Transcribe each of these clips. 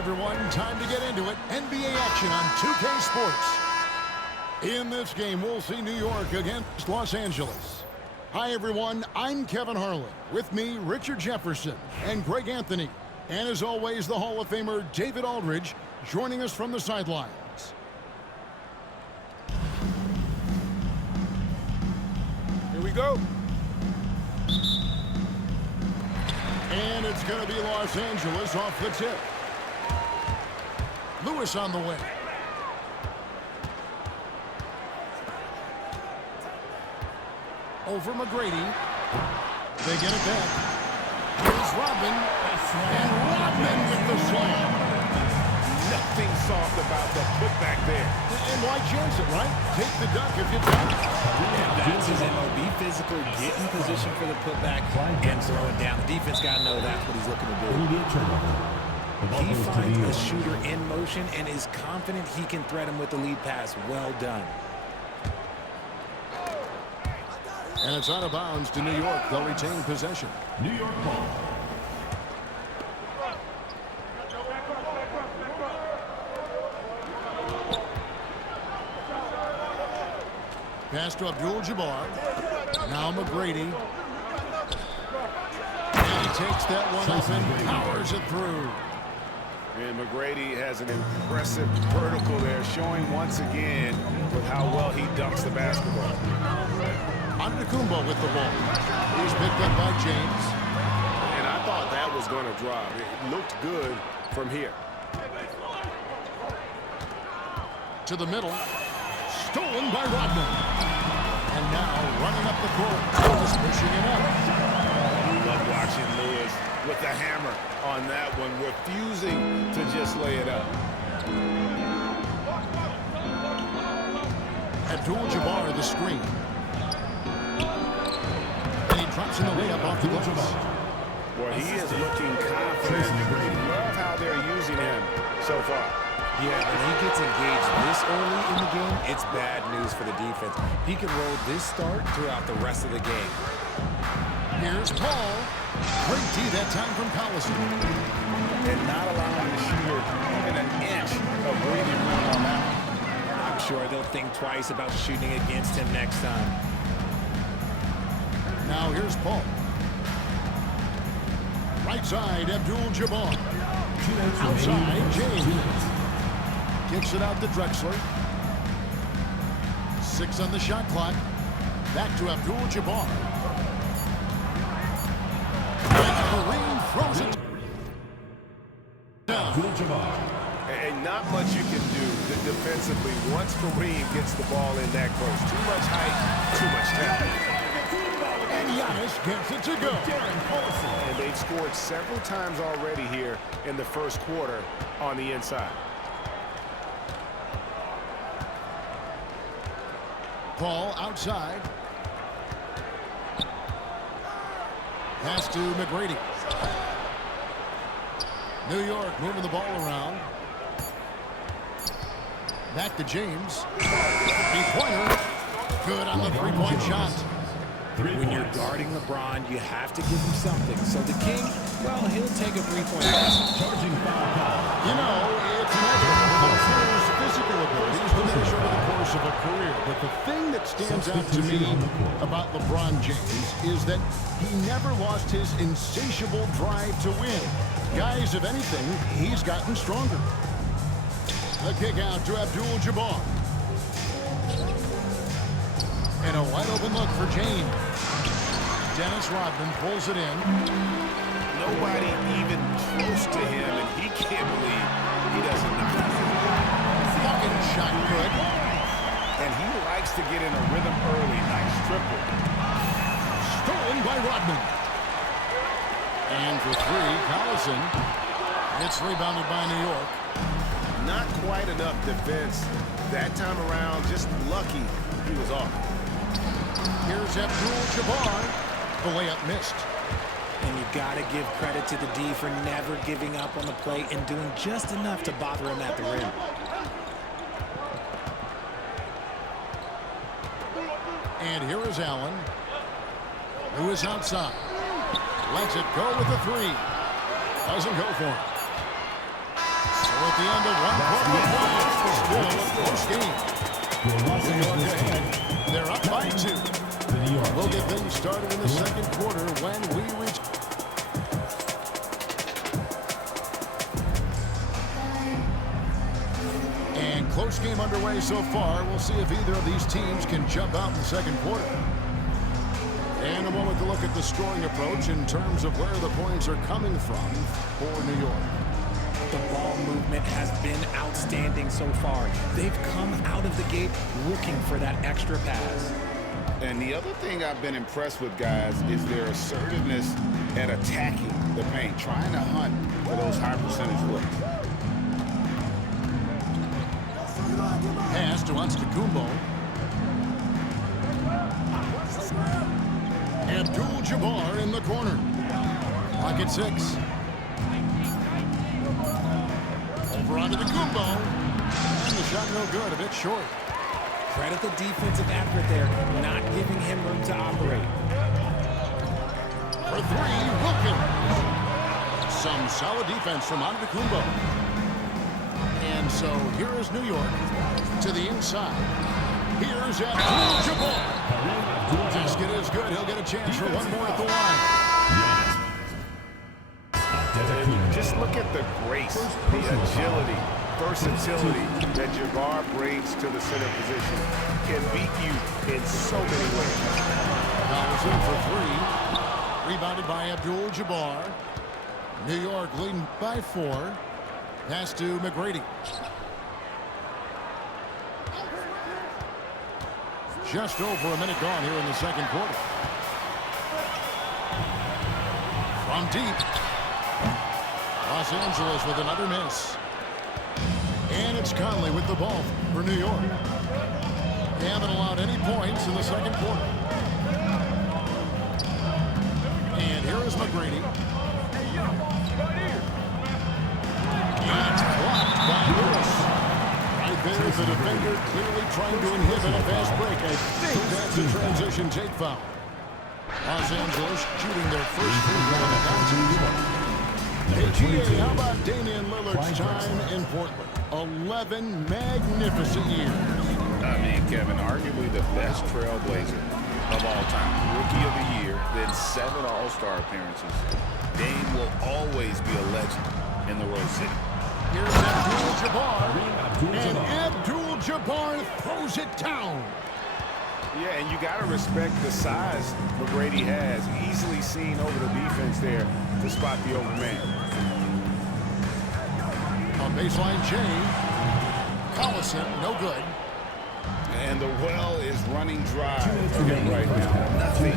everyone, time to get into it. NBA action on 2K Sports. In this game, we'll see New York against Los Angeles. Hi, everyone. I'm Kevin Harlan. With me, Richard Jefferson and Greg Anthony. And as always, the Hall of Famer David Aldridge joining us from the sidelines. Here we go. And it's going to be Los Angeles off the tip. Lewis on the way. Over McGrady. They get it back. Here's Rodman. And Rodman with the slam. Nothing soft about the putback there. And why chance it, right? Take the duck if you can. And that's his MO. Be physical, get in position for the putback, and throw it down. The defense got to know that's what he's looking to do. He finds a shooter in motion and is confident he can thread him with the lead pass. Well done. And it's out of bounds to New York. They'll retain possession. New York ball. Pass to Abdul-Jabbar. Now McGrady. And he takes that one up and powers it through. And McGrady has an impressive vertical there, showing once again with how well he dunks the basketball. Antetokounmpo with the ball. He's picked up by James. And I thought that was going to drop. It looked good from here. To the middle. Stolen by Rodman. And now running up the court. Lewis pushing it up. We love watching Lewis with the hammer on that one, refusing to just lay it up. Abdul-Jabbar the screen. And he drops in the layup off the glass. Boy, he is looking confident. Love how they're using him so far. Yeah, when he gets engaged this early in the game, it's bad news for the defense. He can roll this start throughout the rest of the game. Here's Paul. Great D that time from Collison. And not allowing the shooter even an inch of breathing room on that. I'm sure they'll think twice about shooting against him next time. Now here's Paul. Right side, Abdul-Jabbar. Outside, James. Kicks it out to Drexler. 6 on the shot clock. Back to Abdul-Jabbar. Kareem throws it down. And not much you can do defensively once Kareem gets the ball in that close. Too much height, too much talent. And Giannis gets it to go. And they've scored several times already here in the first quarter on the inside. Paul outside. Pass to McGrady. New York moving the ball around. Back to James. Three-pointer. Good on the three-point shot. When you're guarding LeBron, you have to give him something. So the King, well, he'll take a three-point pass. You know, it's inevitable. His physical abilities diminish over the course of a career. But the thing that stands out to me about LeBron James is that he never lost his insatiable drive to win. Guys, if anything, he's gotten stronger. The kick out to Abdul-Jabbar. And a wide open look for James. Dennis Rodman pulls it in. Nobody even close to him, and he can't believe he doesn't know. Fucking shot good. And he likes to get in a rhythm early. Nice triple. Stolen by Rodman. And for 3, Collison. It's rebounded by New York. Not quite enough defense that time around. Just lucky he was off. Here's Abdul-Jabbar. The layup missed. And you got to give credit to the D for never giving up on the play and doing just enough to bother him at the rim. And here is Allen. Who is outside. Lets it go with the 3. Doesn't go for him. at the end of one quarter of play. Still a close game. New York ahead. They're up by 2. We'll get things started in the second quarter when we reach. And close game underway so far. We'll see if either of these teams can jump out in the second quarter. And a moment to look at the scoring approach in terms of where the points are coming from for New York. The ball movement has been outstanding so far. They've come out of the gate looking for that extra pass. And the other thing I've been impressed with, guys, is their assertiveness at attacking the paint, trying to hunt for those high percentage looks. Pass to Antetokounmpo. Abdul-Jabbar in the corner. Clock at 6. Over onto the Kumbo. And the shot no good, a bit short. Credit the defensive effort there, not giving him room to operate. For 3, Wilkins. Some solid defense from Antetokounmpo. And so here is New York to the inside. Here's Abdul-Jabbar. Basket is good. He'll get a chance for one more at the line. Just look at the grace, the agility, versatility that Jabbar brings to the center position. Can beat you in so many ways. Fouls in for 3. Rebounded by Abdul-Jabbar. New York leading by 4. Pass to McGrady. Just over a minute gone here in the second quarter. From deep. Los Angeles with another miss. And it's Conley with the ball for New York. They haven't allowed any points in the second quarter. And here is McGrady. And it's blocked by Lewis. Right there, the defender clearly trying to inhibit a fast break. I think that's a transition take foul. Los Angeles shooting their first free throw in the contest. Hey, GA, how about Damian Lillard's time in Portland? 11 magnificent years. I mean, Kevin, arguably the best trailblazer of all time. Rookie of the year, then 7 All-Star appearances. Dame will always be a legend in the Rose City. Here's Abdul-Jabbar, and Abdul-Jabbar throws it down. Yeah, and you got to respect the size McGrady has. Easily seen over the defense there to spot the open man. On baseline, Jay. Collison, no good. And the well is running dry right now. Nothing.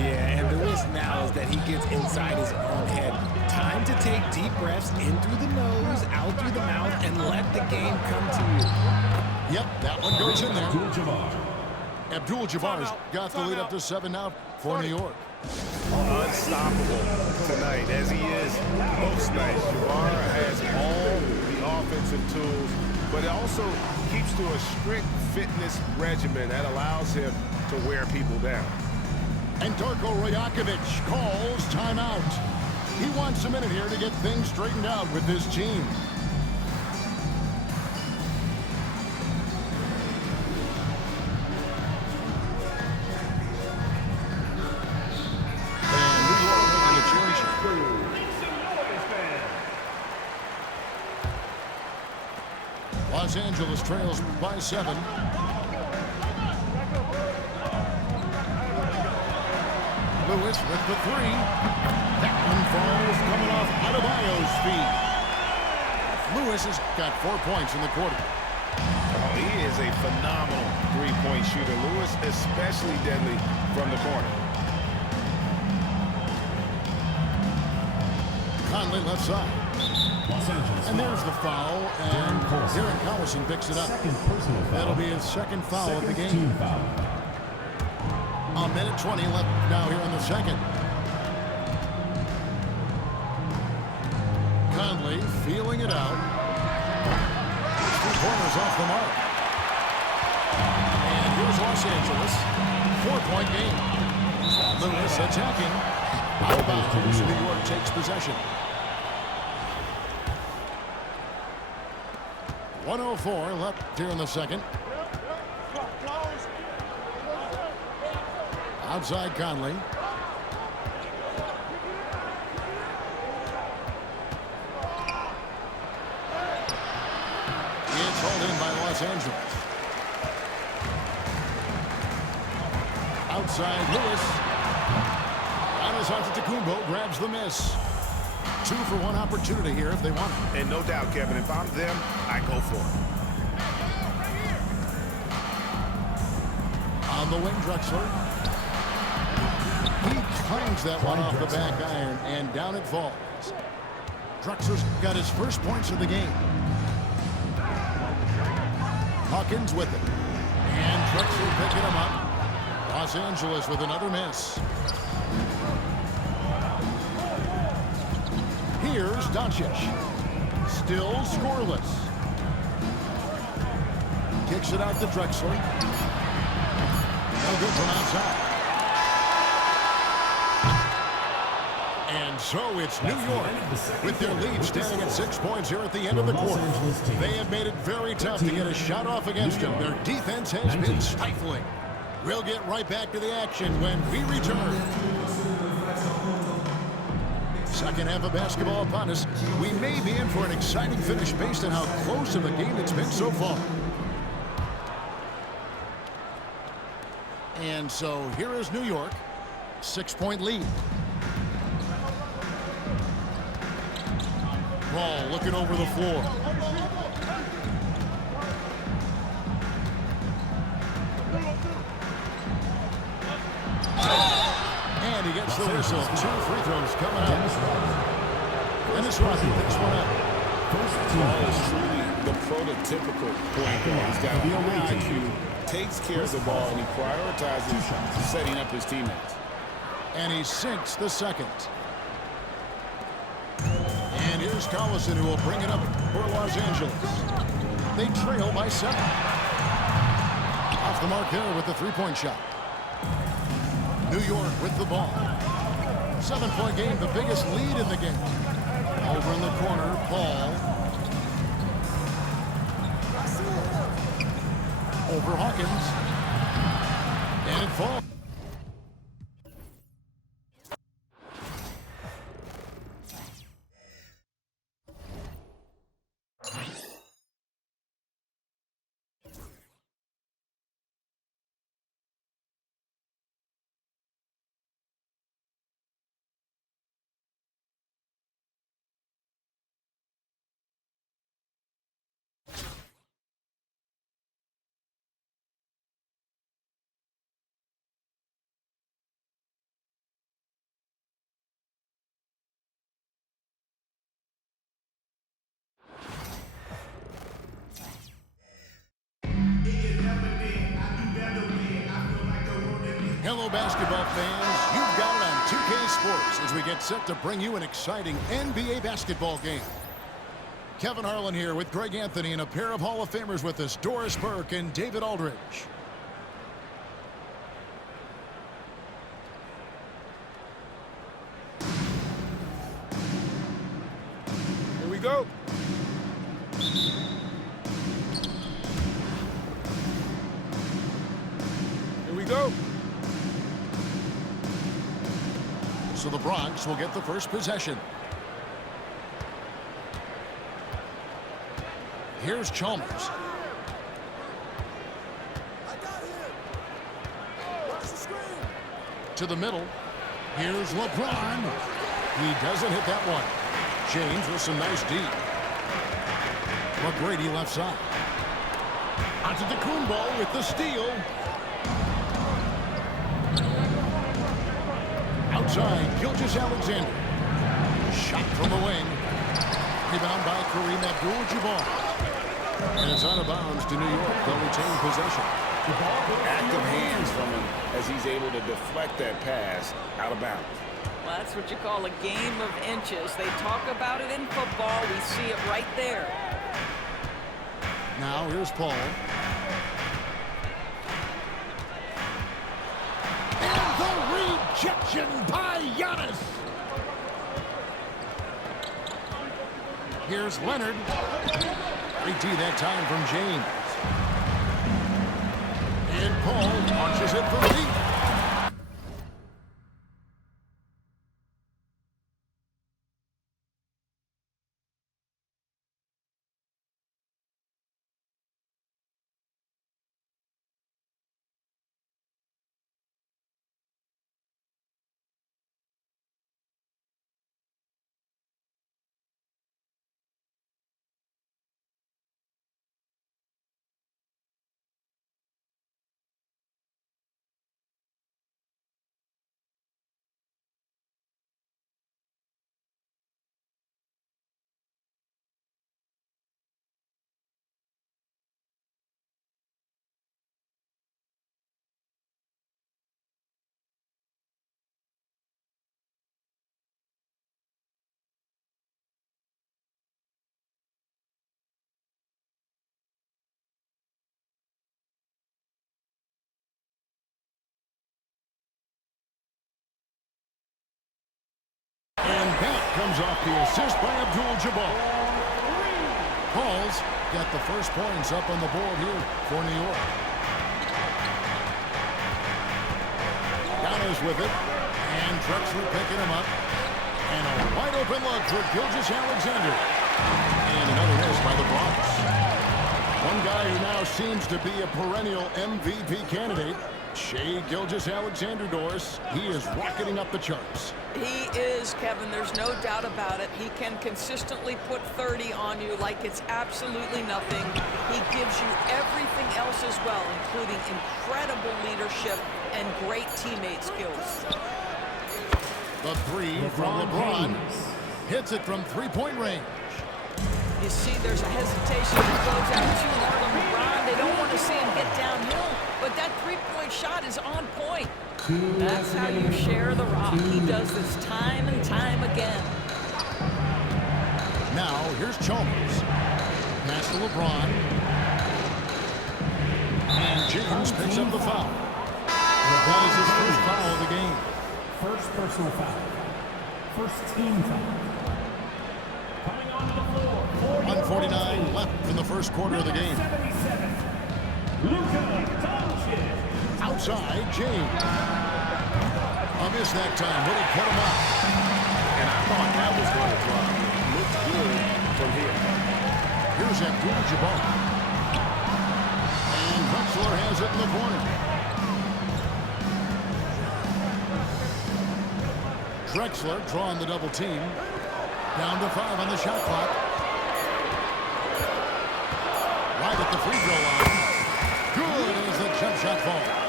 Yeah, and the risk now is that he gets inside his own head. Time to take deep breaths in through the nose, out through the mouth, and let the game come to you. Yep, that one goes in there. Abdul-Jabbar's got the lead up to 7 now for New York. Unstoppable tonight, as he is most nights. Jabbar has all the offensive tools, but it also keeps to a strict fitness regimen that allows him to wear people down. And Darko Rajakovic calls timeout. He wants a minute here to get things straightened out with this team. And New York making a change. Los Angeles trails by 7. Lewis with the 3. That one falls coming off Adebayo's feet. Lewis has got 4 points in the quarter. Oh, he is a phenomenal three-point shooter. Lewis especially deadly from the corner. Conley left side. And there's the foul, and Darren Collison picks it up. That'll be his second foul of the game. A minute 20 left now here in the second. Conley feeling it out. 3 pointers off the mark. And here's Los Angeles. 4-point game. Lewis attacking. Out of bounds. New York takes possession. 1:04 left here in the second. Outside Conley. It's hauled in by Los Angeles. Outside Lewis. Giannis Antetokounmpo grabs the miss. 2 for 1 opportunity here if they want it. And no doubt, Kevin, if I'm them, I go for it. On the wing, Drexler. He claims that one off the back iron, and down it falls. Drexler's got his first points of the game. Hawkins with it. And Drexler picking him up. Los Angeles with another miss. Here's Doncic. Still scoreless. Kicks it out to Drexler. No good from outside. And so it's New York with their lead standing at 6 points here at the end of the quarter. They have made it very tough to get a shot off against them. Their defense has been stifling. We'll get right back to the action when we return. Second half of basketball upon us. We may be in for an exciting finish based on how close of a game it's been so far. And so here is New York. 6-point lead. Ball looking over the floor. And he gets the whistle. 2 free throws coming up. Dennis Rodman picks one up. Paul is truly the prototypical point guard. He's got real IQ, takes care of the ball, and he prioritizes setting up his teammates. And he sinks the second. And here's Collison, who will bring it up for Los Angeles. They trail by 7. Off the mark there with the three-point shot. New York with the ball. 7-point game, the biggest lead in the game. Over in the corner, Paul. Over Hawkins. And it falls. Hello, basketball fans. You've got it on 2K Sports as we get set to bring you an exciting NBA basketball game. Kevin Harlan here with Greg Anthony and a pair of Hall of Famers with us, Doris Burke and David Aldridge. Here we go. Here we go. So the Bronx will get the first possession. Here's Chalmers. To the middle. Here's LeBron. He doesn't hit that one. James with some nice D. McGrady left side. Antetokounmpo with the steal. Outside, Gilgeous-Alexander. Shot from the wing. Rebound by Kareem Abdul-Jabbar. And it's out of bounds to New York. They'll retain possession. Active hands from him as he's able to deflect that pass out of bounds. Well, that's what you call a game of inches. They talk about it in football. We see it right there. Now here's Paul. And the rejection by Giannis. Here's Leonard. Great D that time from James. And Paul punches it from deep. And that comes off the assist by Abdul-Jabbar. Paul's got the first points up on the board here for New York. Giannis with it. And Drexler picking him up. And a wide open look for Gilgeous-Alexander. And another miss by the Bucks. One guy who now seems to be a perennial MVP candidate, Shai Gilgeous-Alexander, Doris. He is rocketing up the charts. He is, Kevin. There's no doubt about it. He can consistently put 30 on you like it's absolutely nothing. He gives you everything else as well, including incredible leadership and great teammate skills. The three from LeBron. Hits it from three-point range. You see, there's a hesitation to close out too hard on LeBron. They don't want to see him get downhill, but that three-point shot is on point. That's how you share the rock. He does this time and time again. Now, here's Chalmers. Pass to LeBron. And James picks up the foul. That is his first foul of the game. First personal foul. First team foul. Coming onto the floor. 1:49 left in the first quarter of the game. 77. Luka Doncic. Outside, James. A miss that time. Will he put him up? And I thought that was going to drop. It looked good from here. Here's Abdul-Jabbar. And Drexler has it in the corner. Drexler drawing the double team. Down to 5 on the shot clock. Right at the free throw line. Good as the jump shot falls.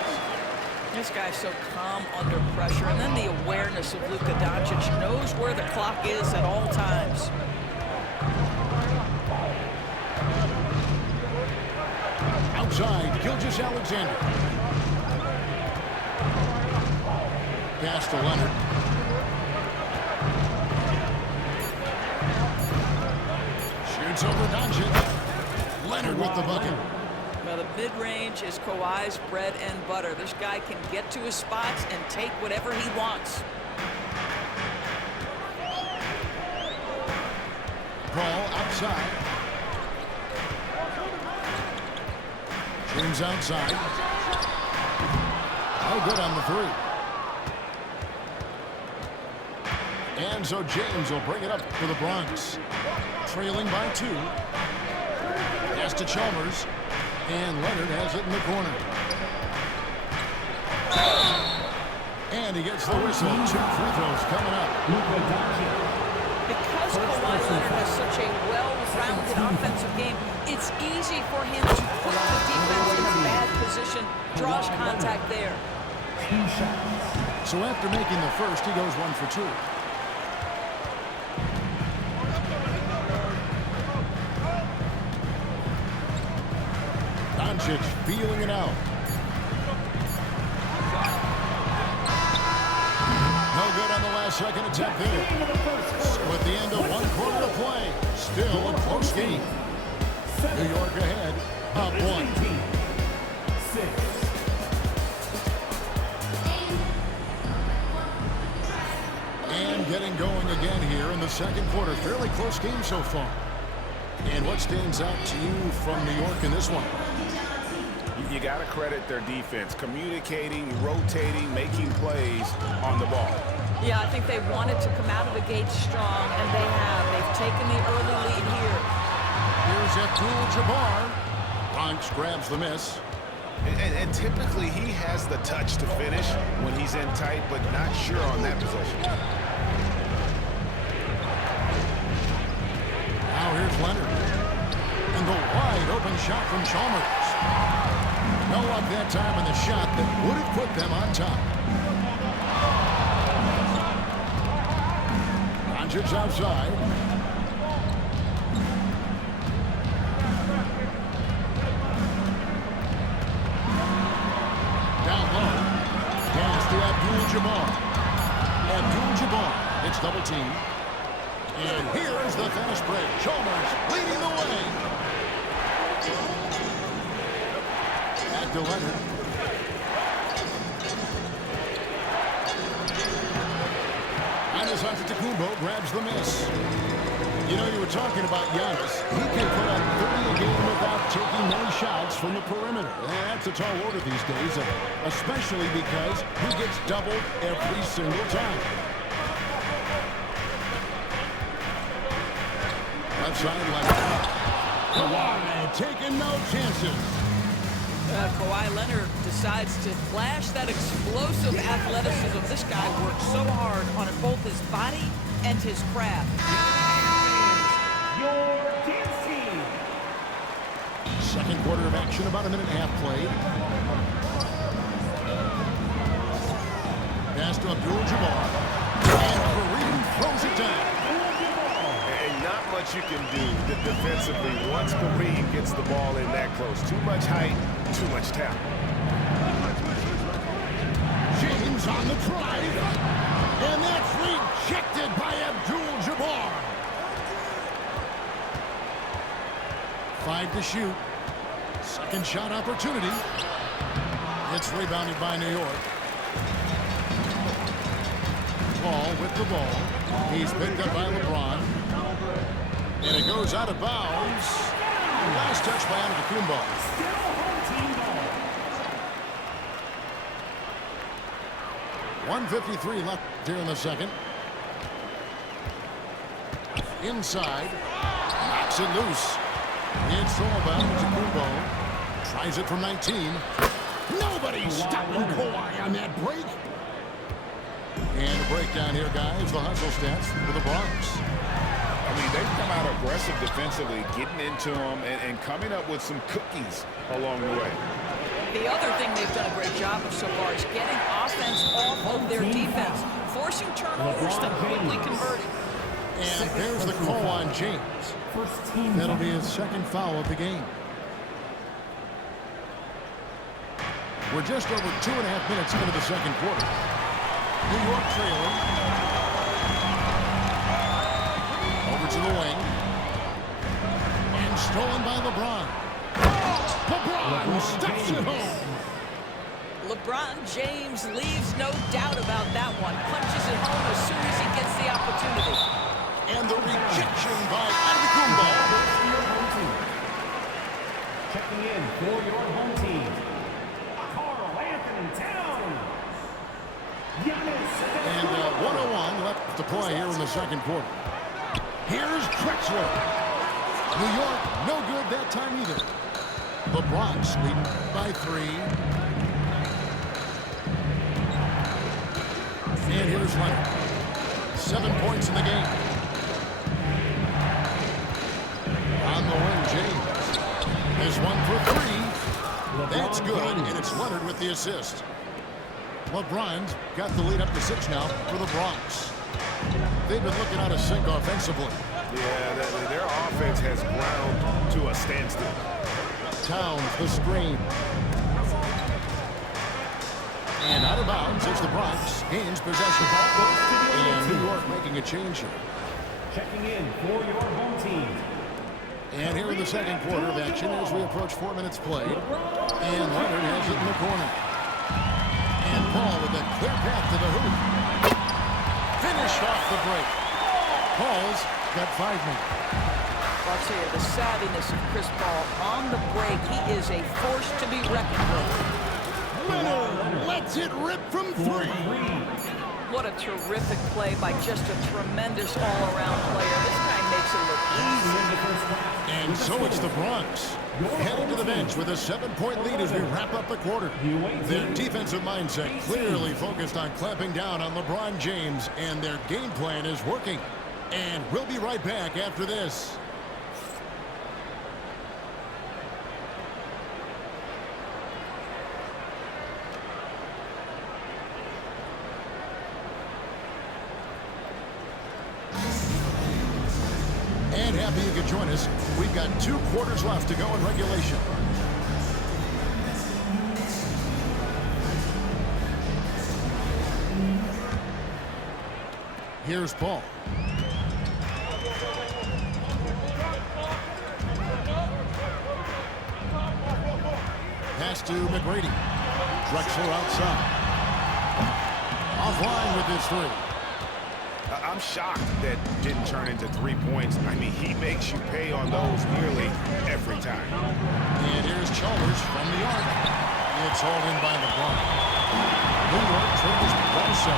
This guy's so calm under pressure. And then the awareness of Luka Doncic, knows where the clock is at all times. Outside, Gilgeous-Alexander. Pass to Leonard. Shoots over Doncic. Leonard with the bucket. Now, the mid-range is Kawhi's bread and butter. This guy can get to his spots and take whatever he wants. Ball outside. James outside. No good on the three. And so James will bring it up for the Bronx. Trailing by 2. Pass to Chalmers. And Leonard has it in the corner. And he gets the whistle. 2 free throws coming up. Because Kawhi Leonard has such a well-rounded offensive game, it's easy for him to put the defense in a bad position, draws contact there. So after making the first, he goes 1 for 2. Doncic feeling it out. No good on the last second attempt there. So at the end of 1 quarter of play, still a close game. New York ahead, up 1. And getting going again here in the second quarter. Fairly close game so far. And what stands out to you from New York in this one? You got to credit their defense, communicating, rotating, making plays on the ball. Yeah, I think they wanted to come out of the gate strong, and they have. They've taken the early lead here. Here's Abdul-Jabbar. Bronx grabs the miss. And typically he has the touch to finish when he's in tight, but not sure on that possession. Now here's Leonard. And the wide open shot from Chalmers. No luck that time in the shot that would have put them on top. Doncic's outside. Down low. Pass to Abdul-Jabbar. Abdul-Jabbar gets double team. And here's the fast break. Chalmers leading the way. Back to Leonard. Antetokounmpo grabs the miss. You know, you were talking about Giannis. He can put up 30 a game without taking many shots from the perimeter. That's a tall order these days, especially because he gets doubled every single time. Left side, Leonard. Kawhi taking no chances. Kawhi Leonard decides to flash that explosive athleticism. This guy works so hard on both his body and his craft. Your dance team. Second quarter of action, about a minute and a half played. Pass to Abdul-Jabbar. And Kareem throws it down. And not much you can do defensively once Kareem gets the ball in that close. Too much height, too much talent. James on the drive. And that's rejected by Abdul-Jabbar. 5 to shoot. Second shot opportunity. It's rebounded by New York. Paul with the ball. He's picked up by LeBron. And it goes out of bounds. Last touch by Antetokounmpo. Still home team ball. 1:53 left here in the second. Inside. Knocks it loose. It's throwback to Antetokounmpo. Tries it from 19. Nobody's stopping Kawhi on that break. And a breakdown here, guys. The hustle stats for the Bronx. I mean, they've come out aggressive defensively, getting into them and coming up with some cookies along the way. The other thing they've done a great job of so far is getting offense off of their defense, forcing turnovers that quickly converting. And there's the call on James. First team. That'll be his second foul of the game. We're just over 2.5 minutes into the second quarter. New York trailing. Over to the wing. And stolen by LeBron. LeBron steps it home. LeBron James leaves no doubt about that one. Punches it home as soon as he gets the opportunity. And the rejection by Antetokounmpo. Checking in for your home team. Carl Anthony Towns. And 1:01 left to play here in the second quarter. Here's Drexler. New York, no good that time either. The Bronx lead by 3. And here's Leonard. 7 points in the game. On the wing, James. There's 1 for 3. That's good, and it's Leonard with the assist. LeBron's got the lead up to 6 now for the Bronx. They've been looking out of sync offensively. Yeah, their offense has ground to a standstill. Towns, the screen. And out of bounds is the Bronx. Gains possession. And New York making a change here. Checking in for your home team. And here in the second quarter of action as we approach 4 minutes played. And Leonard has it in the corner. And Paul with a clear path to the hoop. Finished off the break. Paul's got 5 minutes. I'll tell you, the savviness of Chris Paul on the break, he is a force to be reckoned with. Leonard lets it rip from 3. What a terrific play by just a tremendous all-around player. This guy makes it look easy. And so it's the Bronx heading to the bench with a 7-point lead as we wrap up the quarter. Their defensive mindset clearly focused on clamping down on LeBron James, and their game plan is working. And we'll be right back after this. And happy you could join us. We've got 2 quarters left to go in regulation. Here's Paul. Pass to McGrady. Drexler outside. Offline with this 3. I'm shocked that didn't turn into 3 points. I mean, he makes you pay on those nearly every time. And here's Chalmers from the arc. It's hauled in by LeBron. New York trails by 7.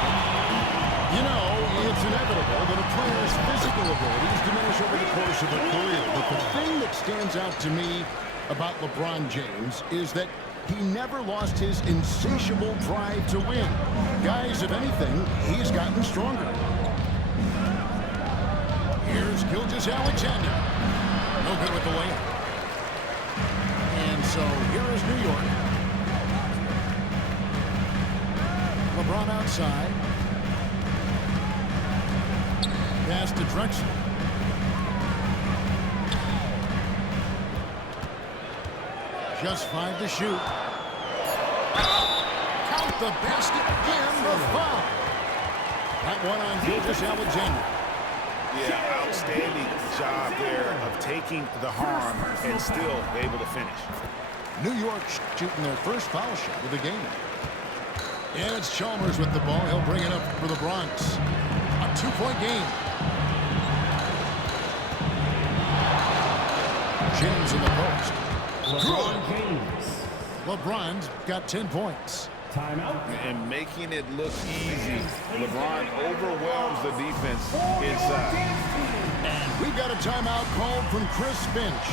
You know, it's inevitable that a player's physical abilities diminish over the course of a career. But the thing that stands out to me about LeBron James is that he never lost his insatiable drive to win. Guys, if anything, he's gotten stronger. Here's Gilgeous-Alexander. No good with the layup. And so here is New York. LeBron outside. Pass to Drexler. Just 5 to shoot. Count the basket and the foul. That one on Gilgeous-Alexander. Yeah, outstanding job there of taking the harm and still able to finish. New York shooting their first foul shot of the game. And it's Chalmers with the ball. He'll bring it up for the Bronx. A 2-point game. James in the post. LeBron James. LeBron's got 10 points. Timeout. And making it look easy. LeBron overwhelms the defense inside. And we've got a timeout called from Chris Finch.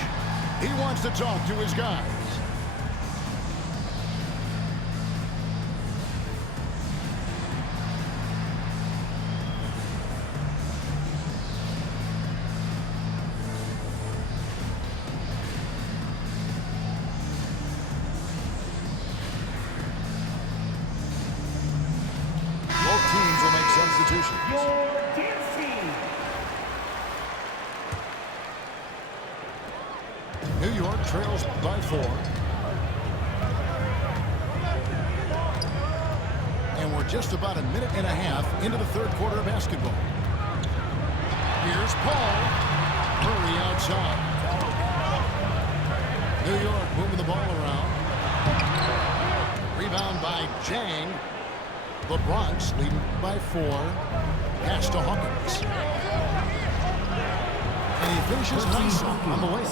He wants to talk to his guys. Both teams will make substitutions. Your dance team. New York trails by 4. And we're just about a minute and a half into the third quarter of basketball. Here's Paul. Murray outside. New York moving the ball around. Rebound by Jang. The Bronx leading by 4. Pass to Hawkins. And he finishes nice on the way.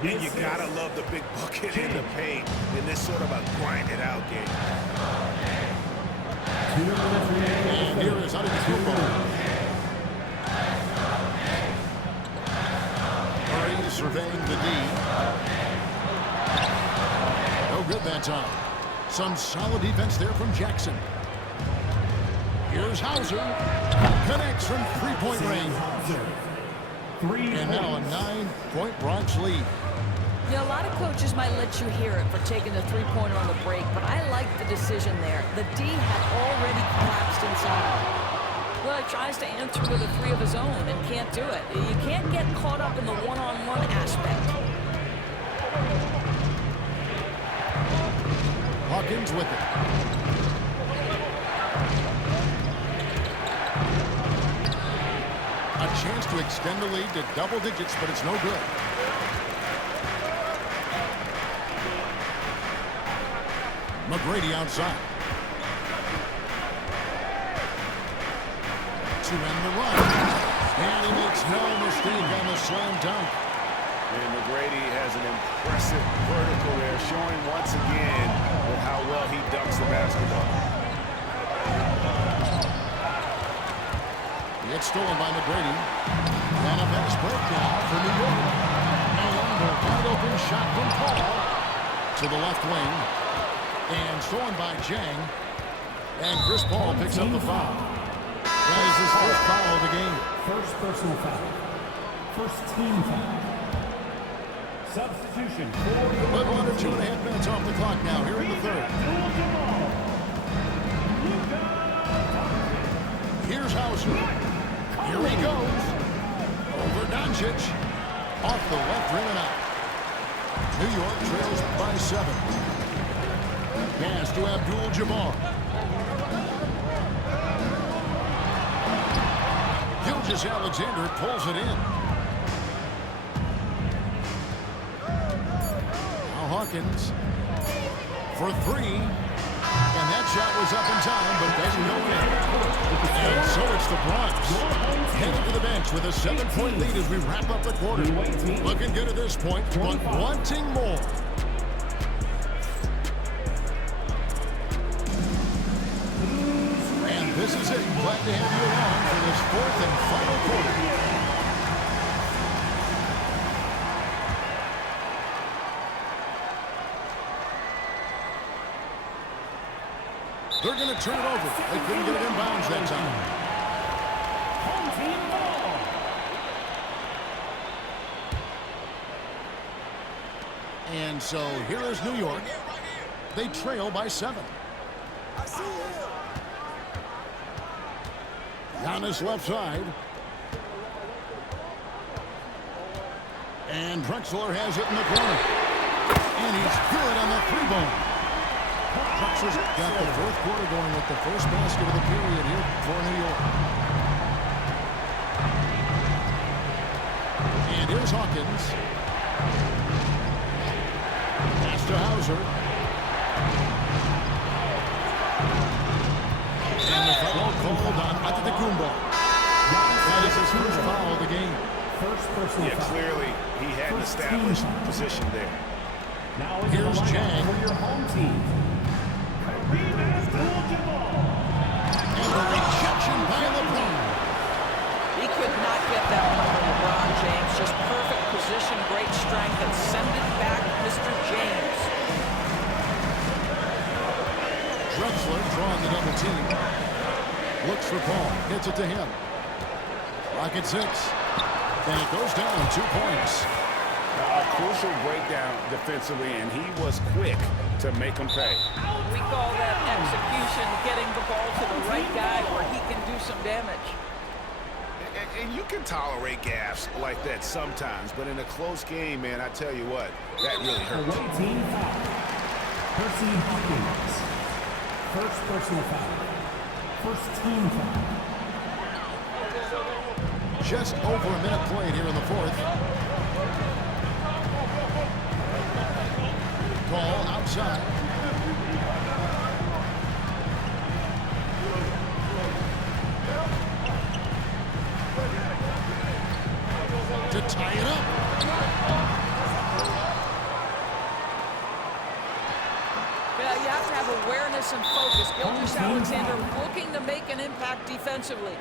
And you gotta love the big bucket in the paint in this sort of a grind-it-out game. And here is Antetokounmpo. Murray surveying the D. No good that time. Some solid defense there from Jackson. Here's Hauser. Connects from 3-point range. And now a 9-point Bronx lead. Yeah, a lot of coaches might let you hear it for taking the 3-pointer on the break, but I like the decision there. The D had already collapsed inside. Well, he tries to answer with a 3 of his own and can't do it. You can't get caught up in the one-on-one aspect. Hawkins with it. A chance to extend the lead to double digits, but it's no good. McGrady outside. To end the run. And he makes no mistake on the slam dunk. And McGrady has an impressive vertical there, showing once again with how well he dunks the basketball. It's stolen by McGrady. And a pass break now for New York. And a wide open shot from Paul to the left wing. And stolen by Jang. And Chris Paul picks up the foul. That is his first foul of the game. First personal foul. First team foul. Substitution. Little under 2.5 minutes off the clock now here in the third. Here's Hauser. Here he goes. Over Doncic. Off the left rim and out. New York trails by 7. Pass to Abdul-Jabbar. Gilgeous-Alexander pulls it in. Now Hawkins for 3. And that shot was up in time, but doesn't go in. And so it's the Bronx heading to the bench with a 7-point lead as we wrap up the quarter. Looking good at this point, but wanting more. And this is it. Glad to have you along for this 4th and final quarter. They're going to turn it over. They couldn't get it in bounds that time. Home team ball. And so here is New York. They trail by 7. Giannis left side. And Drexler has it in the corner. And he's good on the 3-bone. Drexler's got the 4th quarter going with the first basket of the period here for New York. And here's Hawkins. Pass to Hauser. And the foul called on Antetokounmpo. That is his first foul of the game. First personal foul. Clearly he had an established position there. Now is Here's the lineup Jang. for your home team. And the rejection by LeBron. He could not get that one from LeBron James. Just perfect position, great strength, and send it back, Mr. James. Drexler drawing the double team. Looks for Paul. Gets it to him. Clock at 6. And it goes down 2 points. A crucial breakdown defensively, and he was quick to make them pay. We call that execution, getting the ball to the right guy where he can do some damage. And you can tolerate gaffes like that sometimes, but in a close game, man, I tell you what, that really hurts. Away team foul. Percy Hawkins. First personal foul. First team foul. Just over a minute played here in the 4th. Ball outside. To tie it up. Yeah, you have to have awareness and focus. Gilgeous-Alexander looking to make an impact defensively.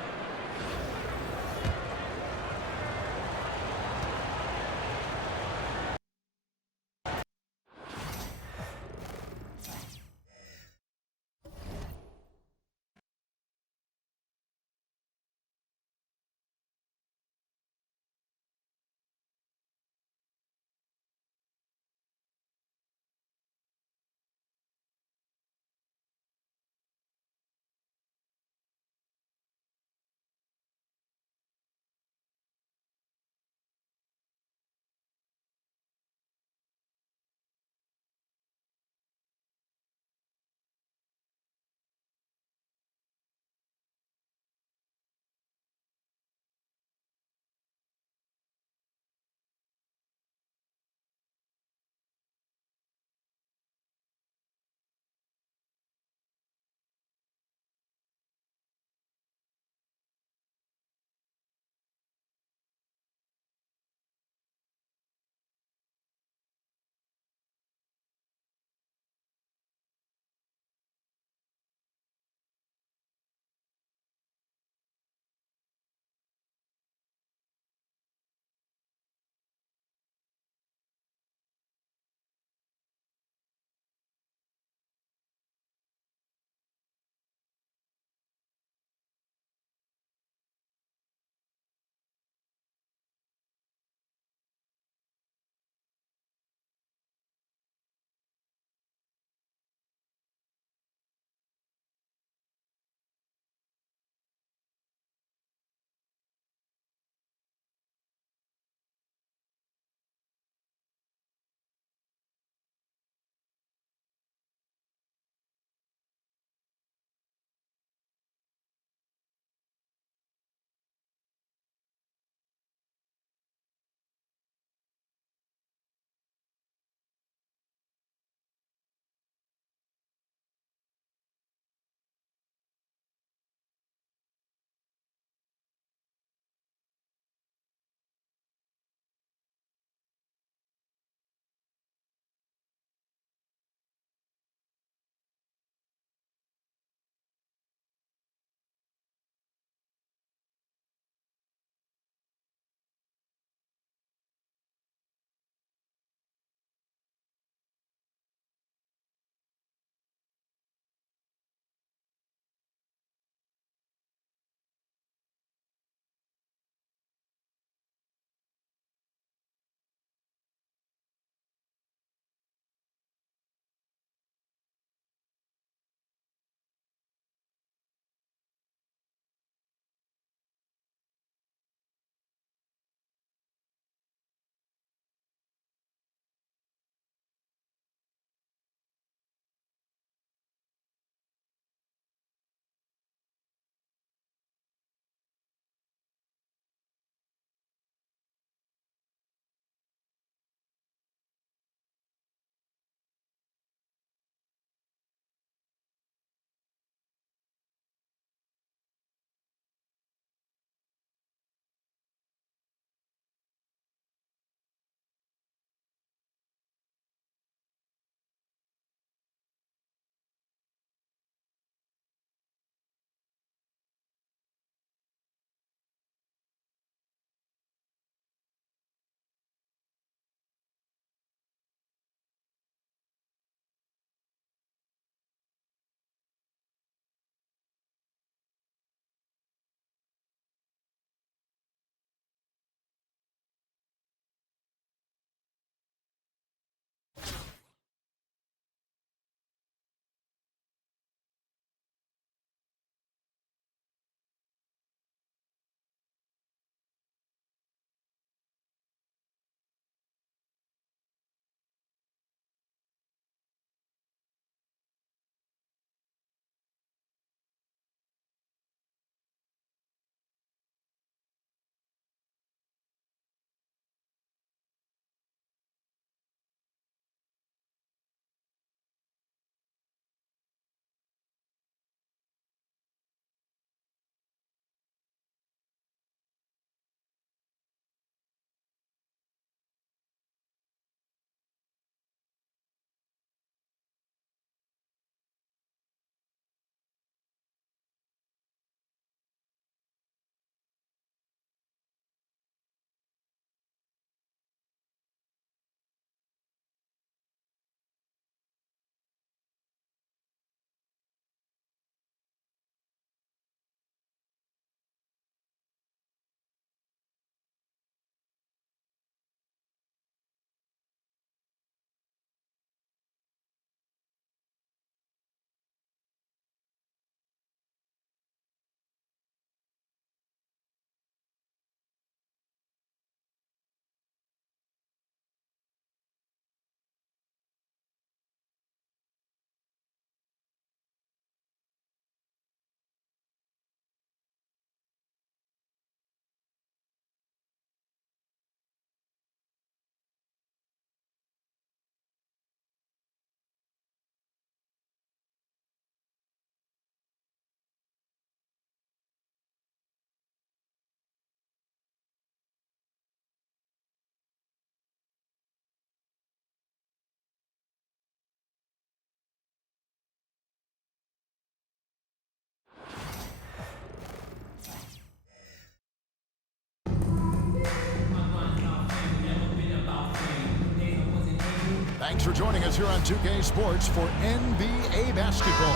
Thanks for joining us here on 2K Sports for NBA basketball.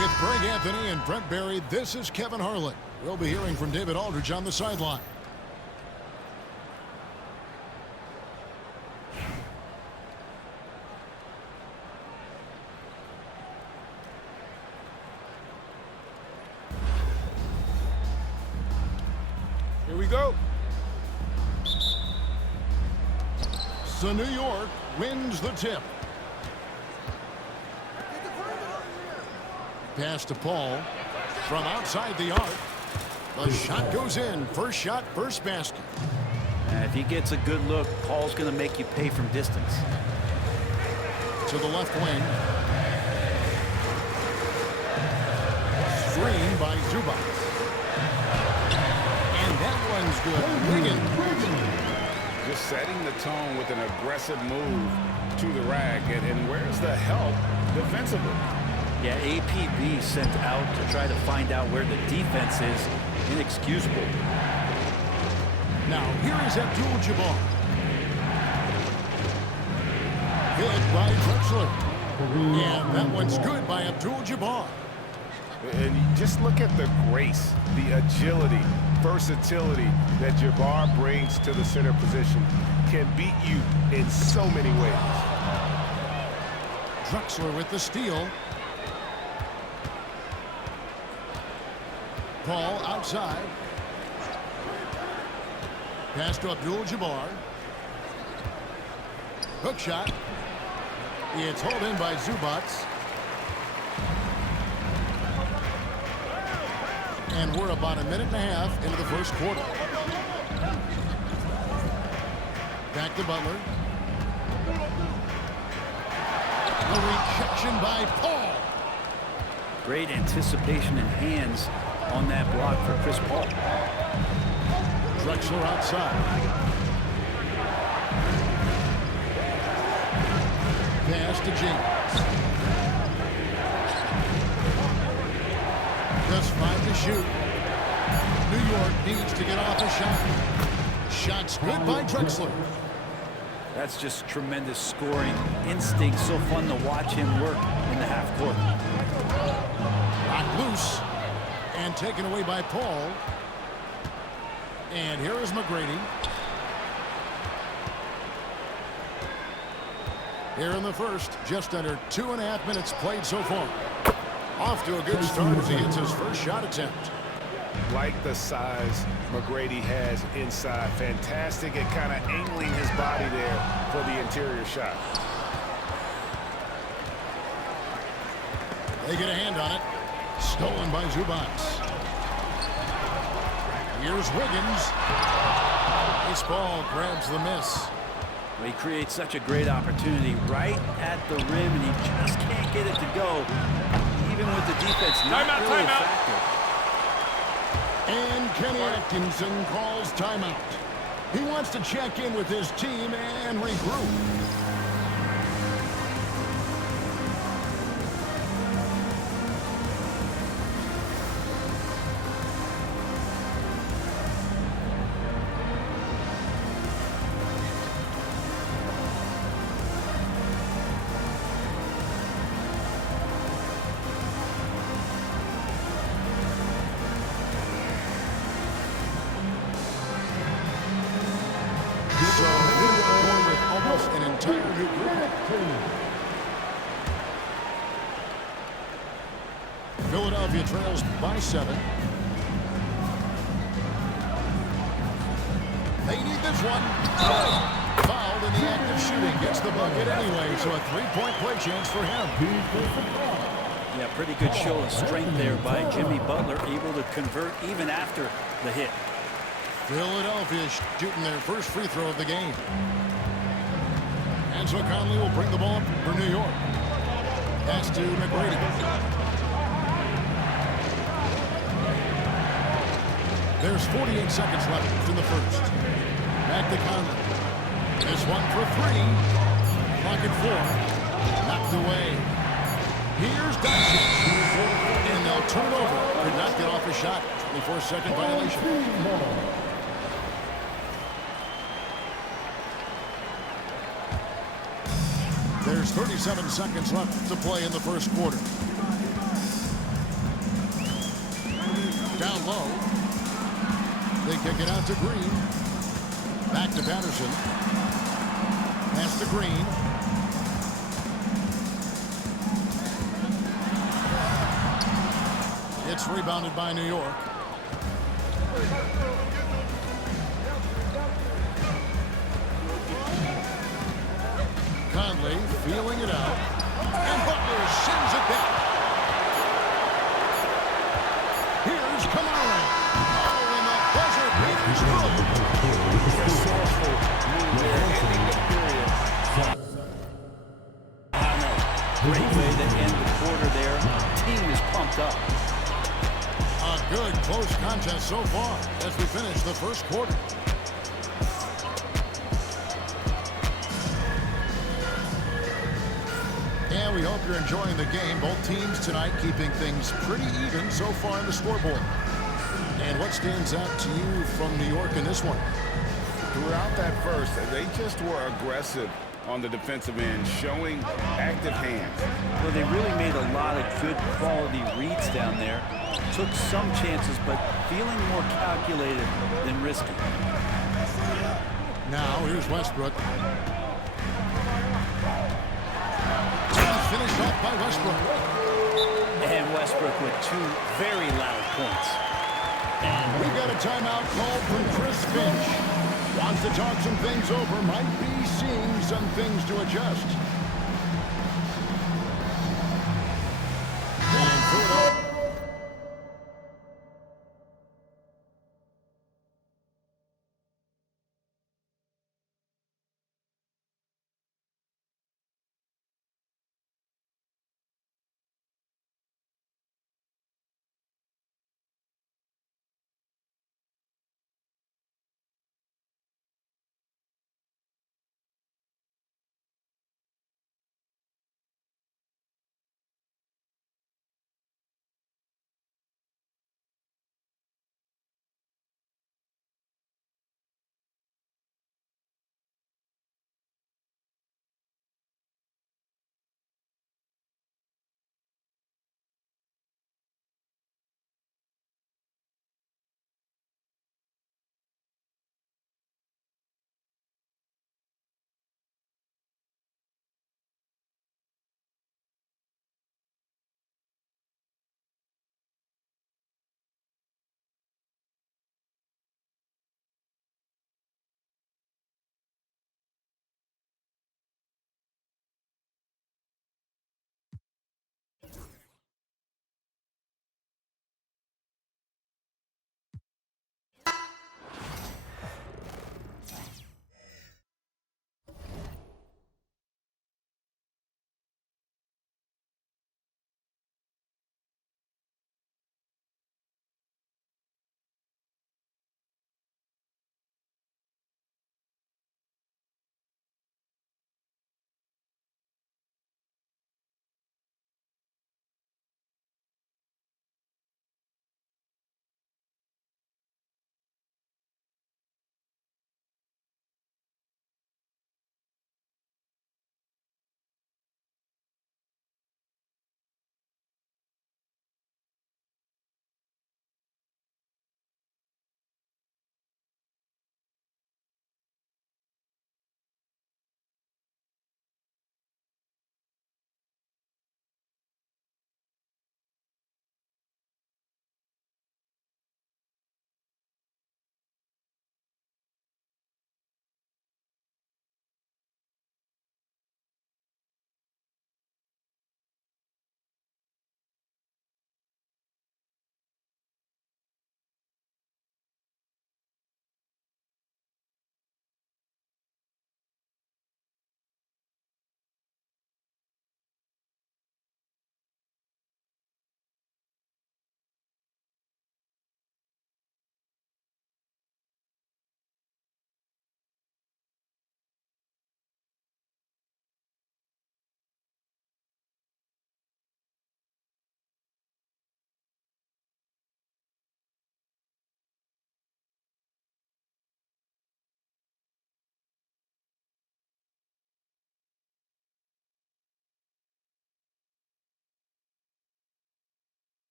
With Greg Anthony and Brent Barry, this is Kevin Harlan. We'll be hearing from David Aldridge on the sideline. Here we go. So New York wins the tip. Pass to Paul from outside the arc. The shot goes in. First shot, first basket. If he gets a good look, Paul's going to make you pay from distance. To the left wing. Screen by Zubac. And that one's good. Wiggins. Just setting the tone with an aggressive move to the rack. And where's the help defensively? Yeah, APB sent out to try to find out where the defense is. Inexcusable. Now, here is Abdul-Jabbar. Hit by Drexler. And that one's good by Abdul-Jabbar. And you just look at the grace, the agility, versatility that Jabbar brings to the center position. Can beat you in so many ways. Drexler with the steal. Paul outside. Pass to Abdul-Jabbar. Hook shot. It's hauled in by Zubac. And we're about a minute and a half into the first quarter. Back to Butler. The rejection by Paul. Great anticipation and hands on that block for Chris Paul. Drexler outside. Pass to James. Just 5 to shoot. New York needs to get off a shot. Shots good by Drexler. That's just tremendous scoring instinct. So fun to watch him work in the half court. Locked loose. And taken away by Paul. And here is McGrady. Here in the first, just under 2.5 minutes played so far. Off to a good start as he hits his first shot attempt. Like the size McGrady has inside. Fantastic at kind of angling his body there for the interior shot. They get a hand on it. Stolen by Zubac. Here's Wiggins. This ball grabs the miss. He creates such a great opportunity right at the rim, and he just can't get it to go. Even with the defense not really a factor. And Kenny Atkinson calls timeout. He wants to check in with his team and regroup. So we're going with almost an entire new group. Philadelphia trails by 7. They need this one. Fouled in the act of shooting. Gets the bucket anyway, so a 3-point play chance for him. Yeah, pretty good show of strength there by Jimmy Butler, able to convert even after the hit. Philadelphia shooting their first free throw of the game. And so Conley will bring the ball up for New York. Pass to McGrady. There's 48 seconds left in the first. Back to Conley. This one for 3. Clock at 4. Knocked away. Here's Doncic. And they'll turn it over. Could not get off a shot. 24-second violation. There's 37 seconds left to play in the first quarter. Down low. They kick it out to Green. Back to Patterson. Pass to Green. It's rebounded by New York. Conley feeling it out. And Butler sends it back. Here's Kamara. Oh, and the buzzer beaters through. Resourceful move there, ending the period. Great way to end the quarter there. Team is pumped up. A good close contest so far as we finish the first quarter. And we hope you're enjoying the game. Both teams tonight keeping things pretty even so far in the scoreboard. And what stands out to you from New York in this one? Throughout that first, they just were aggressive on the defensive end, showing active hands. Well, they really made a lot of good quality reads down there. Took some chances, but feeling more calculated than risky. Now, here's Westbrook. Finished off by Westbrook. And Westbrook with 2 very loud points. And we got a timeout called from Chris Finch. Wants to talk some things over. Might be seeing some things to adjust.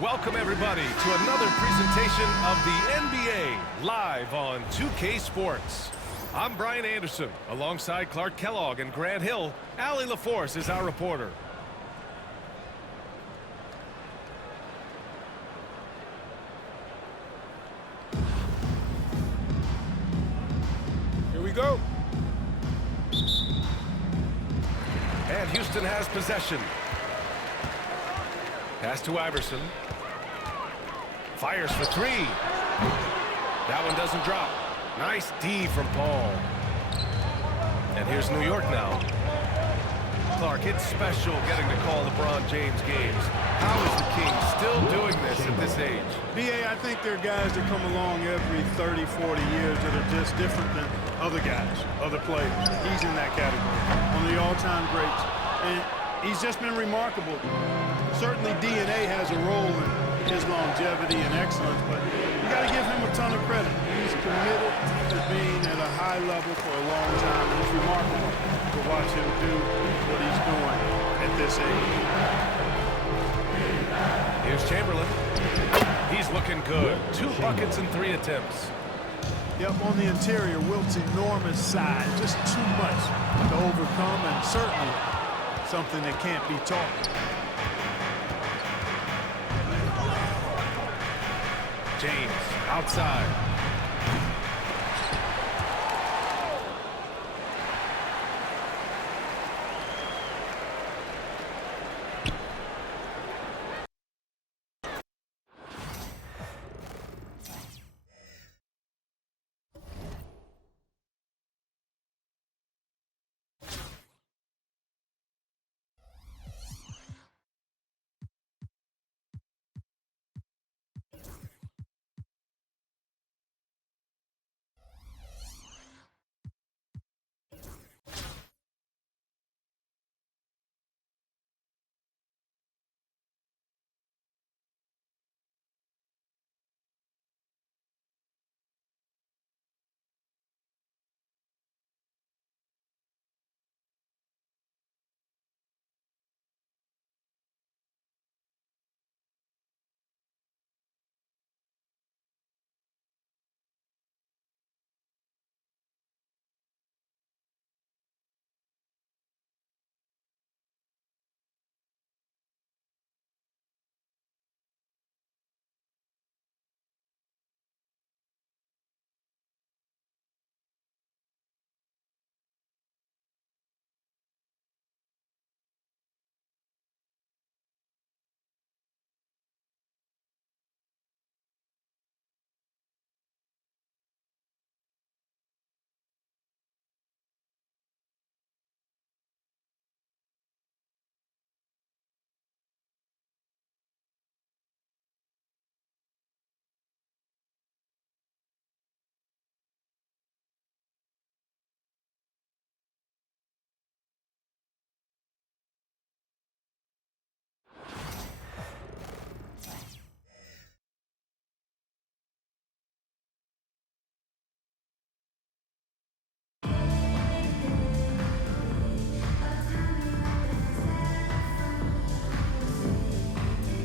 Welcome, everybody, to another presentation of the NBA live on 2K Sports. I'm Brian Anderson, alongside Clark Kellogg and Grant Hill. Allie LaForce is our reporter. Here we go. And Houston has possession. Pass to Iverson. Fires for three. That one doesn't drop. Nice D from Paul. And here's New York now. Clark, it's special getting to call LeBron James games. How is the King still doing this at this age? B.A., I think there are guys that come along every 30, 40 years that are just different than other guys, other players. He's in that category, one of the all-time greats. And he's just been remarkable. Certainly DNA has a role in his longevity and excellence, but you got to give him a ton of credit. He's committed to being at a high level for a long time, and it's remarkable to watch him do what he's doing at this age. Here's Chamberlain. He's looking good. 2 buckets and 3 attempts. Yep, on the interior, Wilt's enormous size, just too much to overcome, and certainly something that can't be taught. James outside.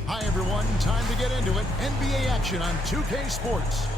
Hi, everyone. Time to get into it. NBA action on 2K Sports.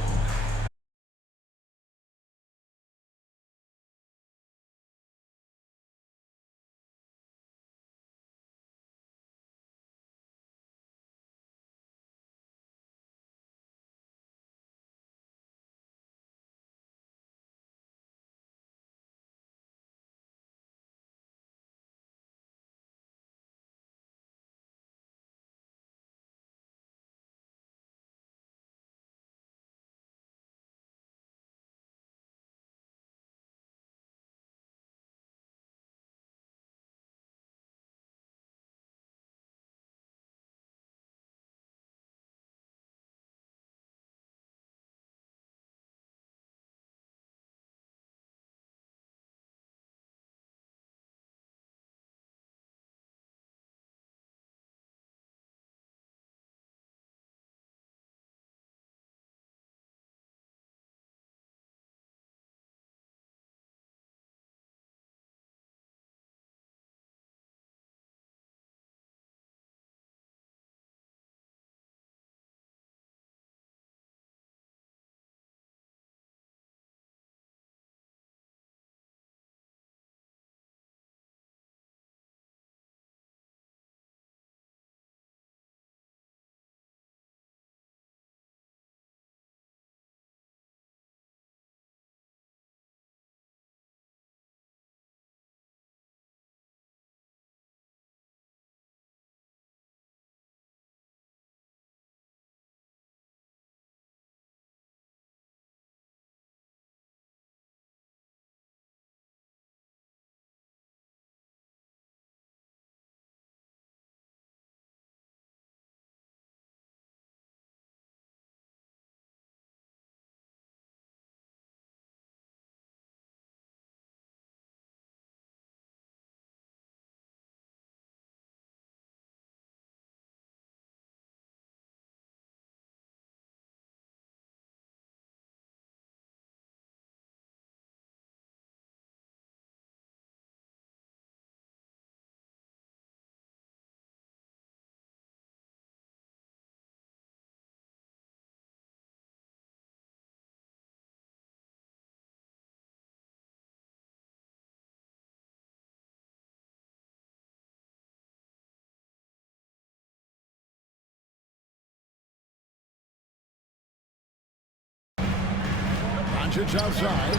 Doncic outside.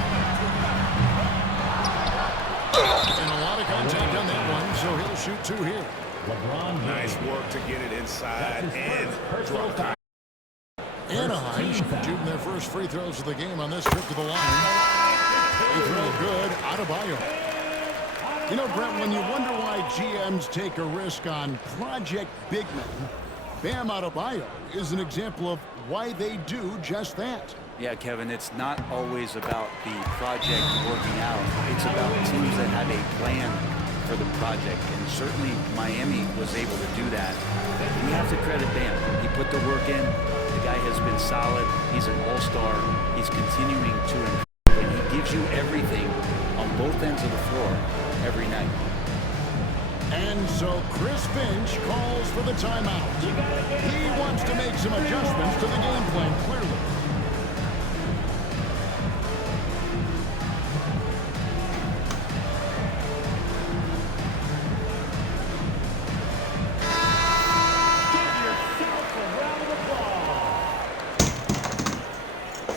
And a lot of contact on that one, so he'll shoot 2 here. Nice work to get it inside and drop time. Anaheim shooting their first free throws of the game on this trip to the line. Free throw good, Adebayo. You know, Brent, when you wonder why GMs take a risk on project big men, Bam Adebayo is an example of why they do just that. Yeah, Kevin, it's not always about the project working out. It's about teams that have a plan for the project, and certainly Miami was able to do that. You have to credit Bam. He put the work in. The guy has been solid. He's an all-star. He's continuing to improve, and he gives you everything on both ends of the floor every night. And so Chris Finch calls for the timeout. He wants to make some adjustments to the game plan, clearly.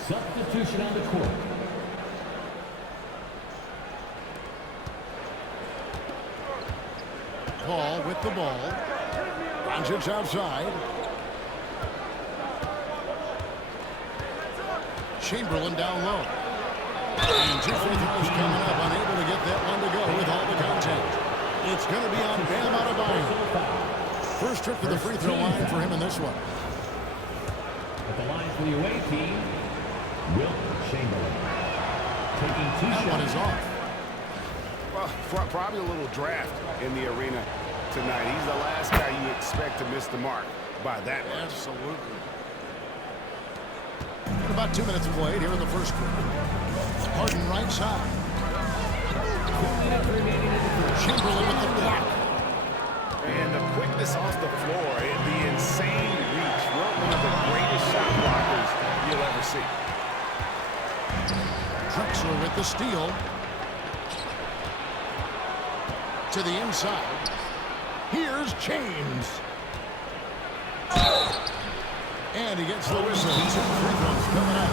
Substitution on the court. Paul with the ball. Doncic outside. Chamberlain down low. And 2 free throws coming up. Unable to get that one to go with all the contact. It's going to be on Bam Adebayo. First trip to the free throw line for him in this one. At the line for the away team, Will Chamberlain. Taking 2 shots. That one is off. Well, probably a little draft in the arena tonight. He's the last guy you expect to miss the mark by that much. Absolutely. About 2 minutes played here in the first quarter. Harden right side. Chamberlain with the block. And the quickness off the floor and the insane reach. One of the greatest shot blockers you'll ever see. Drexler with the steal. To the inside. Here's James. And he gets the whistle. 2 free throws coming up.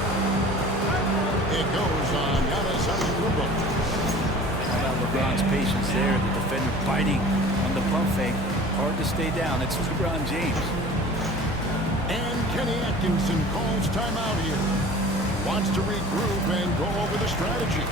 It goes on Giannis Antetokounmpo. How about LeBron's patience there? The defender biting on the pump fake. Hard to stay down. It's LeBron James. And Kenny Atkinson calls timeout here. Wants to regroup and go over the strategy.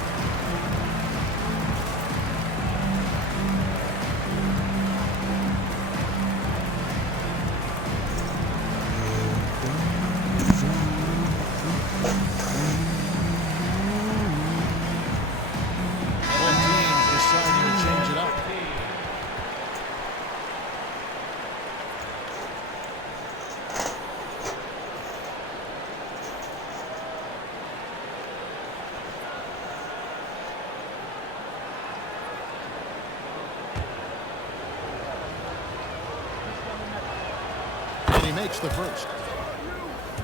Makes the first.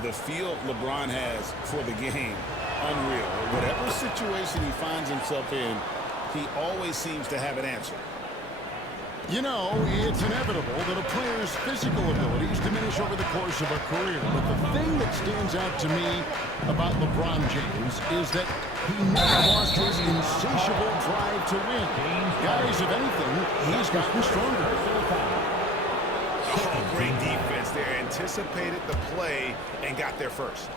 The feel LeBron has for the game, unreal. Whatever situation he finds himself in, he always seems to have an answer. You know, it's inevitable that a player's physical abilities diminish over the course of a career. But the thing that stands out to me about LeBron James is that he never lost his insatiable drive to win. Guys, if anything, he's gotten stronger. Oh, great defense there. Anticipated the play and got there first.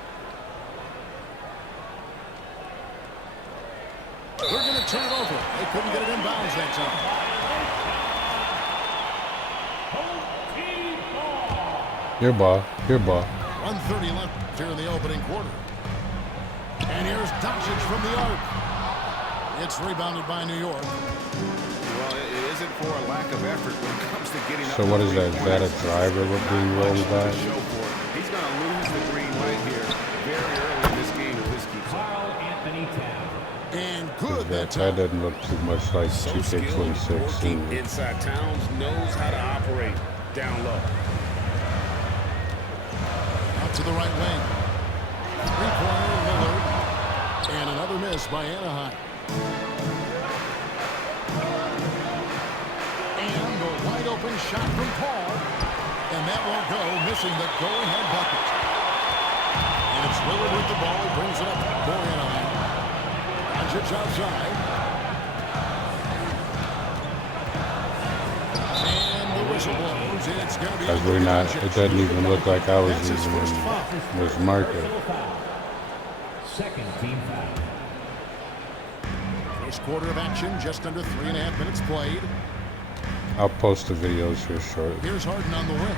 They're going to turn it over. They couldn't get it in bounds that time. Your ball. 1:30 left here in the opening quarter. And here's Doncic from the arc. It's rebounded by New York. Well, it isn't for a lack of effort when it comes to getting up. So what is that? Is that a driver being rolled by? He's going to lose the green light here very early in this game if this keeps up. And good that That doesn't look too much like So 2K26. skilled, working inside. Towns knows how to operate down low. Out to the right wing. Three-pointer, Lillard. And another miss by Anaheim. And a wide-open shot from Paul. And that won't go, missing the go-ahead bucket. And it's Lillard with the ball. He brings it up for Anaheim. Doncic outside. And the whistle blows. It's going to be Because we're not, it doesn't even look like I was even in this market. Second team foul. First quarter of action, just under 3.5 minutes played. I'll post the videos here shortly. Here's Harden on the wing.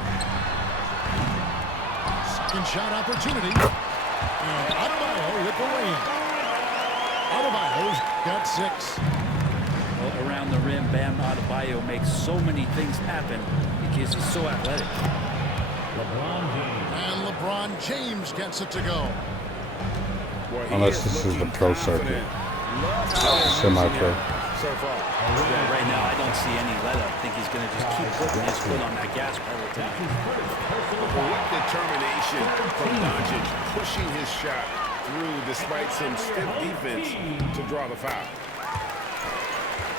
Second shot opportunity. And Adebayo with the lay-in. Adebayo's got 6. Well, around the rim, Bam Adebayo makes so many things happen because he's so athletic. And LeBron James gets it to go. Boy, Unless this is the pro circuit. Semi-pro. So far. Yeah, right now, I don't see any let-up. I think he's going to just keep putting his foot on that gas pedal tonight. What determination from Doncic pushing his shot through despite some stiff defense to draw the foul.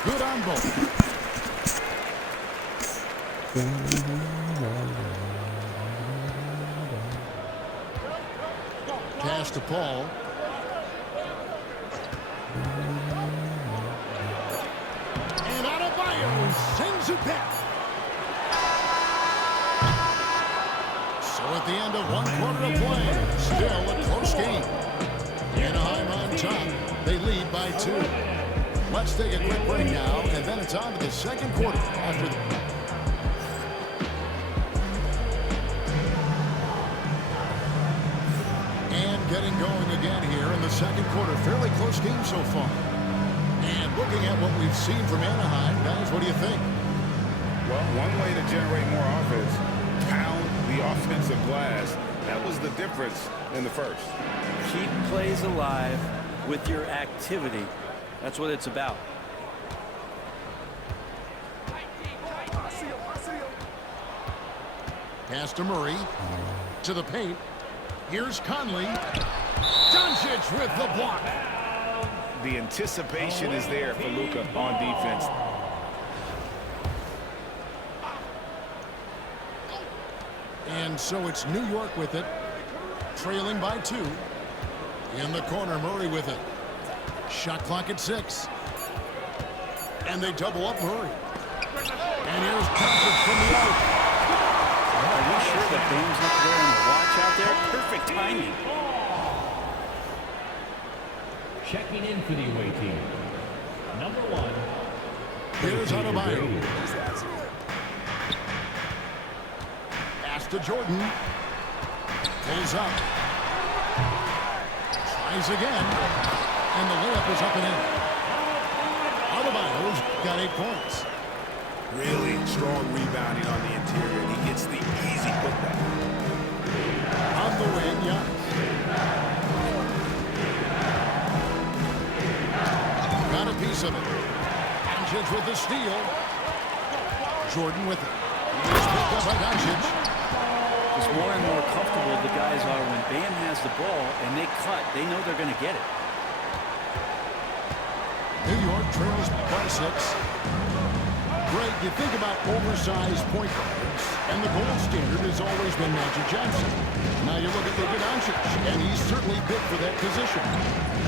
Good on both. Pass to Paul. And Adebayo sends it back. So at the end of 1 quarter of play, still a close game. Anaheim on top. They lead by 2. Let's take a quick break now, and then it's on to the second quarter after the... And getting going again here in the second quarter. Fairly close game so far. And looking at what we've seen from Anaheim, guys, what do you think? Well, one way to generate more offense, pound the offensive glass. That was the difference in the first. Keep plays alive with your activity. That's what it's about. Pass to Murray. To the paint. Here's Conley. Doncic with the block. The anticipation is there for Luka on defense. And so it's New York with it. Trailing by 2. In the corner, Murray with it. Shot clock at 6. And they double up Murray. And here's Doncic from the out. Are we sure that Bam's not wearing a watch out there? Perfect timing. Checking in for the away team. Number 1. Here's Adebayo. Pass to Jordan. Pulls up. Tries again. And the layup is up and in. Adebayo's got 8 points. Really strong rebounding on the interior. He gets the easy putback. On the wing, yeah. Got a piece of it. Doncic with the steal. Jordan with it. He's picked up by Doncic. It's more and more comfortable the guys are when Bam has the ball and they cut. They know they're going to get it. New York trails by 6. Greg, you think about oversized point guards, and the gold standard has always been Magic Johnson. Now you look at Luka Doncic, and he's certainly big for that position.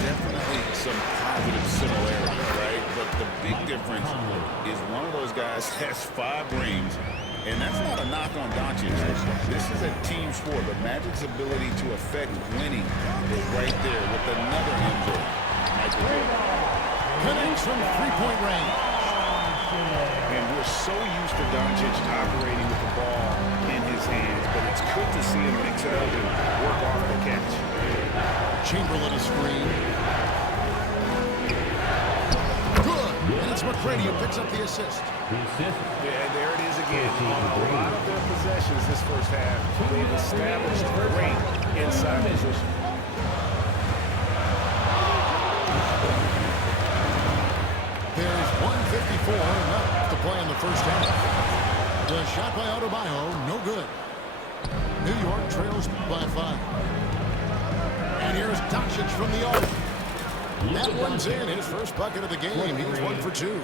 Definitely some positive similarity, right? But the big difference is one of those guys has 5 rings, and that's not a knock on Doncic. This is a team sport. The Magic's ability to affect winning is right there with another injury. Michael Jordan. Connects from 3-point range. And we're so used to Doncic operating with the ball in his hands, but it's good to see him mix it up and work off the catch. Chamberlain a screen. Good. And it's McCready who picks up the assist. Yeah, there it is again. On a lot of their possessions this first half, they've established great inside position. There's 1:54 left to play in the first half. The shot by Adebayo, no good. New York trails by 5. And here's Doncic from the arc. That one's in, his first bucket of the game. He's 1 for 2.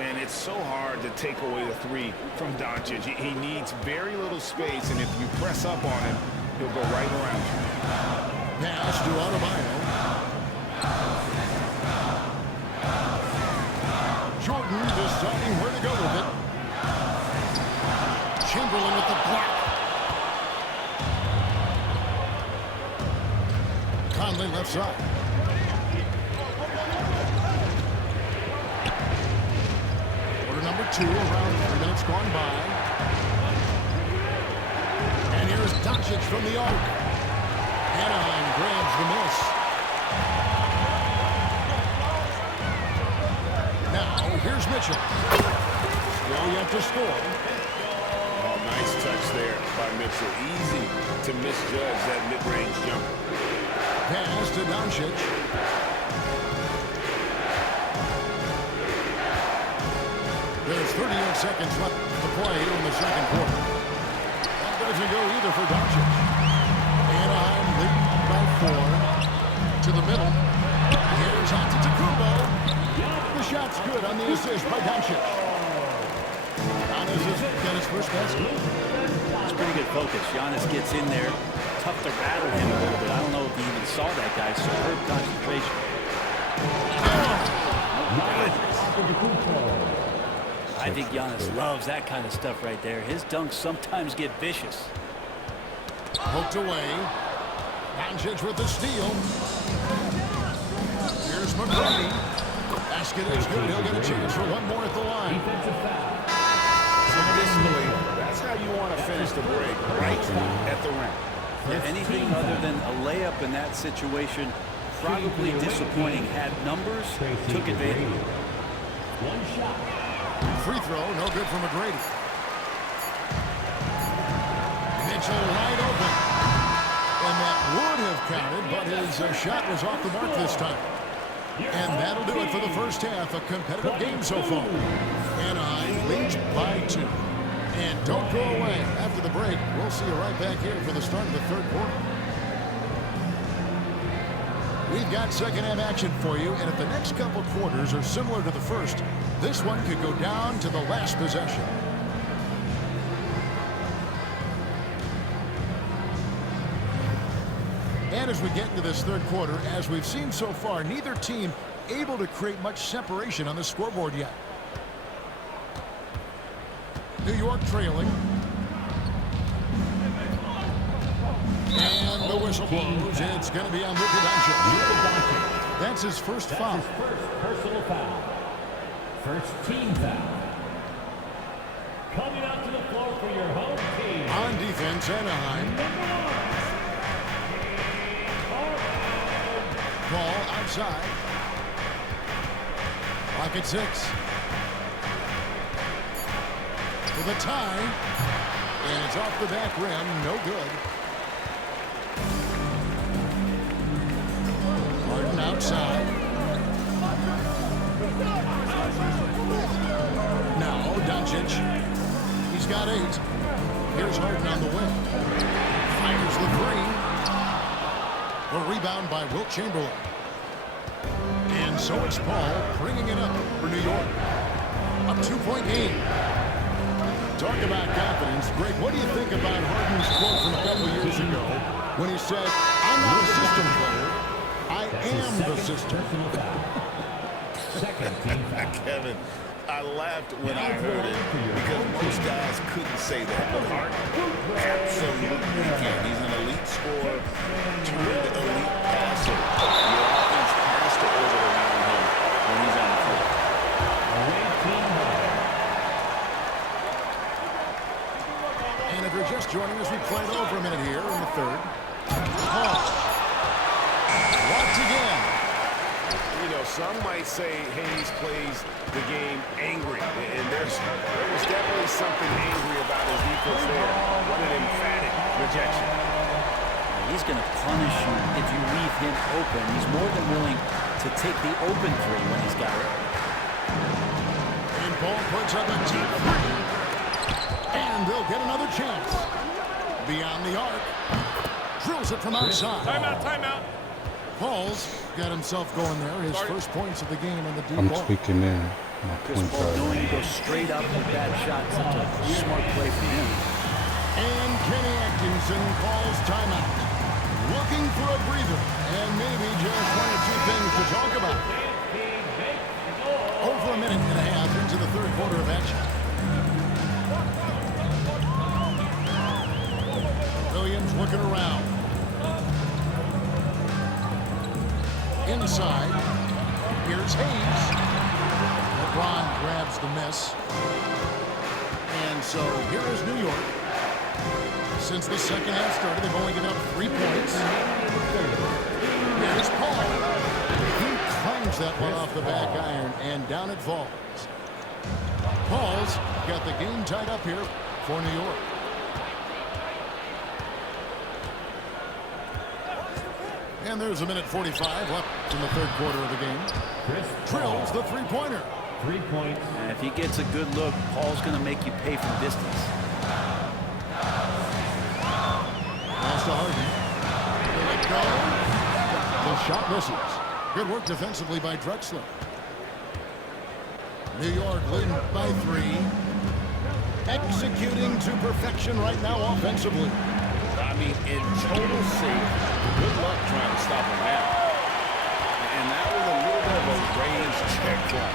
And it's so hard to take away the 3 from Doncic. He needs very little space, and if you press up on him, he'll go right around you. Pass to Adebayo. Chamberlain with the block. Conley left side. Quarter number 2, around 3 minutes gone by. And here's Doncic from the arc. Anaheim grabs the miss. Now, here's Mitchell. Still yet to score. Oh, nice touch there by Mitchell. Easy to misjudge that mid-range jumper. Pass to Doncic. There's 38 seconds left to play here in the second quarter. That doesn't go either for Doncic. Anaheim leading by 4. To the middle. Here's Antetokounmpo. The shot's good on the assist by Doncic. Giannis has got his first basket. It's pretty good focus. Giannis gets in there. Tough to rattle him a little bit. I don't know if he even saw that guy. Superb concentration. I think Giannis loves that kind of stuff right there. His dunks sometimes get vicious. Poked away. Doncic with the steal. Here's McGrady. Basket is good. He'll get a chance for one more at the line. Traditionally, that's how you want to finish the break, right at the rim. Anything other than a layup in that situation, probably disappointing. Had numbers, took advantage. One shot. Free throw, no good for McGrady. Mitchell wide open. And that would have counted, but his shot was off the mark this time. And that'll do it for the first half. A competitive game so far. Anaheim leads by 2. And don't go away. After the break, we'll see you right back here for the start of the third quarter. We've got second half action for you, and if the next couple quarters are similar to the first, this one could go down to the last possession. And as we get into this third quarter, as we've seen so far, neither team able to create much separation on the scoreboard yet. New York trailing. And the whistle blows. It's going to be on Luka Doncic. That's his first foul. His first personal foul. First team foul. Coming out to the floor for your home team. On defense, Anaheim. Ball outside. Clock at 6. For the tie. And it's off the back rim. No good. Harden outside. Now Doncic. He's got 8. Here's Harden on the wing. Fires the 3. The rebound by Wilt Chamberlain. And so it's Paul bringing it up for New York. A 2-point game. Talk about confidence. Greg, what do you think about Harden's quote from a couple years ago when he said, I'm not a system player, I am the system. Second team foul. Kevin, I laughed when I heard it because most guys couldn't say that, but Harden absolutely can. He's an elite scorer, turned elite passer. Your offense has to orbit around him when he's on the floor. And if you're just joining us, we played over a minute here in the third. Paul. Once again. You know, some might say Hayes plays the game angry, and there was definitely something angry about his defense there. What an emphatic rejection. He's going to punish you if you leave him open. He's more than willing to take the open 3 when he's got it. And Paul puts up a deep 3. And they'll get another chance. Beyond the arc. Drills it from outside. Timeout, timeout. Paul's got himself going there. His first points of the game in the deep I'm ball. speaking in. My Chris point Paul guard. knowing to go straight up with bad shots. Such a smart play from him. And Kenny Atkinson calls timeout. Looking for a breather. And maybe just 1 or 2 things to talk about. Over a minute and a half into the third quarter of action. Williams looking around. Inside. Here's Hayes. LeBron grabs the miss. And so here is New York. Since the second half started, they've only given up 3 points. Here's Paul. He claims that one off the back iron, and down it falls. Paul's got the game tied up here for New York. And there's a minute 45 left in the third quarter of the game. Drills the three-pointer. 3 points. And if he gets a good look, Paul's going to make you pay from distance. Pass to Harden. Let it go. The shot misses. Good work defensively by Drexler. New York leading by 3. Executing to perfection right now offensively. I mean, in total sync. Good luck trying to stop him now. And that was a little bit of a range check fly.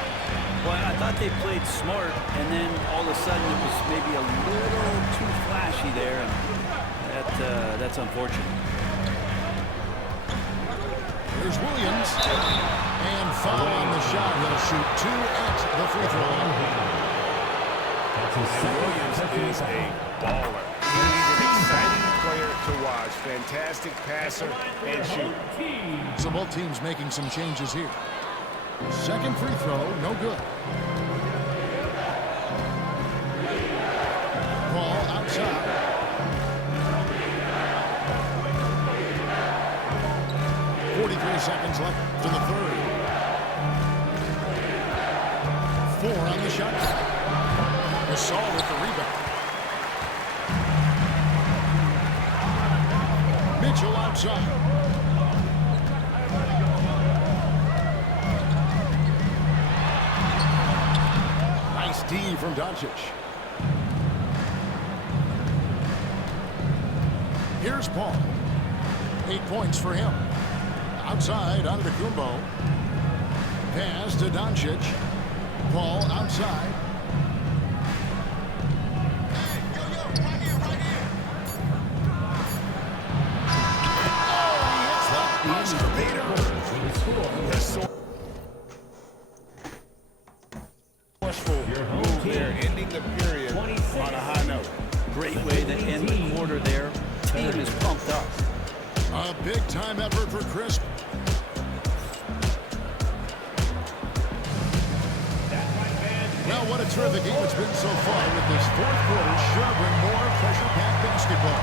Well, I thought they played smart, and then all of a sudden it was maybe a little too flashy there, and that's unfortunate. Here's Williams. And foul on the shot. He'll shoot 2 at the free throw line. Williams is a baller. He's an exciting player to watch. Fantastic passer and shooter. So both teams making some changes here. Second free throw, no good. Paul outside. Seconds left in the third. 4 on the shot clock. Gasol with the rebound. Mitchell outside. Nice D from Doncic. Here's Paul. 8 points for him. Outside, Antetokounmpo. Pass to Doncic. Paul outside. Oh, he hits the buzzer beater. Forceful move there, ending the period on a high note. Great way to end the quarter there. Team is pumped up. A big-time effort for Crisp. Well, what a terrific game it's been so far with this fourth quarter. Sure bring more pressure-packed basketball.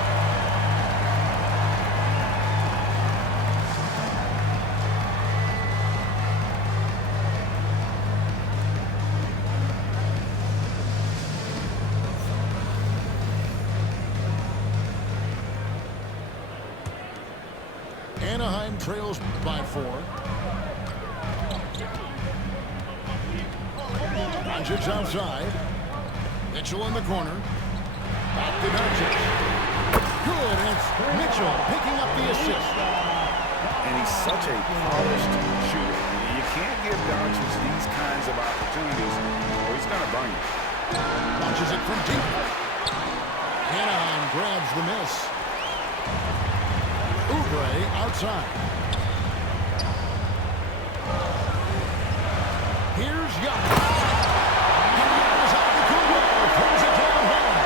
Anaheim trails by 4. Doncic outside. Mitchell in the corner. Back to Doncic. Good. And it's Mitchell picking up the assist. And he's such a polished shooter. You can't give Doncic these kinds of opportunities or he's going to burn you. Launches it from deep. Anaheim grabs the miss. Oubre outside. Here's Young. Here's Antetokounmpo. Throws it down home.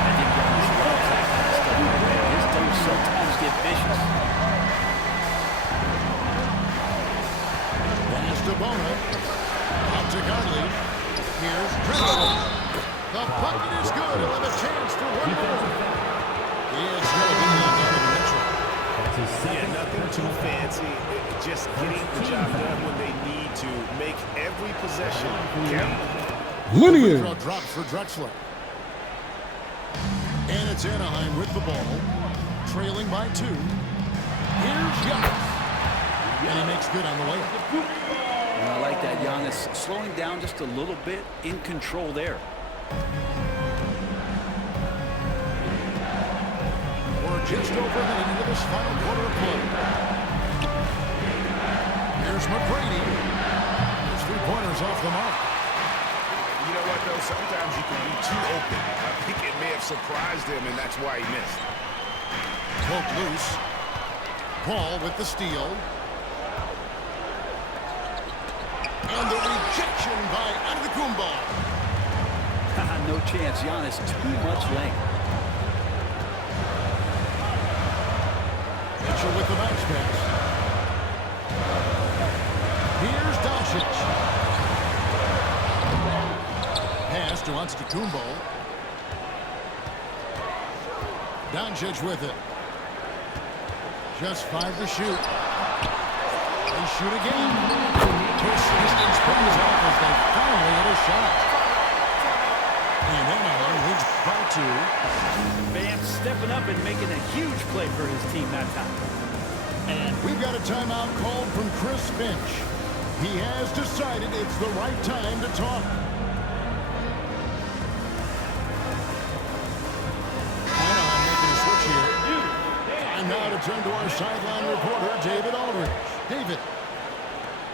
I think Giannis loves that kind of stuff right there. His dunks sometimes get vicious. Pass to Bona. Out to Garley. Here's Drexler. The bucket is good. He'll have a chance for one more. It's going to be Donovan Mitchell. Yeah, nothing too fancy. Just getting the job done when they need to. Make every possession count. Linear. Throw drops for Drexler. And it's Anaheim with the ball. Trailing by 2. Here's Giannis. And he makes good on the layup. And I like that. Giannis slowing down just a little bit, in control there. We're just over a minute into this final quarter of play. Here's McGrady. His 3-pointers off the mark. You know what, though? Sometimes you can be too open. I think it may have surprised him, and that's why he missed. Poked loose. Paul with the steal. And the rejection by Antetokounmpo. No chance. Giannis, too much length. Mitchell with the bounce pass. Here's Doncic. Pass to Antetokounmpo. Doncic with it. Just 5 to shoot. They shoot again. Persistence pays off as they finally hit a shot. And Anaheim leads by 2. Bam stepping up and making a huge play for his team that time. And we've got a timeout called from Chris Finch. He has decided it's the right time to talk. Anaheim making a switch here. And now to turn to our sideline reporter, David Aldridge. David.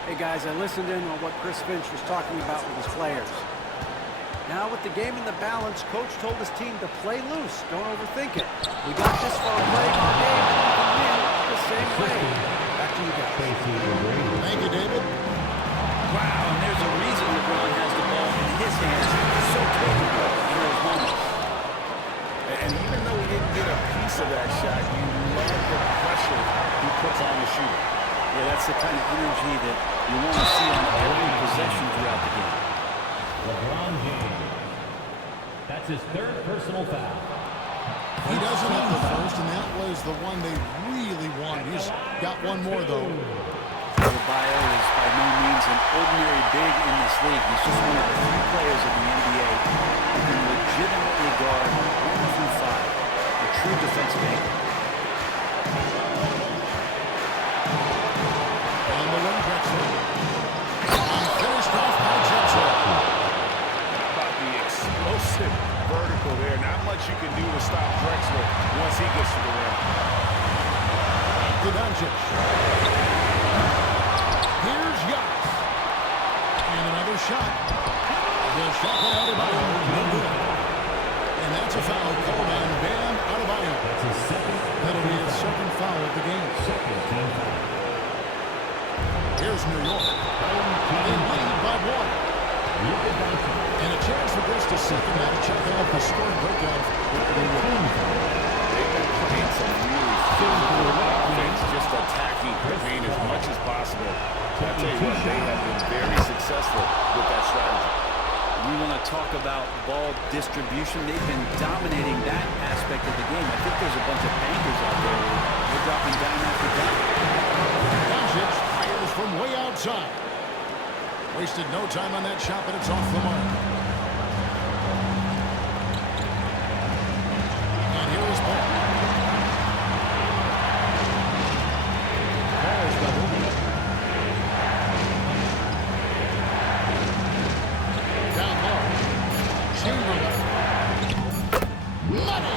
Hey guys, I listened in on what Chris Finch was talking about with his players. Now with the game in the balance, coach told his team to play loose. Don't overthink it. We got this far playing the game and we can win the same way. Back to you guys. Thank you, David. Wow, and there's a reason LeBron has the ball in his hands. He's so capable in those moments. And even though he didn't get a piece of that shot, you love the pressure he puts on the shooter. Yeah, that's the kind of energy that you want to see on every possession throughout the game. LeBron James. That's his 3rd personal foul. He doesn't have the first, and that was the one they really wanted. He's got one more, though. Adebayo is by no means an ordinary big in this league. He's just one of the few players in the NBA who can legitimately guard 1 through 5. A true defensive anchor. And the rim Drexler. And finished off by Drexler. About the explosive vertical there. Not much you can do to stop Drexler once he gets to the rim. To Doncic. Here's Giannis. And another shot. The shot by Adebayo. No good. And that's a foul called on Bam Adebayo. That's his 2nd. That'll be his 2nd foul of the game. 2nd team foul. Here's New York. They lead by 1. And a chance for just a second now to check out the scoring breakdown. They've been playing some really physical offense, just attacking the paint as much as possible. I tell you what, they have been very successful with that strategy. We want to talk about ball distribution. They've been dominating that aspect of the game. I think there's a bunch of bankers out there. They're dropping down after down. Doncic fires from way outside. Wasted no time on that shot, but it's off the mark. And here is Paul. Paul's double. Down low. Chamberlain. Money!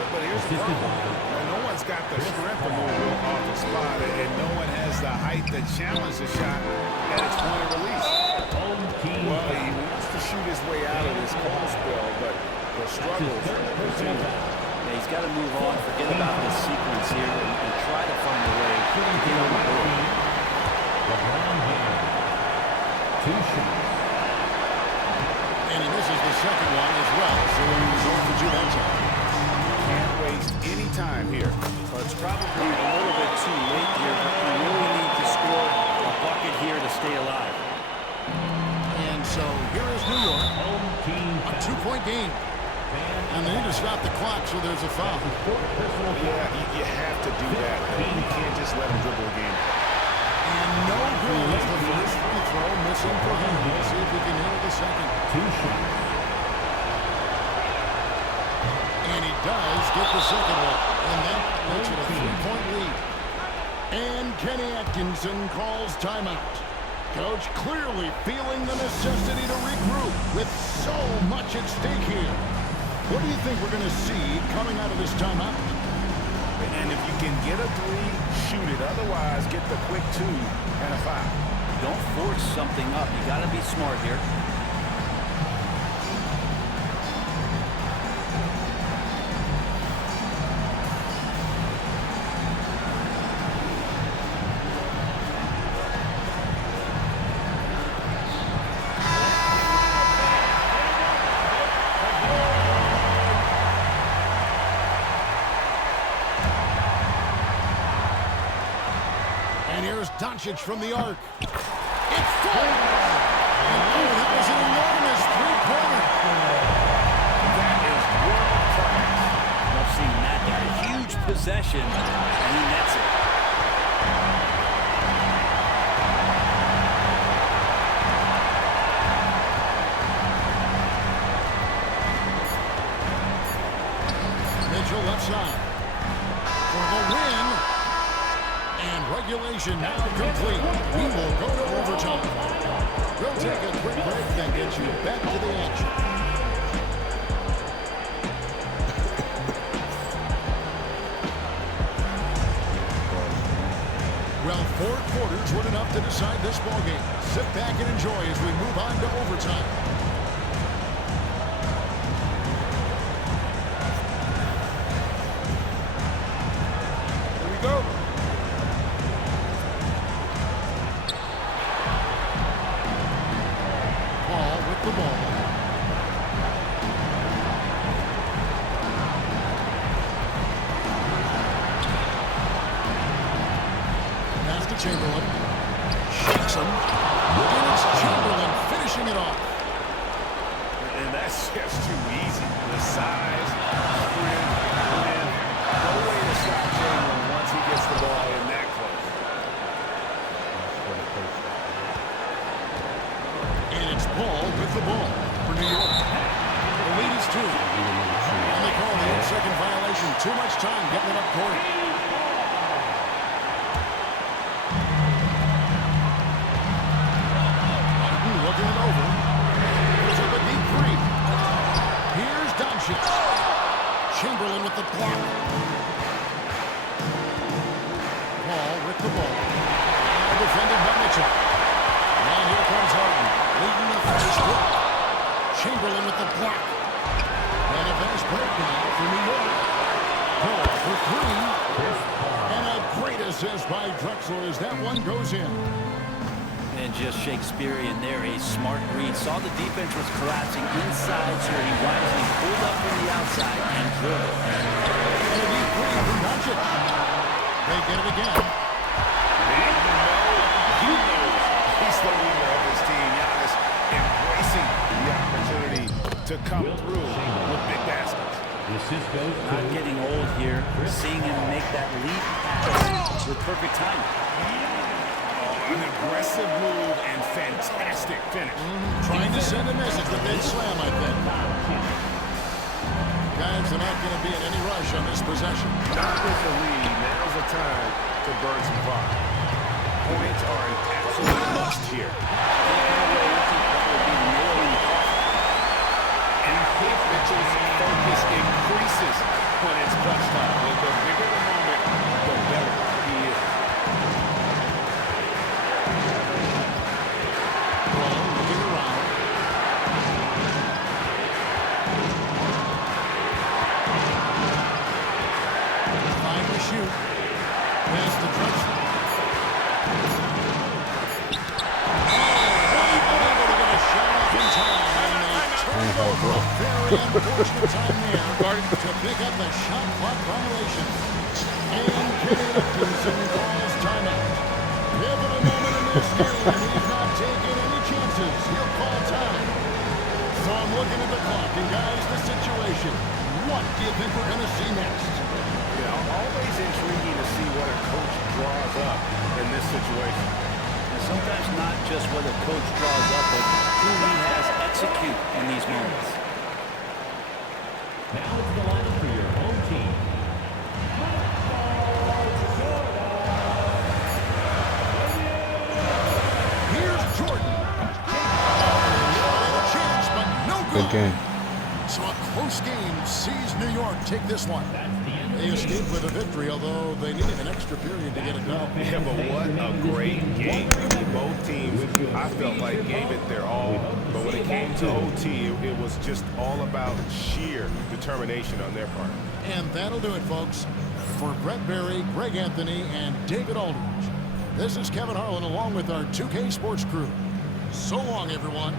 But here's the problem. No one's got the strength to move off the spot, and no one has the height to challenge the shot at its point of release. Well, he wants to shoot his way out of this cold spell, but the struggles continue. Yeah, he's got to move on, forget about this sequence here, and try to find a way to get on the board. LeBron James. 2 shots. And he misses the second one as well, so he's over to 2 that time. Can't waste any time here. Well, it's probably a little bit too late here, but we really need to score a bucket here to stay alive. And so here is New York. A 2-point game. And they need to stop the clock, so there's a foul. Yeah, you have to do that. You can't just let him dribble a game. And no good is the first free throw missing for him. We'll see if we can nail the second. 2 shots. And he does get the second one. And that makes it a 3-point lead. And Kenny Atkinson calls timeout. Coach clearly feeling the necessity to regroup with so much at stake here. What do you think we're going to see coming out of this timeout? And if you can get a 3, shoot it. Otherwise, get the quick 2 and a foul. Don't force something up. You got to be smart here. And here's Doncic from the arc. It's full. And oh, that was an enormous three-pointer. That is world class. Love seeing that. Got a huge possession, and he nets it. Mitchell left side for the win. And regulation now complete. We will go to overtime. We'll take a quick break, then get you back to the action. Well, 4 quarters weren't enough to decide this ballgame. Sit back and enjoy as we move on to overtime. Go. Paul with the ball. Pass to Chamberlain. Shakes him. And it's Chamberlain finishing it off. And that's just too easy. The size, strength, length. No way to stop Chamberlain once he gets the ball in that close. And it's Paul with the ball for New York. The lead is 2. And they call the 8-second violation. Too much time getting it up court. Martin looking it over. Puts up a deep 3. Here's Doncic. Chamberlain with the block. Paul with the ball. Now defended by Mitchell. And here comes Harden, leading the first block. Chamberlain with the block. And a fast break now for New York. Paul for 3. And a great assist by Drexler as that one goes in. And just Shakespearean there, a smart read. Saw the defense was collapsing inside, so he wisely pulled up from the outside and dribbled. And a deep 3 from Doncic. They get it again. He knows he's the leader of his team. Giannis embracing the opportunity to come through with big baskets. Not getting old here. Seeing him make that leap pass with perfect time. An aggressive move and fantastic finish. Trying to send a message with that slam, I think. Guys are not going to be in any rush on this possession. Not with the lead. Now's the time to burn some fire. Points are an absolute must here. And Cliff Mitchell's focus increases when it's clutch time. The bigger the moment, the better he is. Ball looking around. Time to shoot. Pass to Drexler. Unable to get a shot off in time. And they turn it over. Very unfortunate time there to pick up the shot clock violation. And Kenny Atkinson calls timeout. Pivotal moment in this game. He's not taking any chances. He'll call time. So I'm looking at the clock. And guys, the situation. What do you think we're going to see next? Always intriguing to see what a coach draws up in this situation. And sometimes not just what a coach draws up, but who he has execute in these moments. Now it's the lineup for your home team. Here's Jordan. Had a chance, but no good. Good game. So a close game sees New York take this one. They escaped with a victory, although they needed an extra period to get it done. Yeah, but what a great game. Both teams, I felt like, gave it their all. But when it came to OT, it was just all about sheer determination on their part. And that'll do it, folks. For Brett Berry, Greg Anthony, and David Aldridge, this is Kevin Harlan along with our 2K Sports crew. So long, everyone.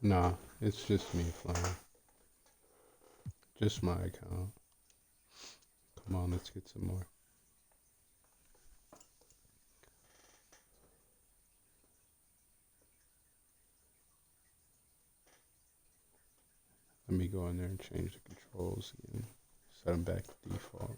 Nah, it's just me flying. Just my account. Come on, let's get some more. Let me go in there and change the controls again. Set them back to default.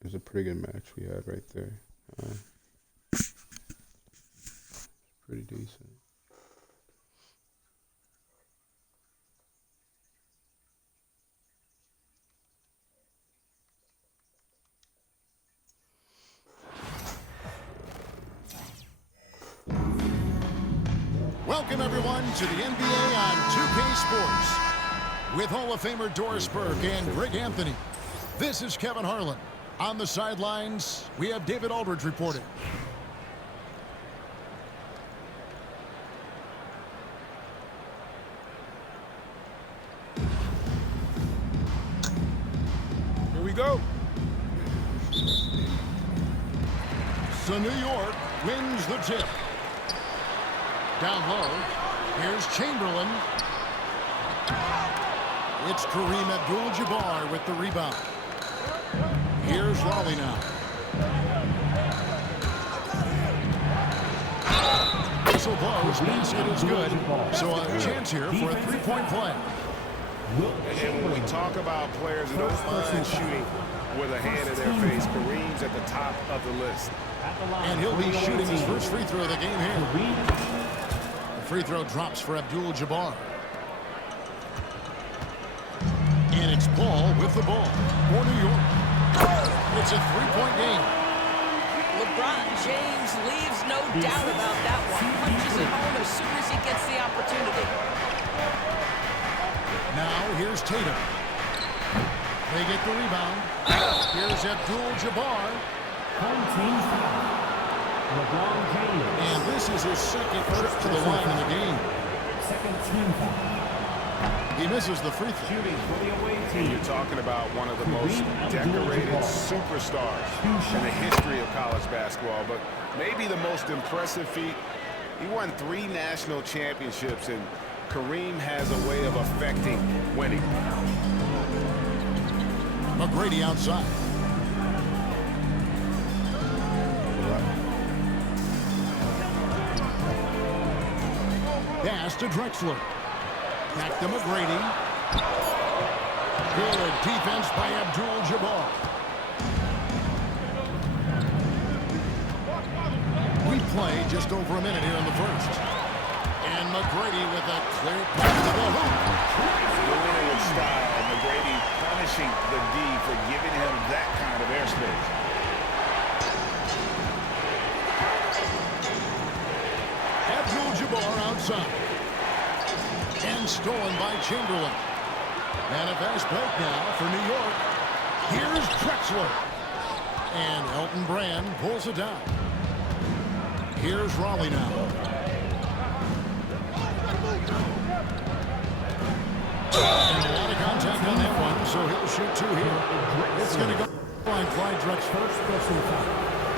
It was a pretty good match we had right there. Pretty decent. Welcome, everyone, to the NBA on 2K Sports with Hall of Famer Doris Burke and Greg Anthony. This is Kevin Harlan. On the sidelines, we have David Aldridge reporting. Here we go. So New York wins the tip. Down low, here's Chamberlain. It's Kareem Abdul-Jabbar with the rebound. Here's Raleigh now. Whistle blows, basket is good. So a chance here for a three-point play. And when we talk about players who don't mind shooting with a hand in their face, Kareem's at the top of the list. And he'll be shooting his first free throw of the game here. The free throw drops for Abdul-Jabbar. And it's Paul with the ball for New York. It's a three-point game. LeBron James leaves no doubt about that one. Punches it home as soon as he gets the opportunity. Now here's Tatum. They get the rebound. Here's Abdul-Jabbar. Home team foul. LeBron James. And this is his second trip to the line in the game. Second team foul. He misses the free throw. Shooting for the away And team. you're talking about one of the most decorated superstars in the history of college basketball, but maybe the most impressive feat. He won 3 national championships, and Kareem has a way of affecting winning. McGrady outside. Pass to Drexler. Back to McGrady. Good defense by Abdul-Jabbar. We play just over a minute here in the first. And McGrady with a clear pass to the hoop. Doing it with style, McGrady punishing the D for giving him that kind of airspace. Abdul-Jabbar outside. And stolen by Chamberlain. And a fast break now for New York. Here's Drexler. And Elton Brand pulls it down. Here's Raleigh now. And a lot of contact on that one, so he'll shoot 2 here. It's going to go by Clyde Drexler.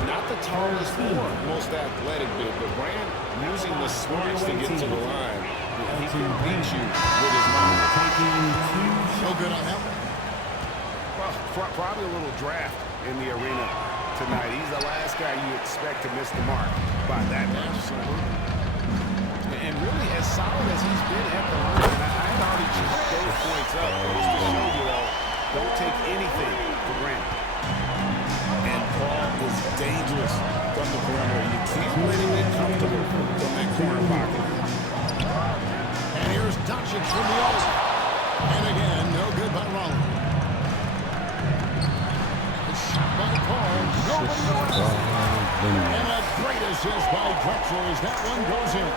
Not the tallest or most athletic bit, but Brand using the smarts to get to the line. He can beat you with his mind. No good on that one. Well, probably a little draft in the arena tonight. He's the last guy you expect to miss the mark by that much. And really, as solid as he's been at the line, and I had already checked those points up. Goes to show you, though, don't take anything for granted. And Paul is dangerous from the perimeter. You can't let him get comfortable from that corner pocket. And here's Doncic from the off. And again, no good by Raleigh. The shot by Paul. Nobody around. And a great assist by Drexler as that one goes in.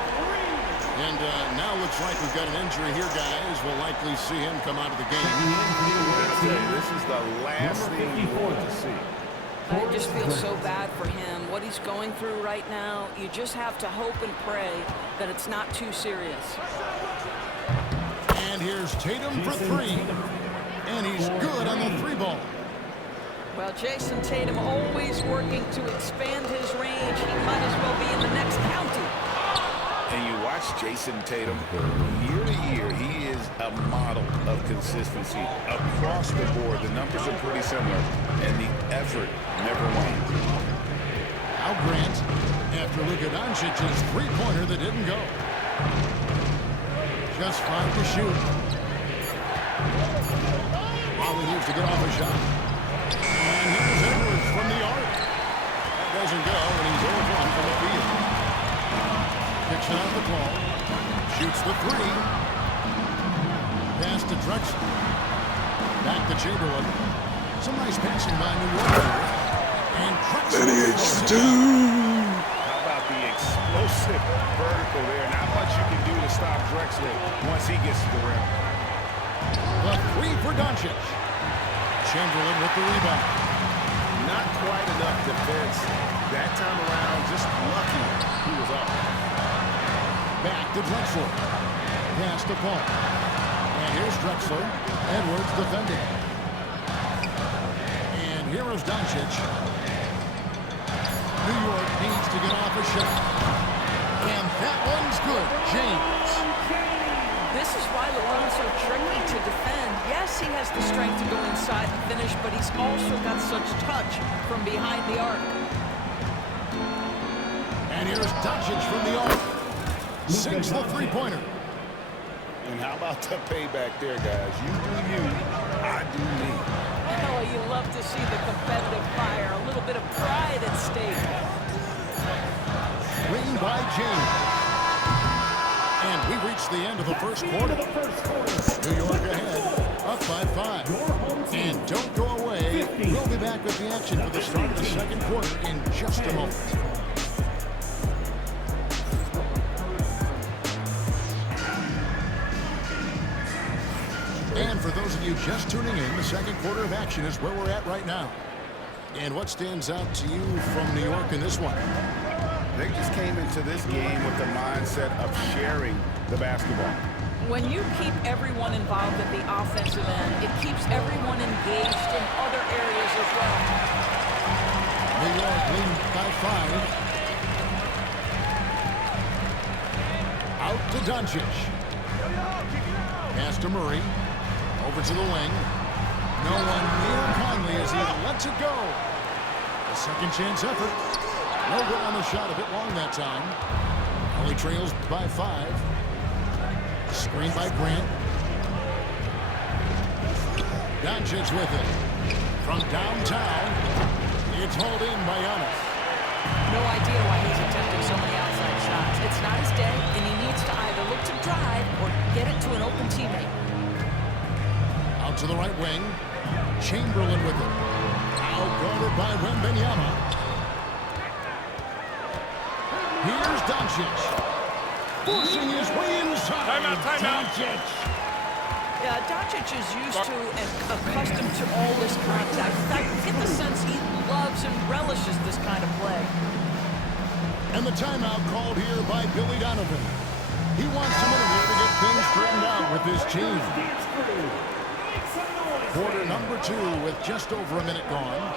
And now looks like we've got an injury here, guys. We'll likely see him come out of the game. This is the last thing you want to see. I just feel so bad for him. What he's going through right now, you just have to hope and pray that it's not too serious. And here's Here's Tatum for three. And he's good on the three ball. Well, Jason Tatum always working to expand his range. He might as well be in the next county. And you watch Jason Tatum, year to year, he is a model of consistency. Across the board, the numbers are pretty similar, and the effort never wanes. Now Grant, after Luka Doncic's three-pointer that didn't go. Just 5 to shoot. All he needs to get off a shot. And here's Edwards from the arc. That doesn't go, and he's 0-1 from the field. Picks it out the ball. Shoots the three. Pass to Drexler. Back to Chamberlain. Some nice passing by New York. And Drexler. How about the explosive vertical there? Not much you can do to stop Drexler once he gets to the rim. The three for Doncic. Chamberlain with the rebound. Not quite enough defense. That time around, just lucky he was up. Back to Drexler. Pass to Paul. And here's Drexler. Edwards defending. And here is Doncic. New York needs to get off a shot. And that one's good. James. This is why LeBron's so tricky to defend. Yes, he has the strength to go inside and finish, but he's also got such touch from behind the arc. And here's Doncic from the arc. Sinks the three-pointer. And how about the payback there, guys? You do you, I do me. Oh, you love to see the competitive fire. A little bit of pride at stake. Win by James. And we reach the end of the first quarter. New York ahead, up by 5. And don't go away. We'll be back with the action for the start of the second quarter in just a moment. And for those of you just tuning in, the second quarter of action is where we're at right now. And what stands out to you from New York in this one? They just came into this game with the mindset of sharing the basketball. When you keep everyone involved at the offensive end, it keeps everyone engaged in other areas as well. New York lead by 5. Out to Doncic. Pass to Murray. Over to the wing. No one near Conley as he lets it go. A second chance effort. No good on the shot, a bit long that time. Only trails by 5. Screen by Grant. Doncic with it. From downtown, it's hauled in by Giannis. No idea why he's attempting so many outside shots. It's not his day, and he needs to either look to drive or get it to an open teammate. Out to the right wing. Chamberlain with it. Outguarded by Wembanyama. Here's Doncic. Forcing his way inside. Timeout. Doncic. Yeah, Doncic is used to and accustomed to all this contact. In fact, you get the sense he loves and relishes this kind of play. And the timeout called here by Billy Donovan. He wants a minute here to get things straightened out with his team. Quarter number 2 with just over a minute gone.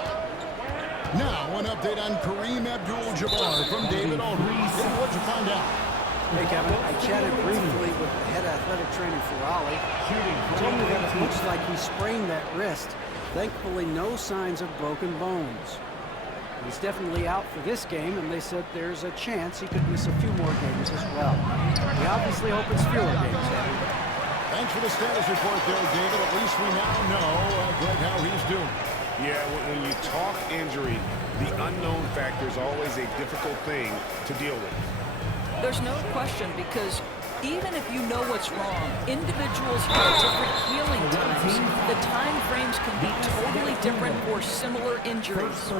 Now, an update on Kareem Abdul-Jabbar from David Aldridge. David, what'd you find out? Hey, Kevin, I chatted briefly with the head athletic trainer for Raleigh. He told me that it looks like he sprained that wrist. Thankfully, no signs of broken bones. He's definitely out for this game, and they said there's a chance he could miss a few more games as well. We obviously hope it's fewer games, Kevin. Thanks for the status report there, David. At least we now know, Greg, how he's doing. Yeah, when you talk injury, the unknown factor is always a difficult thing to deal with. There's no question, because even if you know what's wrong, individuals have different healing times. The time frames can be totally different for similar injuries.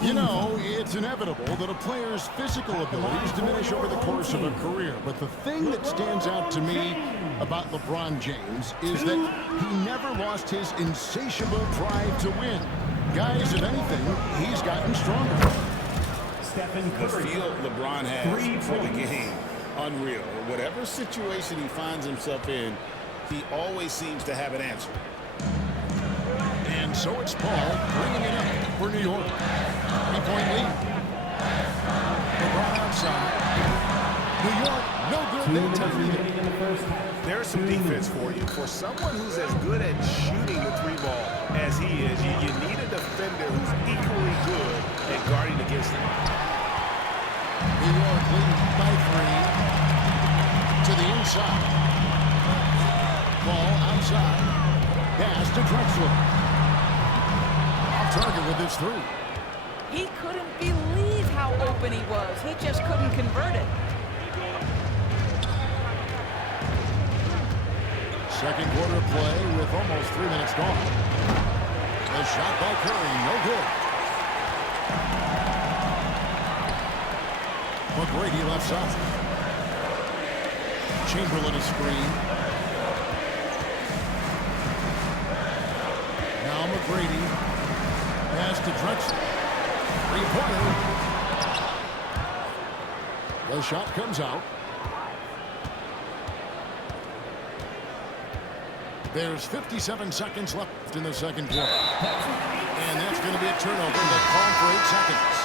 You know, it's inevitable that a player's physical abilities diminish over the course of a career. But the thing that stands out to me about LeBron James is that he never lost his insatiable drive to win. Guys, if anything, he's gotten stronger. The feel LeBron has for the game unreal. Whatever situation he finds himself in, he always seems to have an answer. And so it's Paul bringing it up for New York. 3-point lead. LeBron outside. New York, no good that time either. There's some defense for you. For someone who's as good at shooting the three ball as he is, you need a defender who's equally good at guarding against him. New York leading by 3 to the inside. Ball outside. Pass to Drexler. Off target with his 3. He couldn't believe how open he was. He just couldn't convert it. Second quarter play with almost 3 minutes gone. The shot by Curry, no good. McGrady left side. Chamberlain a screen. Now McGrady. Pass to Drexler. 3-pointer. The shot comes out. There's 57 seconds left in the second quarter. And that's going to be a turnover. They call for 8 seconds.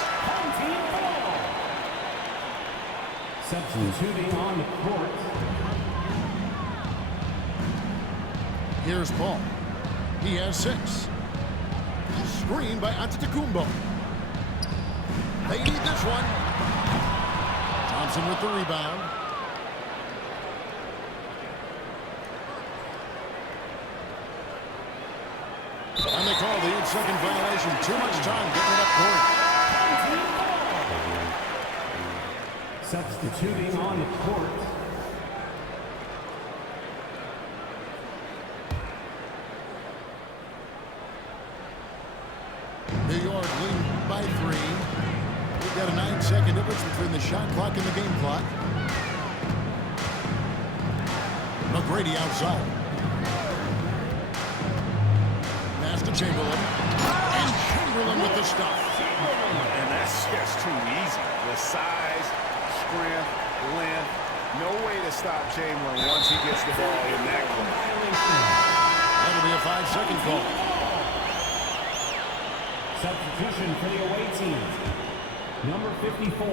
Substituting on the court. Here's Paul. He has 6. Screen by Antetokounmpo. They need this one. Thompson with the rebound. And they call the 8-second violation. Too much time getting it up court. Substituting on the court. New York leading by 3. We've got a 9-second difference between the shot clock and the game clock. McGrady outside. Pass to Chamberlain. And Chamberlain with the stuff. And that's just too easy. The size, strength, length, no way to stop Chamberlain once he gets the ball in that corner. That'll be a 5-second call. Substitution for the away team. Number 54.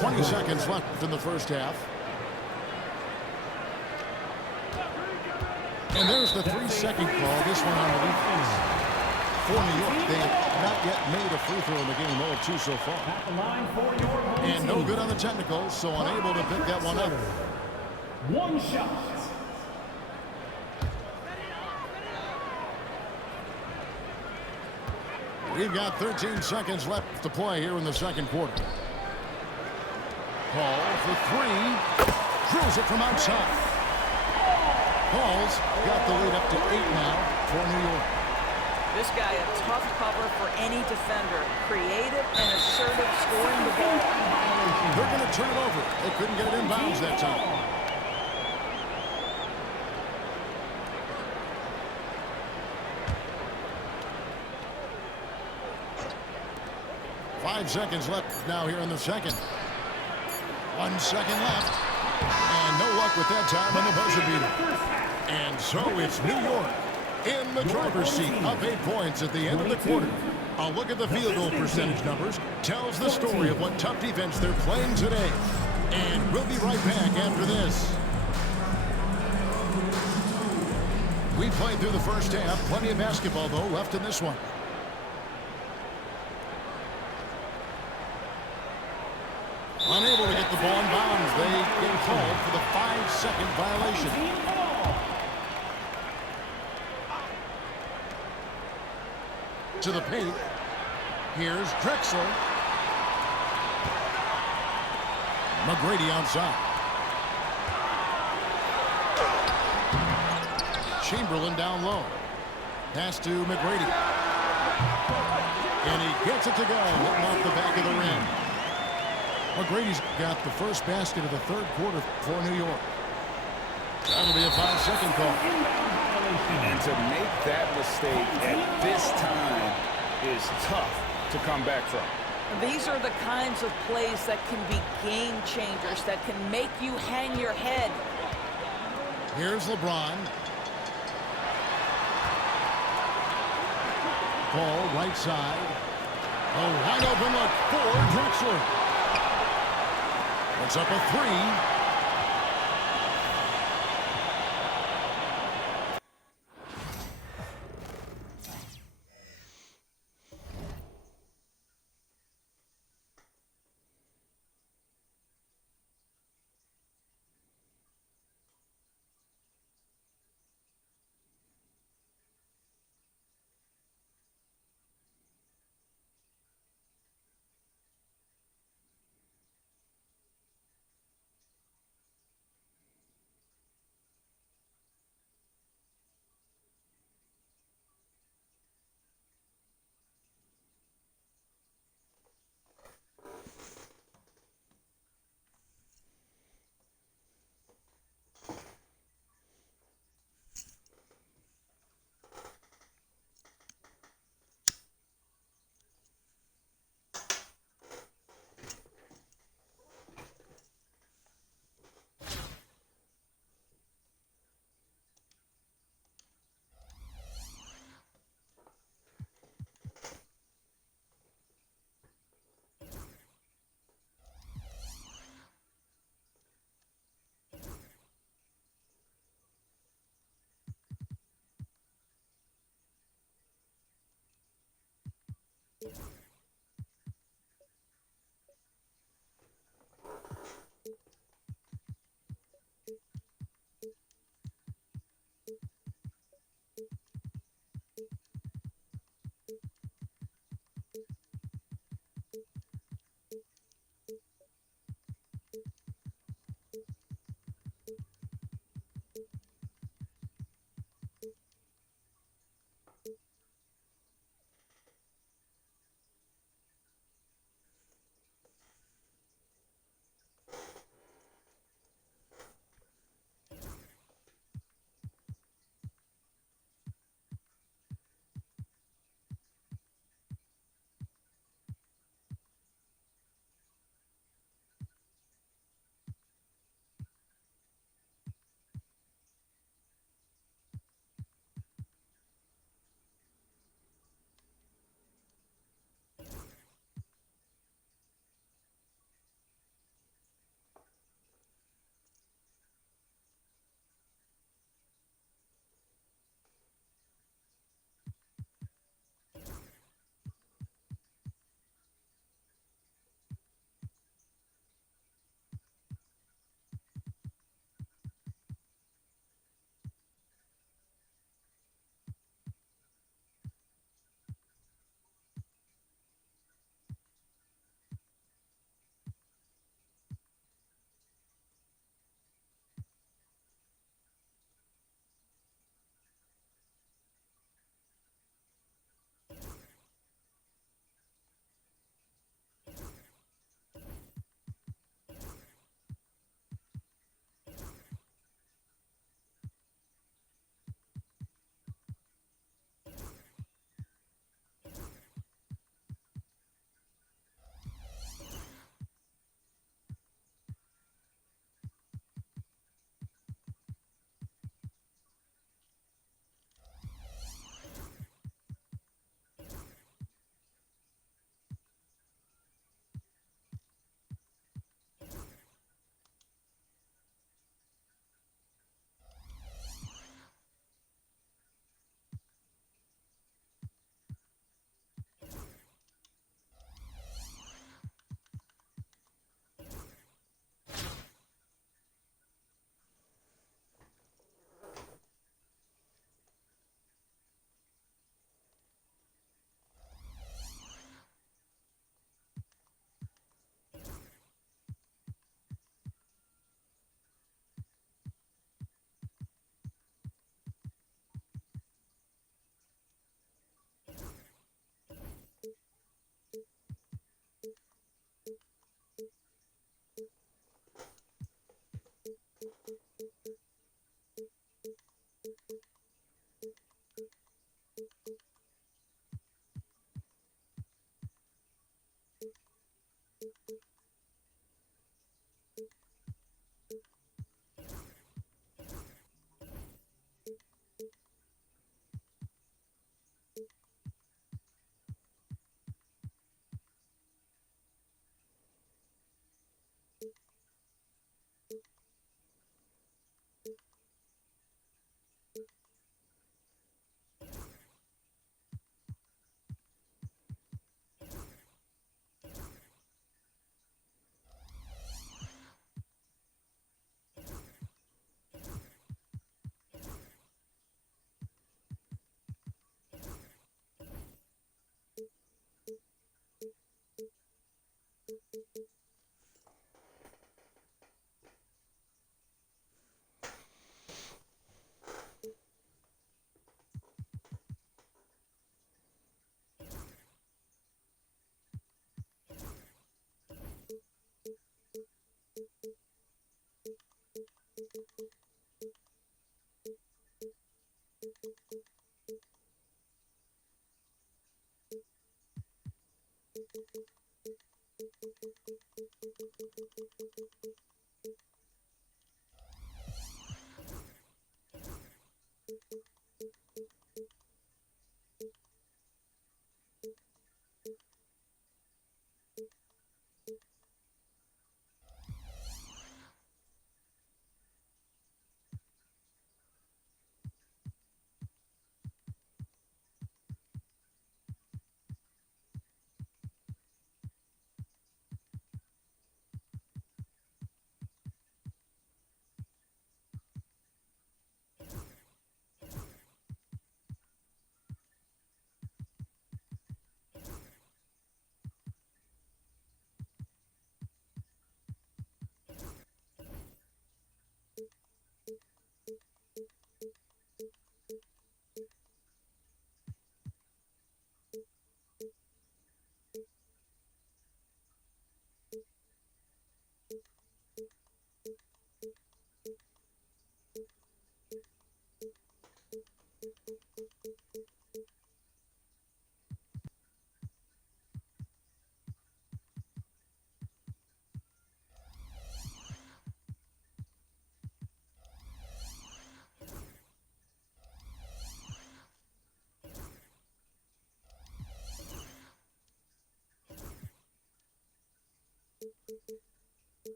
20 seconds left in the first half. And there's the 3-second call. This one on the defense. For New York, they have not yet made a free throw in the game. 0-2 so far. At the line for your home And no team. good on the technicals, so unable to pick that one up. One shot. We've got 13 seconds left to play here in the second quarter. Paul for 3. Drills it from outside. Paul's got the lead up to 8 now for New York. This guy a tough cover for any defender. Creative and assertive scoring the ball. They're going to turn it over. They couldn't get it in bounds that time. Five seconds left now here in the second. 1 second left. And no luck with that time on the buzzer beater. And so it's New York in the driver's seat, up 8 points at the end of the quarter. A look at the field goal percentage numbers tells the story of what tough defense they're playing today. And we'll be right back after this. We played through the first half. Plenty of basketball, though, left in this one. Unable to get the ball in bounds. They get called for the 5-second violation. To the paint. Here's Drexler. McGrady outside. Chamberlain down low. Pass to McGrady. And he gets it to go, hitting off the back of the rim. McGrady's got the first basket of the third quarter for New York. That'll be a 5-second call. And to make that mistake at this time is tough to come back from. These are the kinds of plays that can be game changers, that can make you hang your head. Here's LeBron. Ball right side. A wide open look for Drexler. Puts up a three.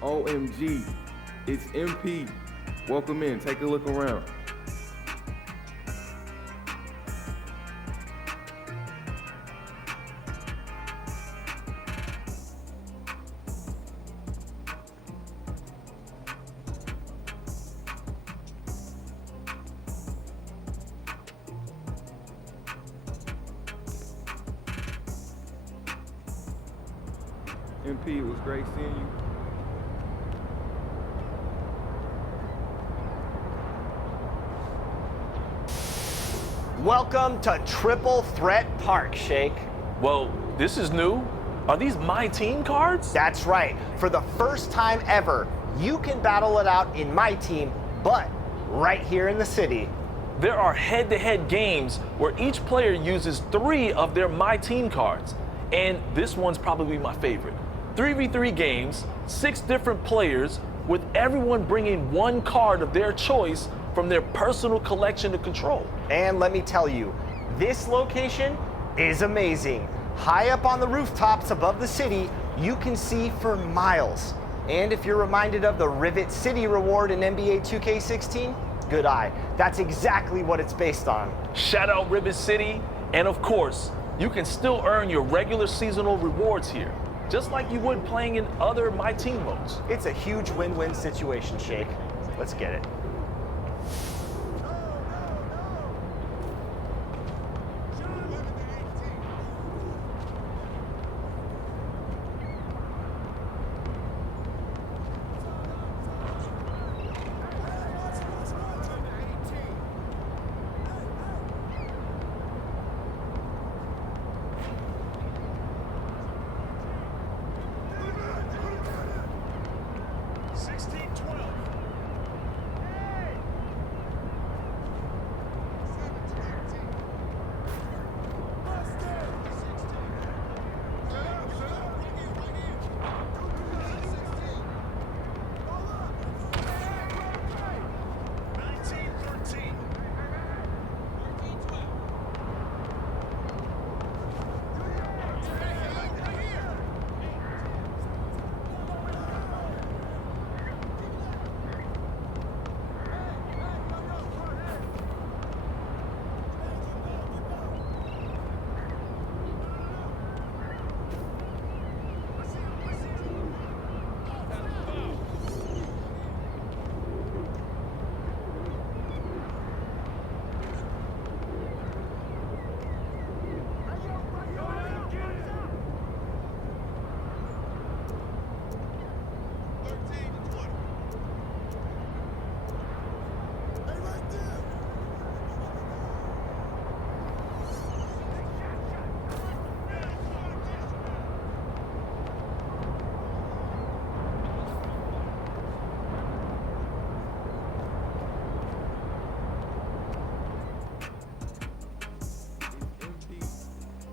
OMG, it's MP. Welcome in, take a look around. MP, it was great seeing you. Welcome to Triple Threat Park, Shake. Well, this is new. Are these my team cards? That's right. For the first time ever, you can battle it out in my team, but right here in the city. There are head-to-head games where each player uses 3 of their My Team cards. And this one's probably my favorite. 3v3 games, 6 different players, with everyone bringing 1 card of their choice from their personal collection to control. And let me tell you, this location is amazing. High up on the rooftops above the city, you can see for miles. And if you're reminded of the Rivet City reward in NBA 2K16, good eye. That's exactly what it's based on. Shout out Rivet City, and of course, you can still earn your regular seasonal rewards here, just like you would playing in other My Team modes. It's a huge win-win situation, Shake. Let's get it.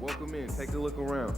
Welcome in, take a look around.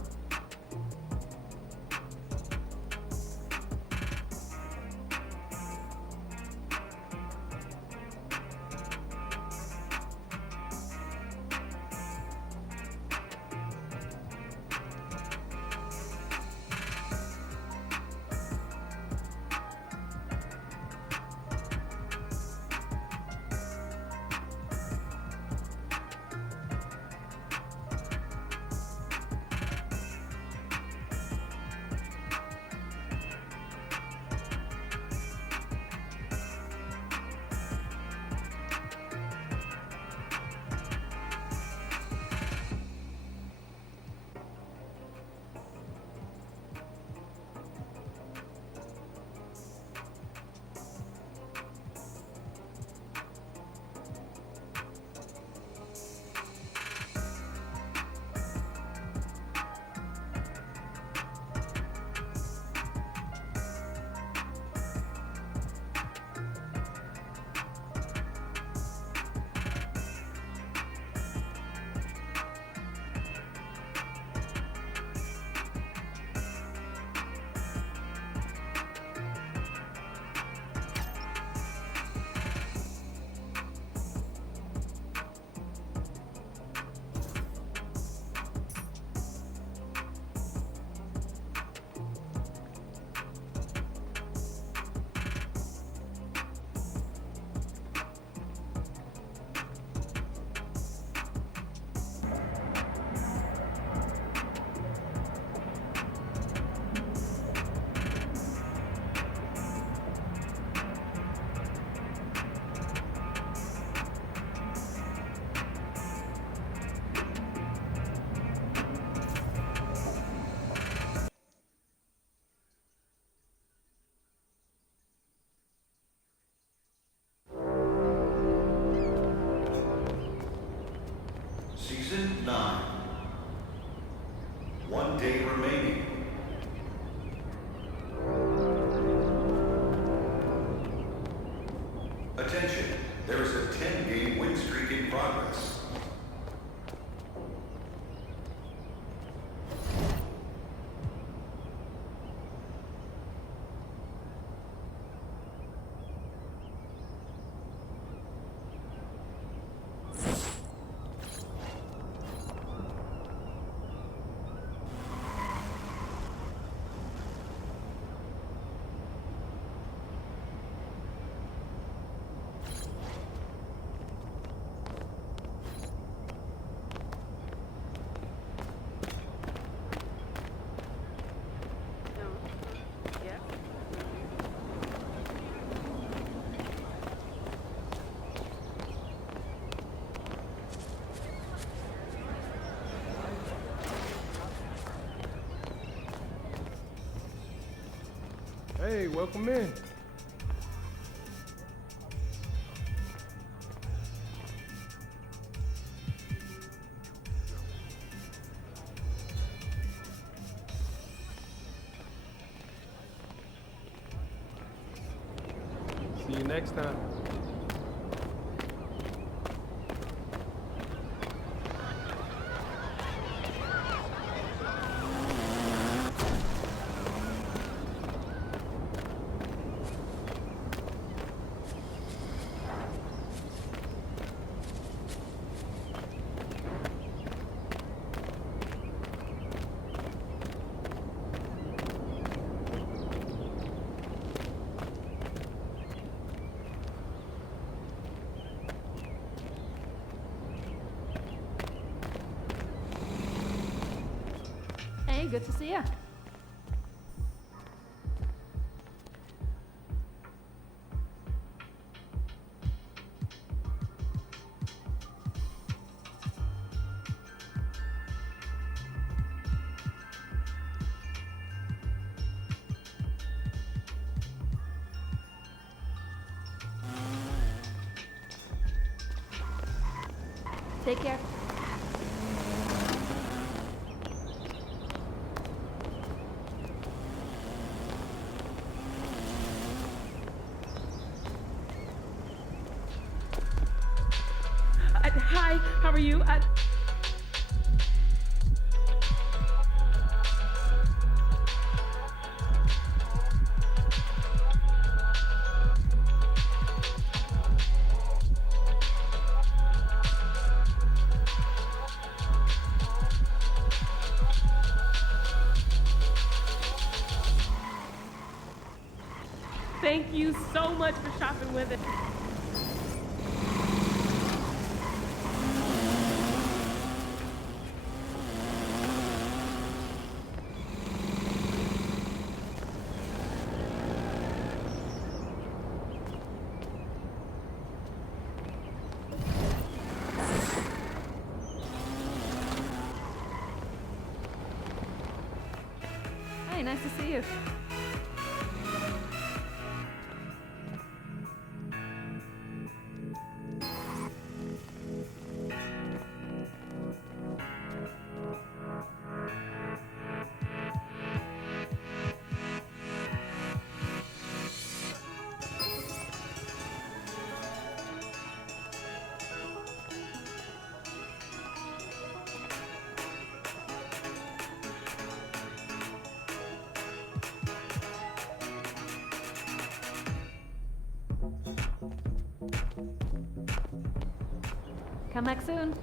Attention, there is a 10-game win streak in progress. Hey, welcome in. See you next time. Hey, good to see you. Take care. Hi, how are you? Thank you so much for shopping with us. Hey, nice to see you. Come back soon.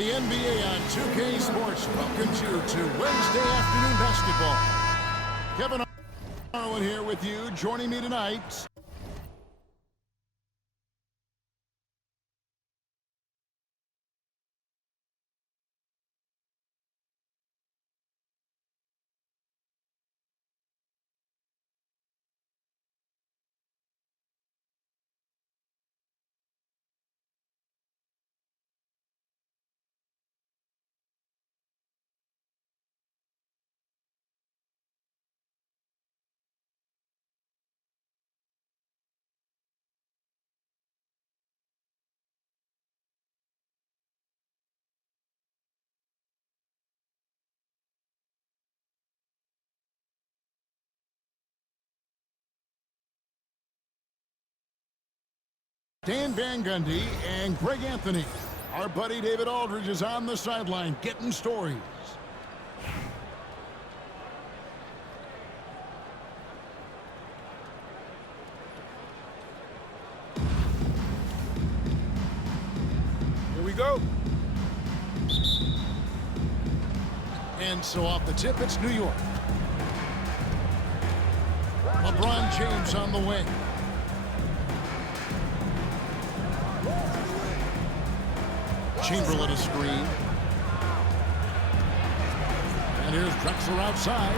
The NBA on 2K Sports welcomes you to Wednesday afternoon basketball. Kevin Harlan here with you. Joining me tonight, Dan Van Gundy and Greg Anthony. Our buddy David Aldridge is on the sideline getting stories. Here we go. And so off the tip, it's New York. LeBron James on the wing. Chamberlain a screen. And here's Drexler outside.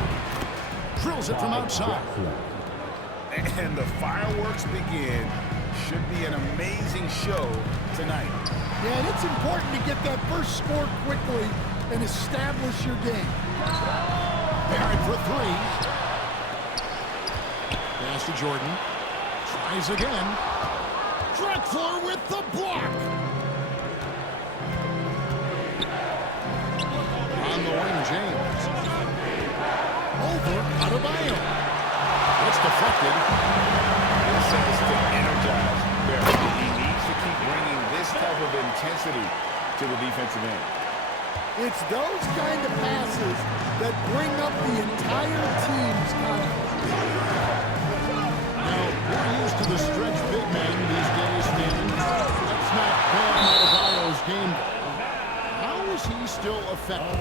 Drills it from outside. And the fireworks begin. Should be an amazing show tonight. Yeah, and it's important to get that first score quickly and establish your game. Barrett for three. Pass to Jordan. Tries again. Drexler with the block. On the wing, James. Over Adebayo. It's deflected. This is to energize Barrett. He needs to keep bringing this type of intensity to the defensive end. It's those kind of passes that bring up the entire team's confidence. Now, we're used to the stretch big man these days, Stan. That's not Bam Adebayo's game. How is he still effective?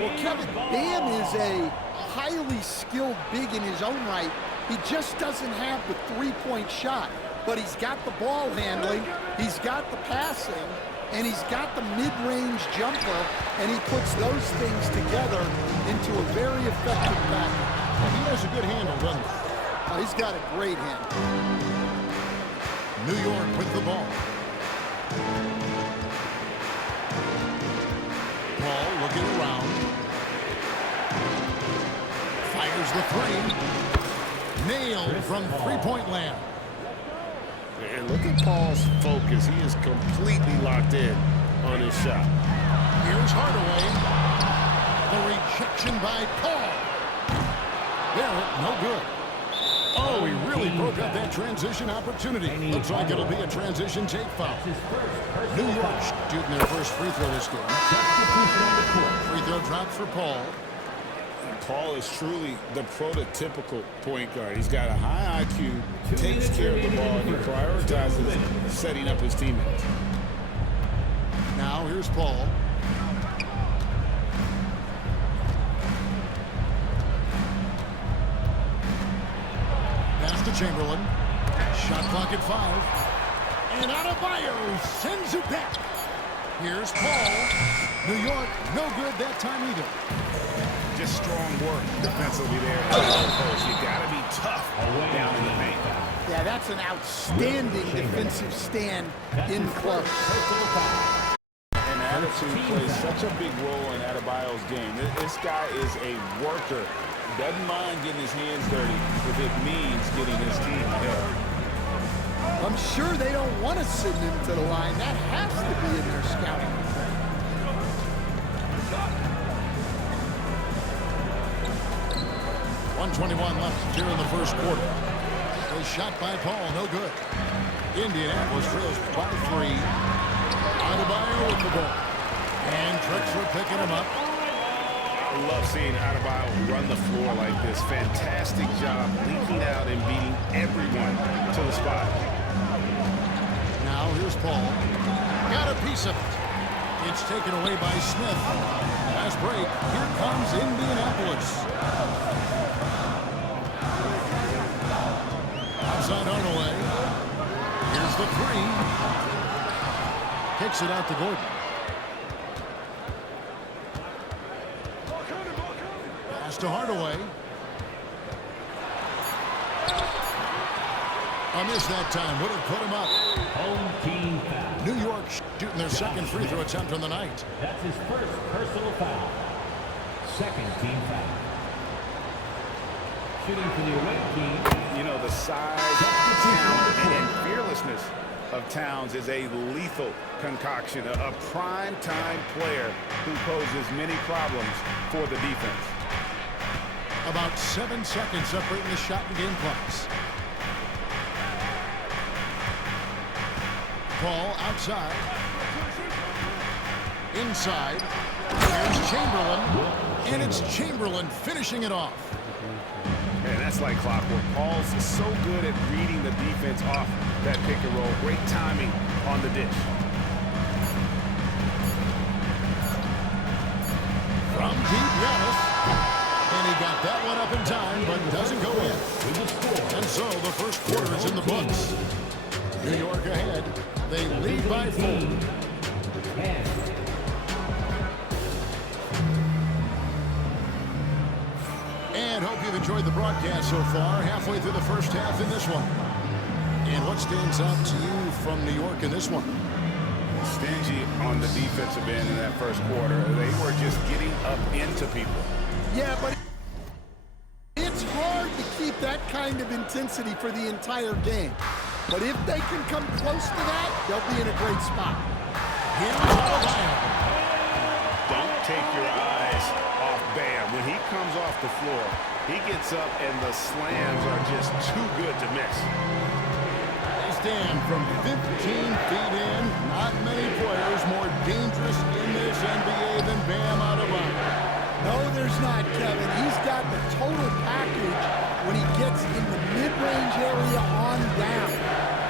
Well, Kevin, Bam is a highly skilled big in his own right. He just doesn't have the three-point shot, but he's got the ball handling, he's got the passing, and he's got the mid-range jumper, and he puts those things together into a very effective package. Well, he has a good handle, doesn't he? Oh, he's got a great handle. New York with the ball. Paul looking around. Fires the three. Nailed from three-point land. And look at Paul's focus. He is completely locked in on his shot. Here's Hardaway. The rejection by Paul. Barrett, no good. Oh, he really broke up that transition opportunity. Looks like it'll be a transition take foul. New York shooting their first free throw this game. Free throw drops for Paul. Paul is truly the prototypical point guard. He's got a high IQ, takes care of the ball, and he prioritizes setting up his teammates. Now here's Paul. Pass to Chamberlain. Shot clock at 5. And Adebayo sends it back. Here's Paul. New York, no good that time either. Just strong work defensively there. You got to be tough down in the paint. Yeah, that's an outstanding defensive stand in close. And attitude plays such a big role in Adebayo's game. This guy is a worker. Doesn't mind getting his hands dirty if it means getting his team ahead. I'm sure they don't want to send him to the line. That has to be in their scouting. 1:21 left here in the first quarter. A shot by Paul, no good. Indianapolis trails by 3. Adebayo with the ball. And Drexler picking him up. I love seeing Adebayo run the floor like this. Fantastic job leaking out and beating everyone to the spot. Now here's Paul. Got a piece of it. It's taken away by Smith. Last break. Here comes Indianapolis. Outside Hardaway. Here's the three. Kicks it out to Gordon. Pass to Hardaway. A miss that time. Would have put him up. Home team foul. New York shooting their second free throw attempt on the night. That's his first personal foul. Second team foul. Shooting for the away team. You know, the size, talent, and fearlessness of Towns is a lethal concoction, a prime-time player who poses many problems for the defense. About 7 seconds separating the shot and game clocks. Ball outside. Inside. Here's Chamberlain. And it's Chamberlain finishing it off. And that's like clockwork. Paul's so good at reading the defense off that pick and roll. Great timing on the dish. From deep, Giannis. And he got that one up in time, but doesn't go in. And so the first quarter is in the books. New York ahead. They lead by 4. And hope you've enjoyed the broadcast so far. Halfway through the first half in this one. And what stands out to you from New York in this one? Stingy on the defensive end in that first quarter. They were just getting up into people. Yeah, but it's hard to keep that kind of intensity for the entire game. But if they can come close to that, they'll be in a great spot. Here's Lavern. Don't take your eyes off Bam. When he comes off the floor, he gets up and the slams are just too good to miss. They stand from 15 feet in. Not many players more dangerous in this NBA than Bam Adebayo. No, there's not, Kevin. He's got the total package when he gets in the mid-range area on down.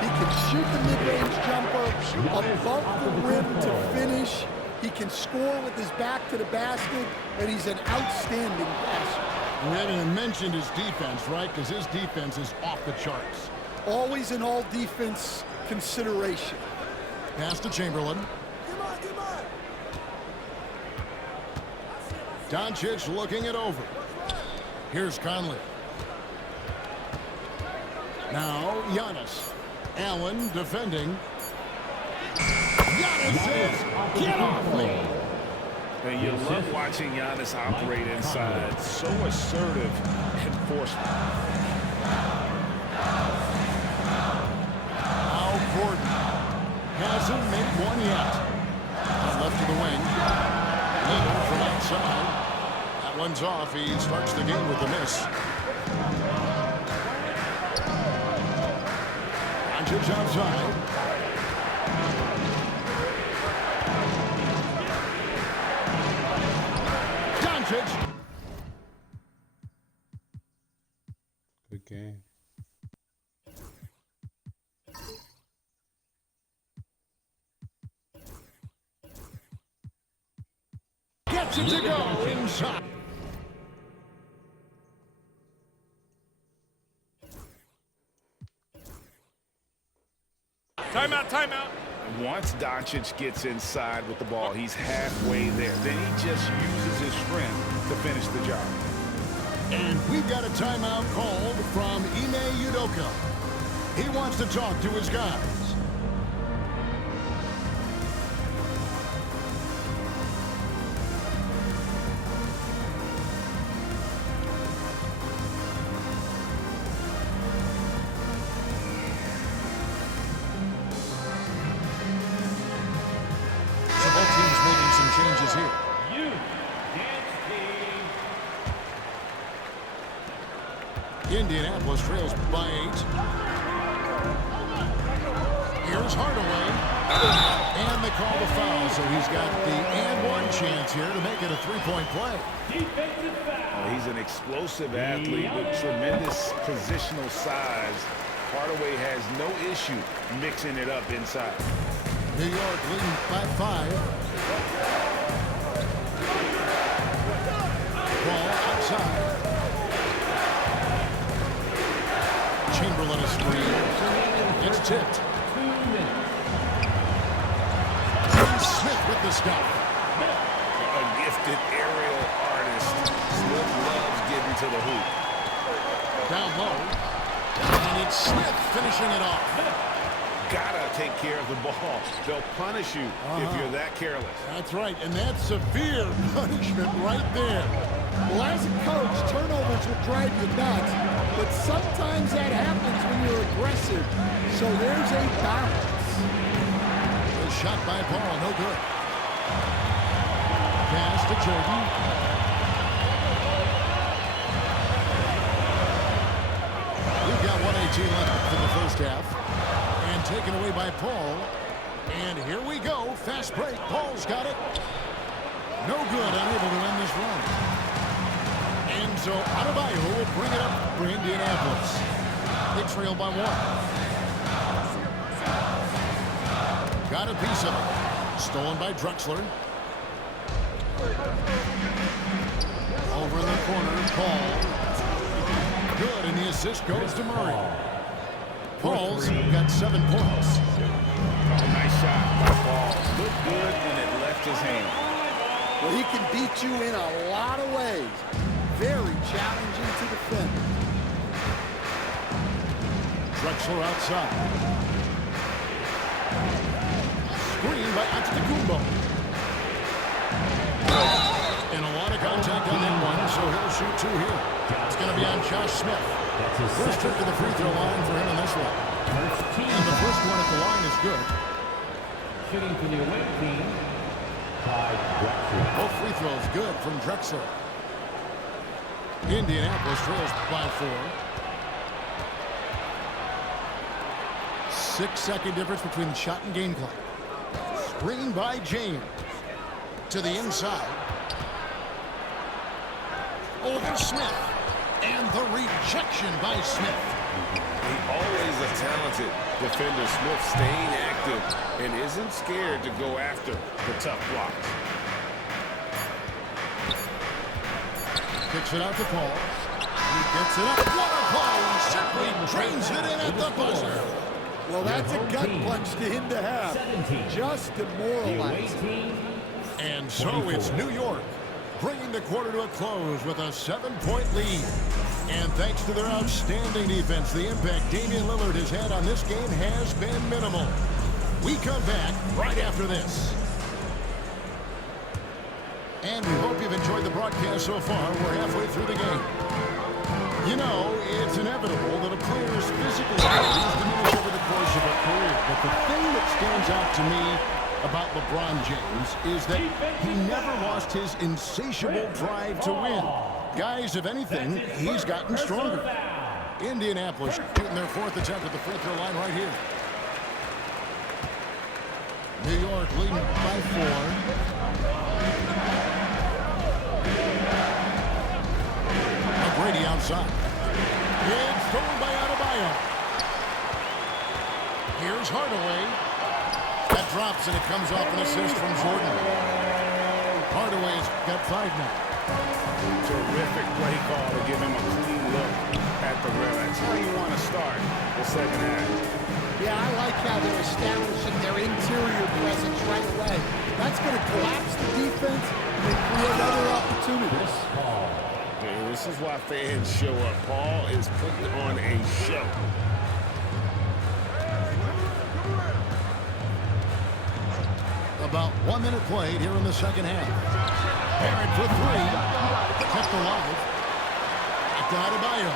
He can shoot the mid-range jumper above the rim to finish. He can score with his back to the basket, and he's an outstanding passer. We haven't even mentioned his defense, right? Because his defense is off the charts. Always an all-defense consideration. Pass to Chamberlain. Doncic looking it over. Here's Conley. Now Giannis. Allen defending. Giannis says, get off me. And you love watching Giannis operate inside. So assertive enforcement. Now Gordon hasn't made one yet. Left to the wing. Lavern from outside. That one's off. He starts the game with a miss. Doncic outside. Doncic. Good game. Gets it to go inside. Timeout, timeout. Once Doncic gets inside with the ball, he's halfway there. Then he just uses his strength to finish the job. And we've got a timeout called from Ime Udoka. He wants to talk to his guys. So both teams making some changes here. Indianapolis trails by 8. Here's Hardaway. And they call the foul, so he's got the and one chance here to make it a three-point play. He's an explosive athlete with tremendous positional size. Hardaway has no issue mixing it up inside. New York leading by 5. Ball outside. Chamberlain is free. It's tipped. Smith with the stop. A gifted aerial artist. Smith loves getting to the hoop. Down low. And it's Smith finishing it off. Gotta take care of the ball. They'll punish you if you're that careless. That's right, and that's severe punishment right there. Well, as a coach, turnovers will drive you nuts, but sometimes that happens when you're aggressive. So there's a balance. A shot by Paul, no good. Pass to Jordan. We've got 1:18 left in the first half. And taken away by Paul. And here we go. Fast break. Paul's got it. No good. Unable to end this run. And so Adebayo will bring it up for Indianapolis. They trail by 1. Got a piece of it. Stolen by Drexler. Over in the corner. Paul. Good. And the assist goes to Murray. Paul's got 7 points. Oh, nice shot by Paul. Looked good and it left his hand. Well, he can beat you in a lot of ways. Very challenging to defend. Drexler outside. Screen by Antetokounmpo. And a lot of contact on that one, so he'll shoot 2 here. It's going to be on Josh Smith. First trip to the free throw line for him in this one. And the first one at the line is good. Shooting for the away team by Drexler. Both free throws good from Drexler. Indianapolis trails by 4. 6-second difference between the shot and game clock. Screen by James. To the inside. Over Smith. And the rejection by Smith. Always a talented defender. Smith staying active and isn't scared to go after the tough blocks. Kicks it out to Paul. He gets it up. What a play! Simply drains it in at the buzzer. Well, that's a gut punch to him to have. Just demoralizing. And so it's New York bringing the quarter to a close with a 7-point lead. And thanks to their outstanding defense, the impact Damian Lillard has had on this game has been minimal. We come back right after this. And we hope you've enjoyed the broadcast so far. We're halfway through the game. You know, it's inevitable that a player's physical abilities diminish over the course of a career. But the thing that stands out to me about LeBron James is that he never lost his insatiable drive to win. Guys, if anything, he's gotten stronger. Indianapolis shooting their 4th attempt at the free throw line right here. New York leading by 4. Brady outside. It's thrown by Adebayo. Here's Hardaway. That drops and it comes off an assist from Jordan. Hardaway's got 5 now. Terrific play call to give him a clean look at the rim. That's how you want to start the second half. Yeah, I like how they're establishing their interior presence right away. That's going to collapse the defense and create other opportunities. This is why fans show up. Paul is putting on a show. About 1 minute played here in the second half. Barrett for 3. Kept alive. Back to Adebayo.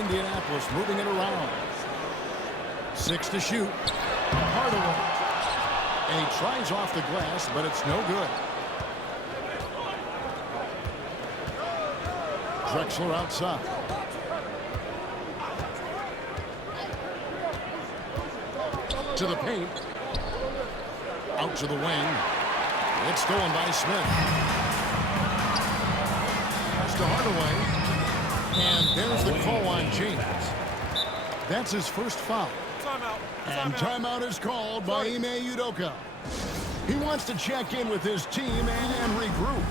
Indianapolis moving it around. 6 to shoot. Hardaway. And he tries off the glass, but it's no good. Drexler outside. To the paint. Out to the wing. It's stolen by Smith. Pass to Hardaway. And there's the call on James. That's his first foul. Timeout. And timeout is called by Ime Udoka. He wants to check in with his team and regroup.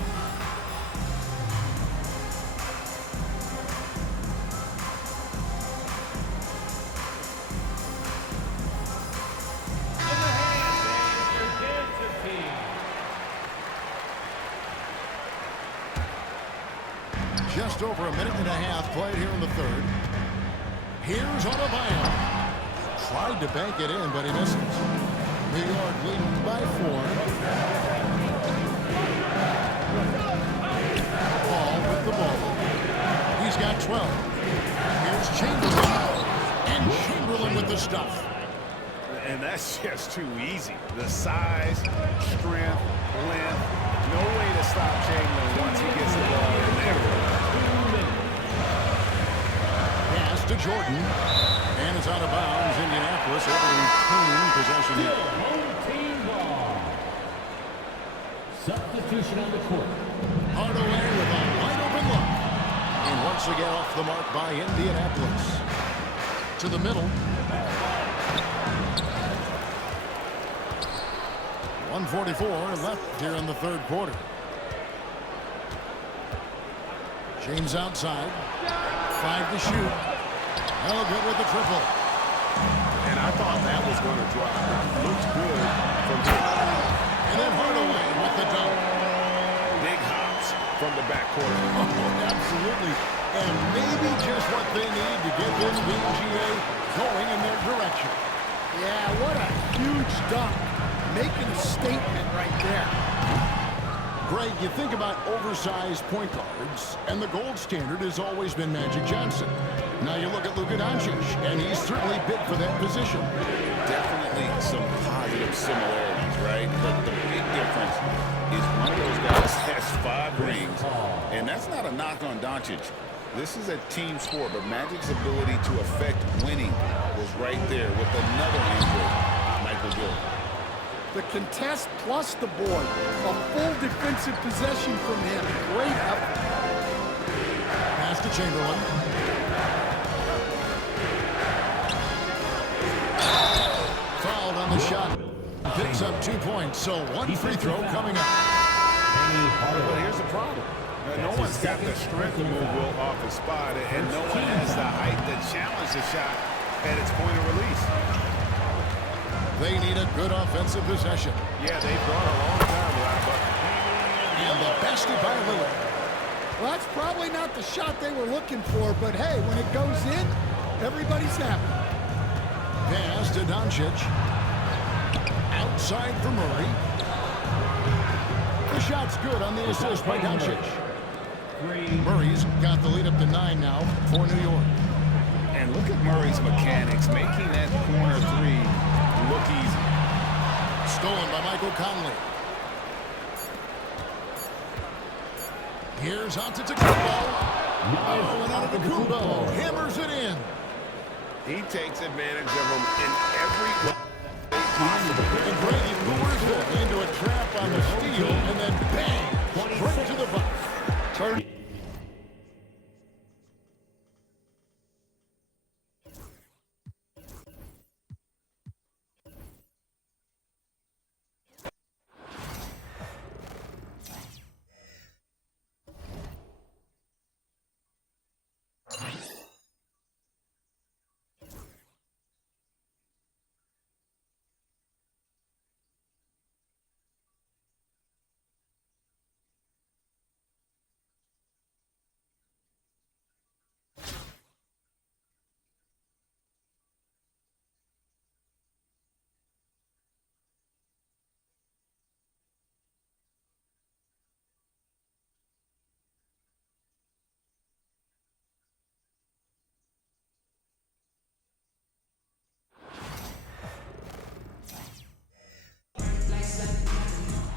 Just over a minute and a half played here in the third. Here's Adebayo. Tried to bank it in, but he misses. New York leading by 4. Paul with the ball. He's got 12. Here's Chamberlain. And Chamberlain with the stuff. And that's just too easy. The size, strength, length. No way to stop Chamberlain once he gets the ball in there. Pass to Jordan. And it's out of bounds. Indianapolis able to retain possession here. Home team ball. Substitution on the court. Hardaway with a wide open look. And once again off the mark by Indianapolis. To the middle. 1:44 left here in the third quarter. James outside. 5 to shoot. Oh, good with the triple. And I thought that was going to drop. Looks good from here. And then Hardaway with the dunk. Big hops from the backcourt. Oh, absolutely. And maybe just what they need to get this VGA going in their direction. Yeah, what a huge dunk. Making a statement right there. Greg, you think about oversized point guards, and the gold standard has always been Magic Johnson. Now you look at Luka Doncic, and he's certainly big for that position. Definitely some positive similarities, right? But the big difference is one of those guys has 5 rings, and that's not a knock on Doncic. This is a team sport, but Magic's ability to affect winning was right there with another injury, Michael Jordan. The contest plus the board. A full defensive possession from him. Great effort. Pass to Chamberlain. Fouled on the shot. Picks up 2 points, so 1 free throw coming up. But here's the problem. No one's got the strength to move Will off his spot, and no one has the height to challenge the shot at its point of release. They need a good offensive possession. Yeah, they've gone a long time without Buck. And the basket by Lillard. Well, that's probably not the shot they were looking for, but hey, when it goes in, everybody's happy. Pass to Doncic. Outside for Murray. The shot's good on the assist by Doncic. Murray's got the lead up to 9 now for New York. And look at Murray's mechanics, making that corner 3 look easy. Stolen by Michael Conley. Here's Antetokounmpo. Oh, and Antetokounmpo hammers it in. He takes advantage of them in every way possible. And Brady lures it into a trap on the steal, and then bang, straight to the box. Turn.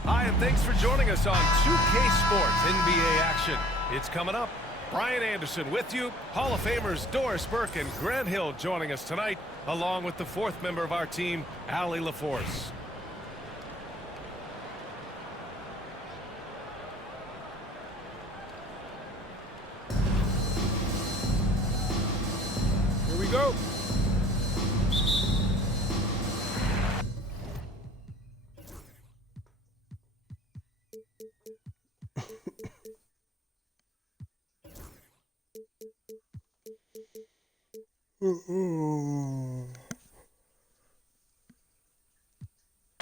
Hi, and thanks for joining us on 2K Sports NBA action. It's coming up. Brian Anderson with you. Hall of Famers Doris Burke and Grant Hill joining us tonight, along with the 4th member of our team, Allie LaForce. Here we go.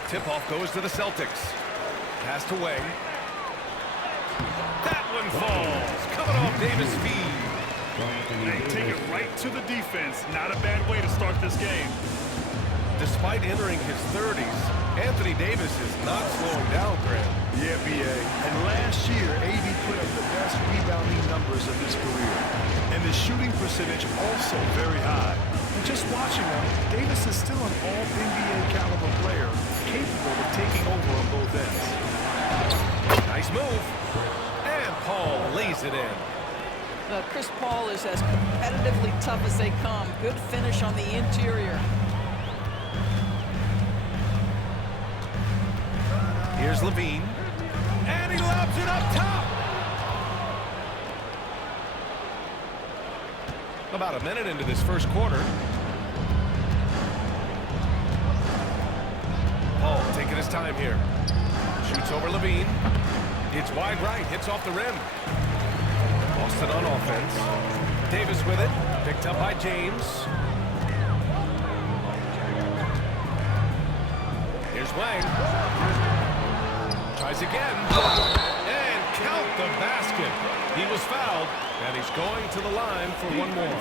Tip-off goes to the Celtics. Passed away. That one falls. Coming off Davis' feed. They take it right to the defense. Not a bad way to start this game. Despite entering his 30s, Anthony Davis is not slowing down, Grant. Yeah, B.A. And last year, AD put up the best rebounding numbers of his career. And the shooting percentage also very high. And just watching him, Davis is still an all-NBA caliber player, capable of taking over on both ends. Nice move. And Paul lays it in. Chris Paul is as competitively tough as they come. Good finish on the interior. Here's Lavern. And he lobs it up top. About a minute into this first quarter. Paul taking his time here. Shoots over Lavern. It's wide right. Hits off the rim. Boston on offense. Davis with it. Picked up by James. Here's Wang. Tries again. And count the basket. He was fouled. And he's going to the line for one more.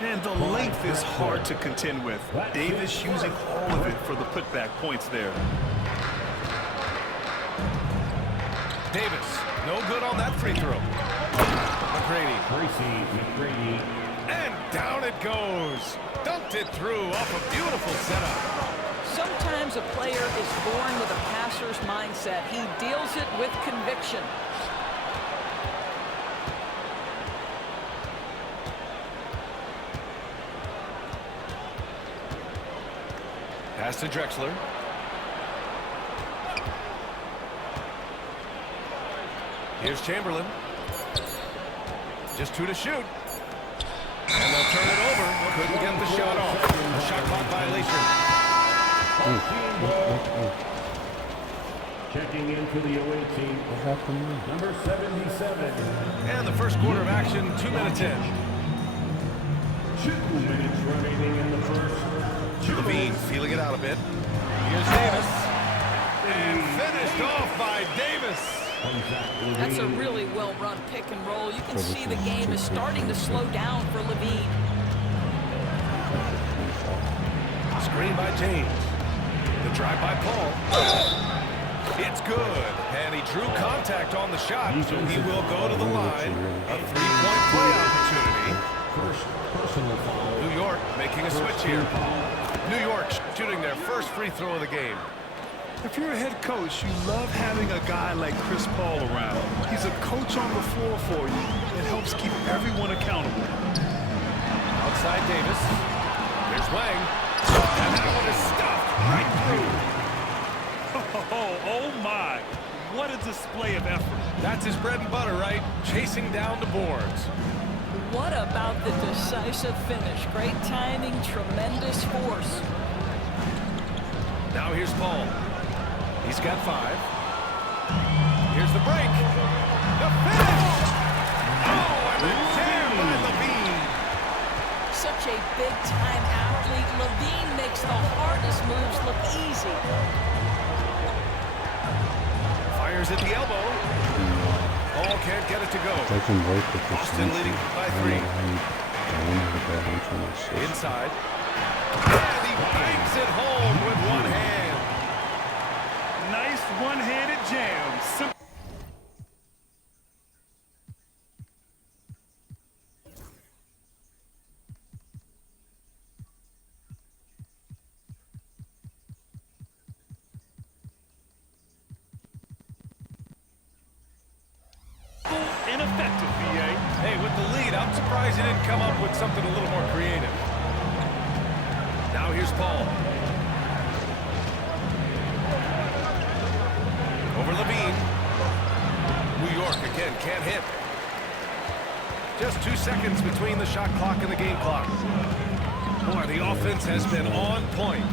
And the length is hard to contend with. Davis using all of it for the putback points there. Davis, no good on that free throw. McGrady. And down it goes. Dumped it through off a beautiful setup. Sometimes a player is born with a passer's mindset. He deals it with conviction. Pass to Drexler. Here's Chamberlain. Just 2 to shoot. And they'll turn it over. Couldn't get the shot off. A shot clock violation. Checking in for the away team. Number 77. And the first quarter of action, 2 minutes in. 2 minutes remaining in the first. Lavern feeling it out a bit. Here's Davis. And finished off by Davis. That's a really well-run pick and roll. You can see the game is starting to slow down for Lavern. Screen by James. The drive by Paul. It's good. And he drew contact on the shot, so he will go to the line. A 3-point play opportunity. Personal foul. New York making a switch here. New York shooting their first free throw of the game. If you're a head coach, you love having a guy like Chris Paul around. He's a coach on the floor for you that helps keep everyone accountable. Outside Davis. Here's Wang. And that one is stuffed right through. Oh my. What a display of effort. That's his bread and butter, right? Chasing down the boards. What about the decisive finish? Great timing, tremendous force. Now here's Paul. He's got 5. Here's the break. The finish! Oh, and the jam by Lavern. Such a big-time athlete. Lavern makes the hardest moves look easy. Fires at the elbow. Paul can't get it to go. They can break with this. Boston leading by 3. Inside. And he banks it home with one hand. Nice one-handed jam. Ineffective, B.A. Hey, with the lead, I'm surprised he didn't come up with something a little more creative. Now here's Paul. Over Lavern. New York again can't hit. Just 2 seconds between the shot clock and the game clock. Boy, the offense has been on point.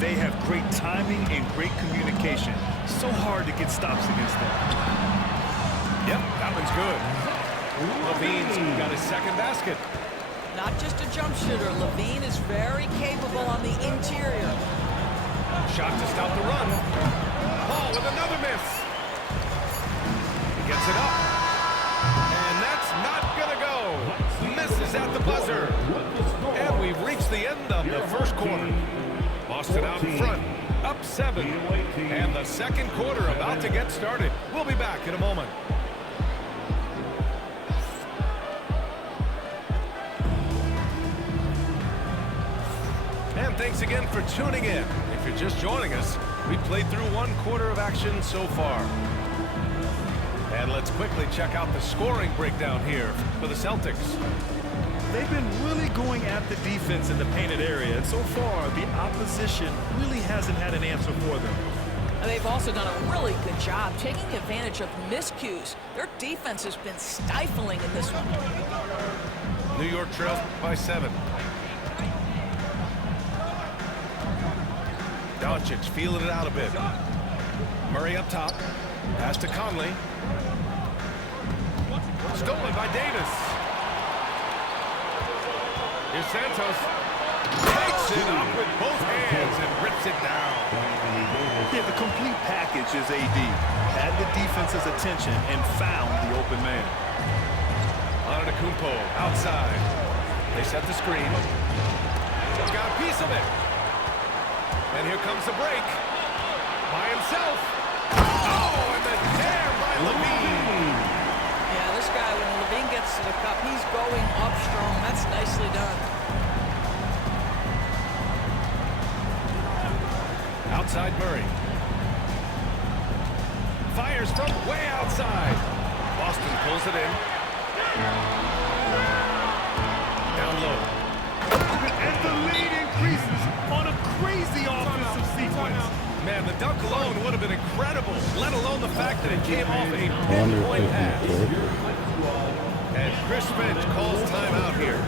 They have great timing and great communication. So hard to get stops against them. Yep, that one's good. Lavern's got his second basket. not just a jump shooter. Lavern is very capable on the interior. Shot to stop the run. Paul with another miss. He gets it up. And that's not going to go. Misses at the buzzer. And we've reached the end of the first quarter. Boston out in front, up 7. And the second quarter about to get started. We'll be back in a moment. And thanks again for tuning in. If you're just joining us, we've played through one quarter of action so far. And let's quickly check out the scoring breakdown here for the Celtics. They've been really going at the defense in the painted area, and so far, the opposition really hasn't had an answer for them. And they've also done a really good job taking advantage of miscues. Their defense has been stifling in this one. New York trails by 7. Doncic feeling it out a bit. Murray up top. Pass to Conley. Stolen by Davis. Here's Santos. Takes it up with both hands and rips it down. Yeah, the complete package is AD. Had the defense's attention and found the open man. Antetokounmpo outside. They set the screen. Got a piece of it. And here comes the break. By himself. Oh, and the jam by Lavern. Yeah, this guy, when Lavern gets to the cup, he's going up strong. That's nicely done. Outside Murray. Fires from way outside. Boston pulls it in. Down low. And the lead increases on a crazy offensive sequence. Man, the dunk alone would have been incredible, let alone the fact that it came off a pinpoint pass. And Chris Finch calls timeout here.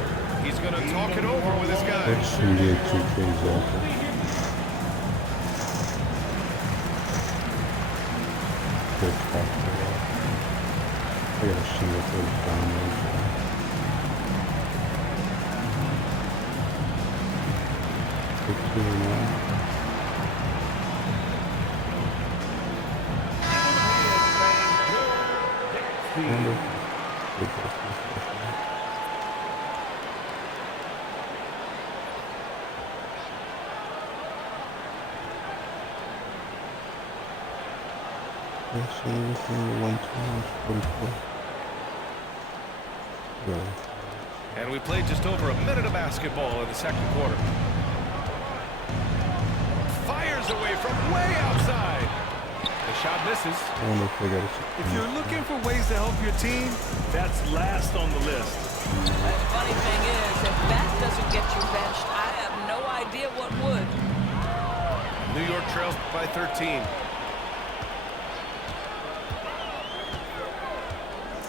He's going to talk it over with his guys. I gotta see what those downloads are. And we played just over a minute of basketball in the second quarter. Fires away from way outside. The shot misses. If you're looking for ways to help your team, that's last on the list. The funny thing is, if that doesn't get you benched, I have no idea what would. New York trails by 13.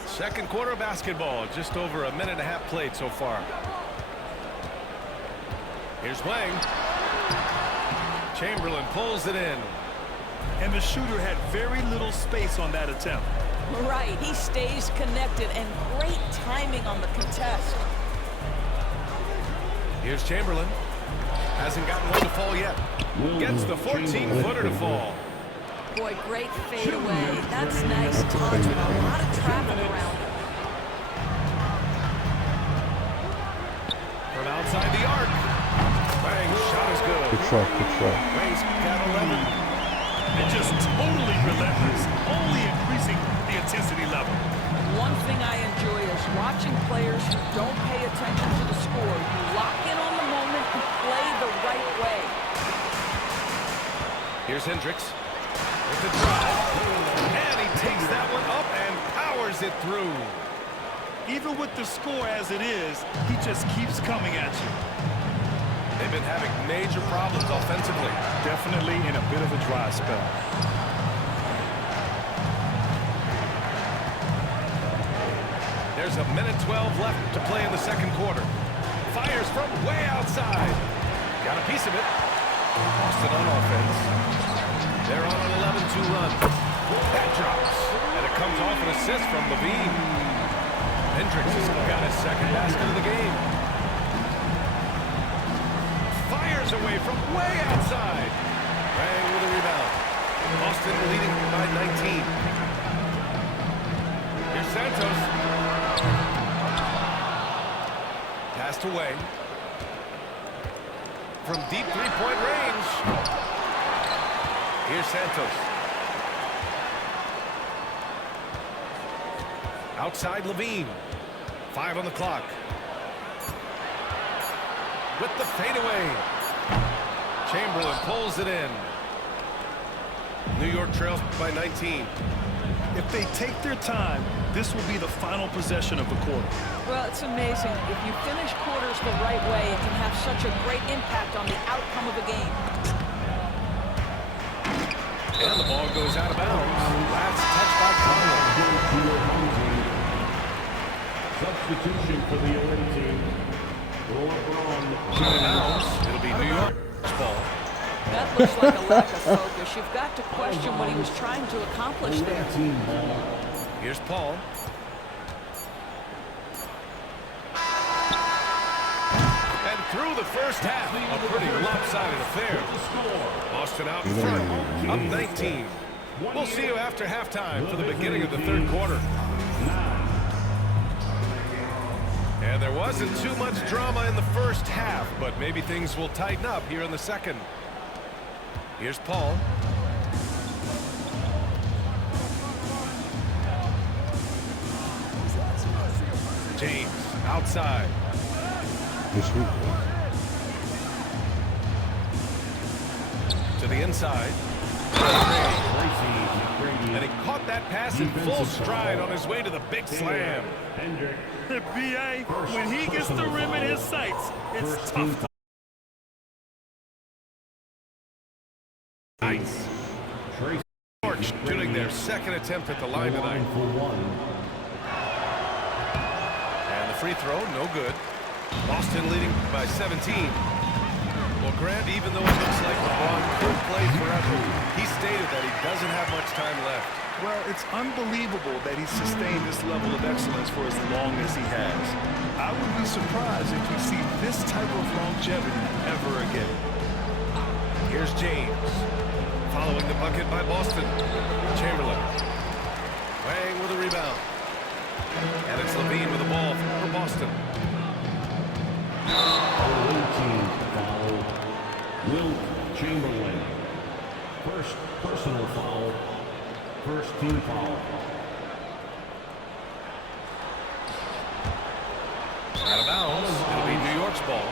Second quarter basketball, just over a minute and a half played so far. Here's Wang. Chamberlain pulls it in. And the shooter had very little space on that attempt. Right, he stays connected and great timing on the contest. Here's Chamberlain. Hasn't gotten one to fall yet. Gets the 14-footer to fall. Boy, great fade away. That's nice touch with a lot of traffic around him. From outside the arc. Bang, shot is good. Good shot, good shot. Wang's got 11. And just totally relentless, only increasing the intensity level. One thing I enjoy is watching players who don't pay attention to the score. You lock in on the moment and play the right way. Here's Hendricks. With the drive, and he takes that one up and powers it through. Even with the score as it is, he just keeps coming at you. They've been having major problems offensively. Definitely in a bit of a dry spell. There's a minute 12 left to play in the second quarter. Fires from way outside. Got a piece of it. Boston on offense. They're on an 11-2 run. That drops. And it comes off an assist from Lavern. Hendricks has got his second basket of the game. fadeaway from way outside. Rang with a rebound. Boston leading by 19. Here's Santos. Passed away. From deep three-point range. Here's Santos. Outside Lavern. 5 on the clock. With the fadeaway. Chamberlain pulls it in. New York trails by 19. If they take their time, this will be the final possession of the quarter. Well, it's amazing. If you finish quarters the right way, it can have such a great impact on the outcome of a game. And the ball goes out of bounds. Last touch by Conley. Substitution for the away team. Out of bounds. It'll be New York's ball. That looks like a lack of focus. You've got to question what he was trying to accomplish there. Here's Paul. And through the first half, a pretty lopsided affair. Boston out in front, up 19. We'll see you after halftime for the beginning of the third quarter. And there wasn't too much drama in the first half, but maybe things will tighten up here in the second. Here's Paul. James outside. To the inside. And he caught that pass in full stride on his way to the big slam. B.A., when he gets the rim in his sights, it's tough. Nice. York shooting their second attempt at the line tonight. And the free throw, no good. Boston leading by 17. Well, Grant, even though it looks like LeBron could play forever, he stated that he doesn't have much time left. Well, it's unbelievable that he's sustained this level of excellence for as long as he has. I would be surprised if we see this type of longevity ever again. Here's James. Following the bucket by Boston. Chamberlain. Wang with a rebound. And it's Lavern with the ball for Boston. Will Chamberlain. First personal foul. First team foul. Out of bounds. It'll be New York's ball.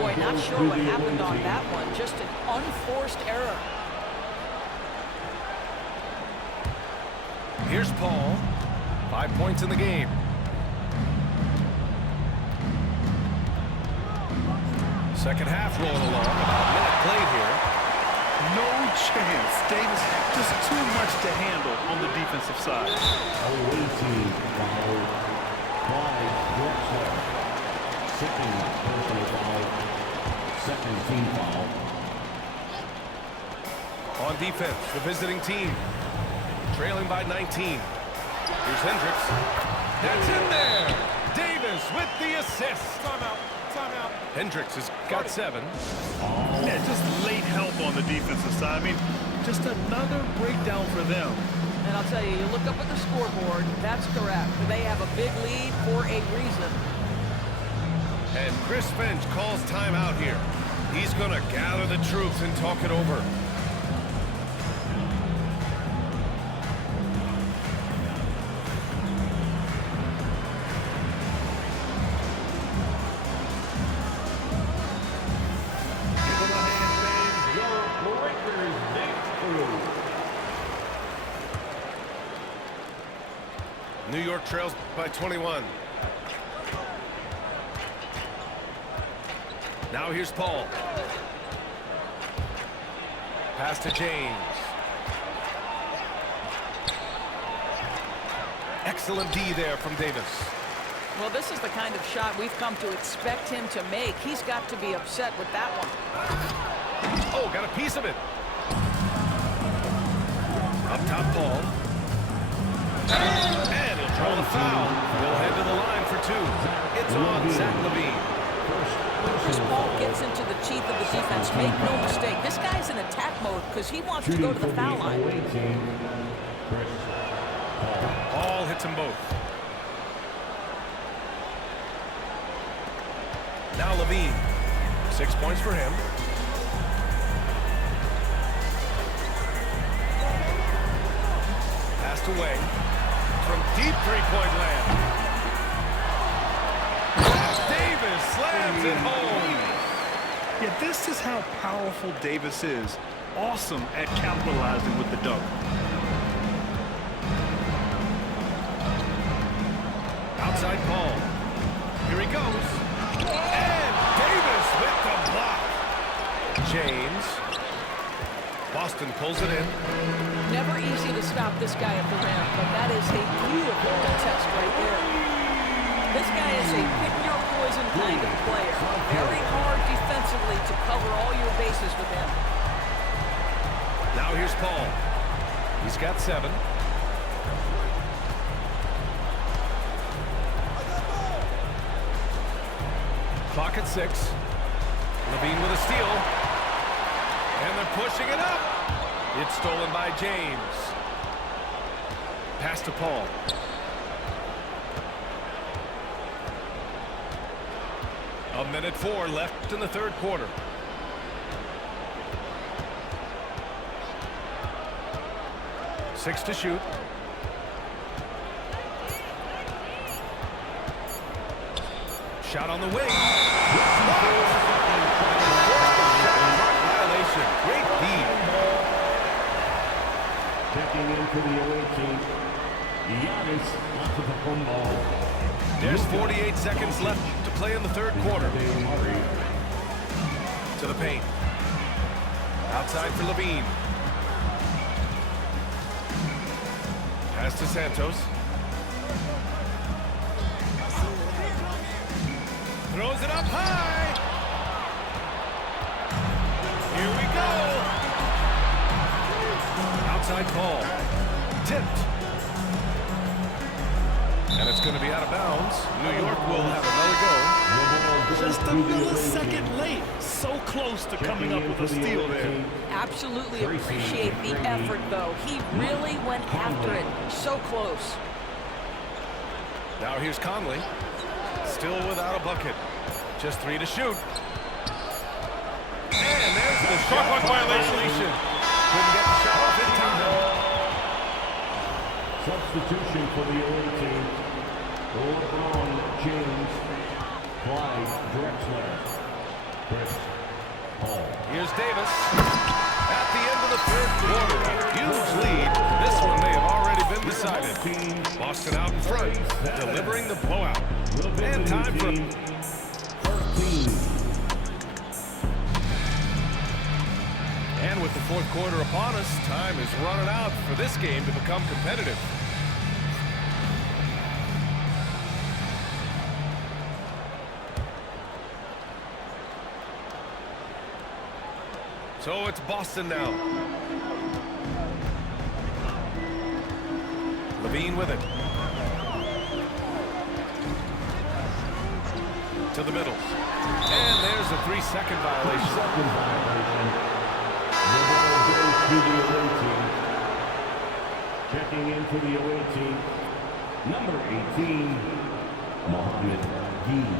Boy, not sure what happened on that one. Just an unforced error. Here's Paul. 5 points in the game. Second half rolling along. About a minute played here. No chance. Davis just too much to handle on the defensive side. Away team foul by Drexler. Second personal foul. Second team foul. On defense, the visiting team. Trailing by 19. Here's Hendricks. That's in there. Davis with the assist. Timeout. Timeout. Hendricks has got 7. Yeah, just late help on the defensive side. I mean, just another breakdown for them. And I'll tell you, you look up at the scoreboard, that's correct. They have a big lead for a reason. And Chris Finch calls timeout here. He's going to gather the troops and talk it over. New York trails by 21. Now here's Paul. Pass to James. Excellent D there from Davis. Well, this is the kind of shot we've come to expect him to make. He's got to be upset with that one. Oh, got a piece of it. Up top, Paul. And he'll draw the foul. He'll head to the line for 2. It's on Zach Lavern. When Chris Paul gets into the teeth of the defense, make no mistake, this guy's in attack mode because he wants to go to the foul line. Paul hits them both. Now Lavern. 6 points for him. Passed away from deep three-point land. Davis slams it home. Yeah, this is how powerful Davis is. Awesome at capitalizing with the dunk. Outside Paul. Here he goes. And Davis with the block. James. Boston pulls it in. Never easy to stop this guy at the rim, but that is a beautiful test right there. This guy is a pick-your-poison kind of player. Very hard defensively to cover all your bases with him. Now here's Paul. He's got 7. Clock at 6. Lavern with a steal. And they're pushing it up. It's stolen by James. Pass to Paul. A minute 4 left in the third quarter. Six to shoot. Shot on the wing. Violation. Great feed. Checking into the away team. Giannis onto the home ball. There's 48 seconds left to play in the third quarter. To the paint. Outside for Lavern. Pass to Santos. Throws it up high. Here we go. Outside Paul. Tipped. And it's going to be out of bounds. New York will have another go. Just a millisecond late. So close to coming up with a steal there. Absolutely appreciate the effort, though. He really went after it. So close. Now here's Conley. Still without a bucket. Just 3 to shoot. And there's the shot clock violation. Couldn't get the shot off in time. Substitution for the away team. LeBron James, Clyde Drexler, Chris Paul. Here's Davis. At the end of the third quarter, a huge lead. This one may have already been decided. Boston out in front, delivering the blowout. And time for... And with the fourth quarter upon us, time is running out for this game to become competitive. So it's Boston now. Lavern with it. To the middle. And there's a 3-second violation. The ball goes to the away team. Checking in for the away team. Number 18, Mohamed Gee.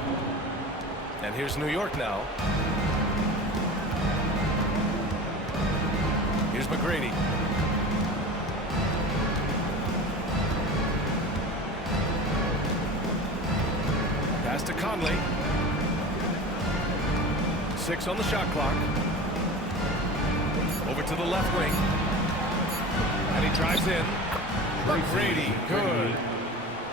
And here's New York now. Here's McGrady. Pass to Conley. 6 on the shot clock. Over to the left wing. And he drives in. McGrady, good.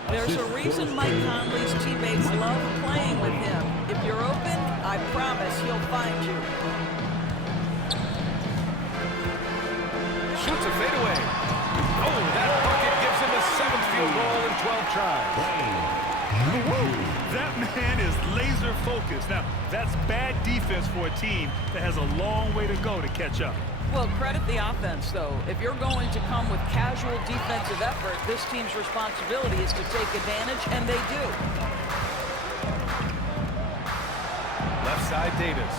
There's a reason Mike Conley's teammates love playing with him. If you're open, I promise he'll find you. Shoots a fadeaway. Oh, that bucket gives him a 7th field goal in 12 tries. That man is laser focused. Now, that's bad defense for a team that has a long way to go to catch up. Well, credit the offense, though. If you're going to come with casual defensive effort, this team's responsibility is to take advantage, and they do. Left side, Davis.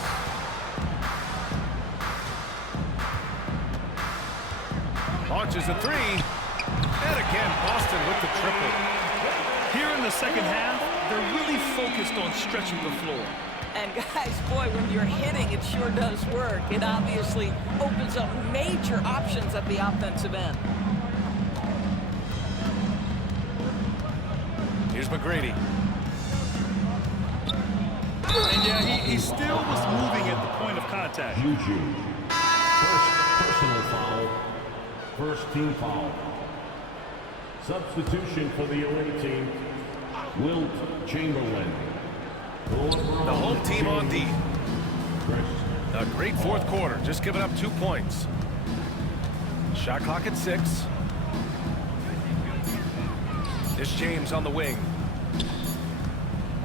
Launches a three. And again, Boston with the triple. Here in the second half, they're really focused on stretching the floor. And guys, boy, when you're hitting, it sure does work. It obviously opens up major options at the offensive end. Here's McGrady. And yeah, he still was moving at the point of contact. Juju. First personal foul. First team foul. Substitution for the away team. Wilt Chamberlain. The home team on D. A great fourth quarter, just giving up 2 points. Shot clock at 6. It's James on the wing.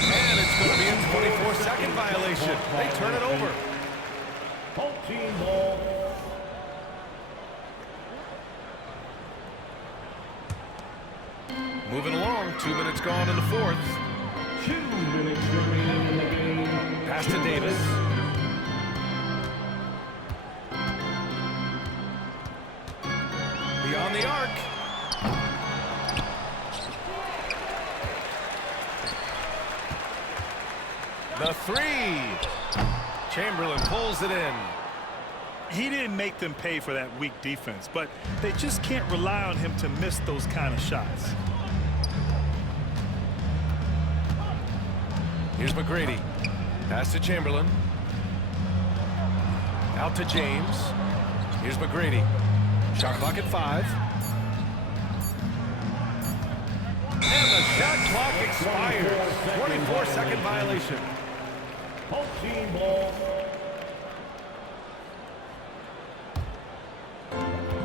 And it's going to be a 24-second violation. They turn it over. Home team ball. Moving along, 2 minutes gone in the fourth. 2 minutes remaining in the game. Pass to Davis. Beyond the arc. The three. Chamberlain pulls it in. He didn't make them pay for that weak defense, but they just can't rely on him to miss those kind of shots. Here's McGrady. Pass to Chamberlain. Out to James. Here's McGrady. Shot clock at 5. And the shot clock expires. 24-second violation. Home team ball.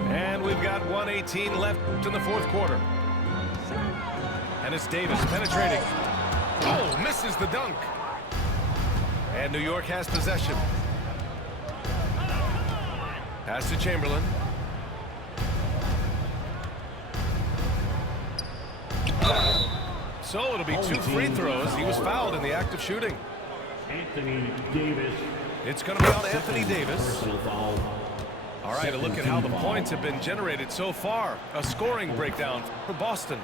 And we've got 1:18 left in the fourth quarter. And it's Davis penetrating. Oh, misses the dunk. And New York has possession. Pass to Chamberlain. So it'll be 2 free throws. He was fouled in the act of shooting. Anthony Davis. It's going to be on Anthony Davis. All right, a look at how the points have been generated so far. A scoring breakdown for Boston.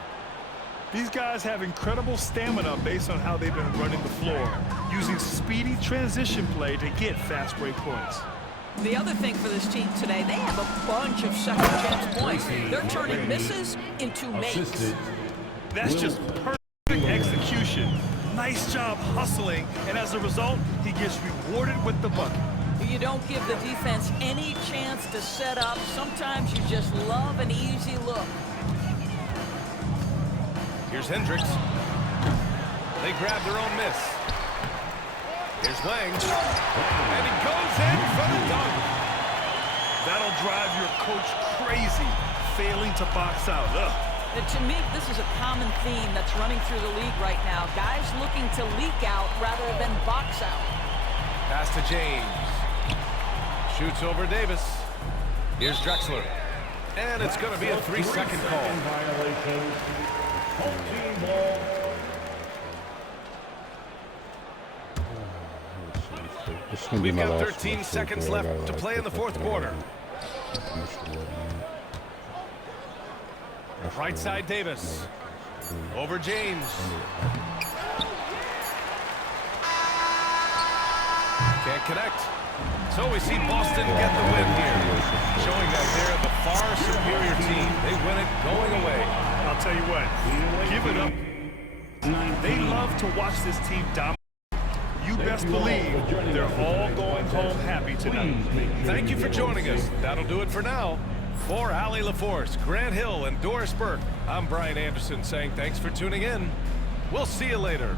These guys have incredible stamina based on how they've been running the floor, using speedy transition play to get fast break points. The other thing for this team today, they have a bunch of second chance points. They're turning misses into makes. That's just perfect execution. Nice job hustling, and as a result, he gets rewarded with the bucket. You don't give the defense any chance to set up. Sometimes you just love an easy look. Here's Hendricks. They grab their own miss. Here's Lang. And he goes in for the dunk. That'll drive your coach crazy, failing to box out. And to me, this is a common theme that's running through the league right now. Guys looking to leak out rather than box out. Pass to James. Shoots over Davis. Here's Drexler. And it's going to be a 3-second call. Violation. Home team ball. We've got 13 seconds left to play in the fourth quarter. Right side Davis. Over James. Can't connect. So we see Boston get the win here, showing that they're the far superior team. They win it going away. I'll tell you what, give it up. They love to watch this team dominate. You best believe they're all going home happy tonight. Thank you for joining us. That'll do it for now. For Allie LaForce, Grant Hill, and Doris Burke, I'm Brian Anderson saying thanks for tuning in. We'll see you later.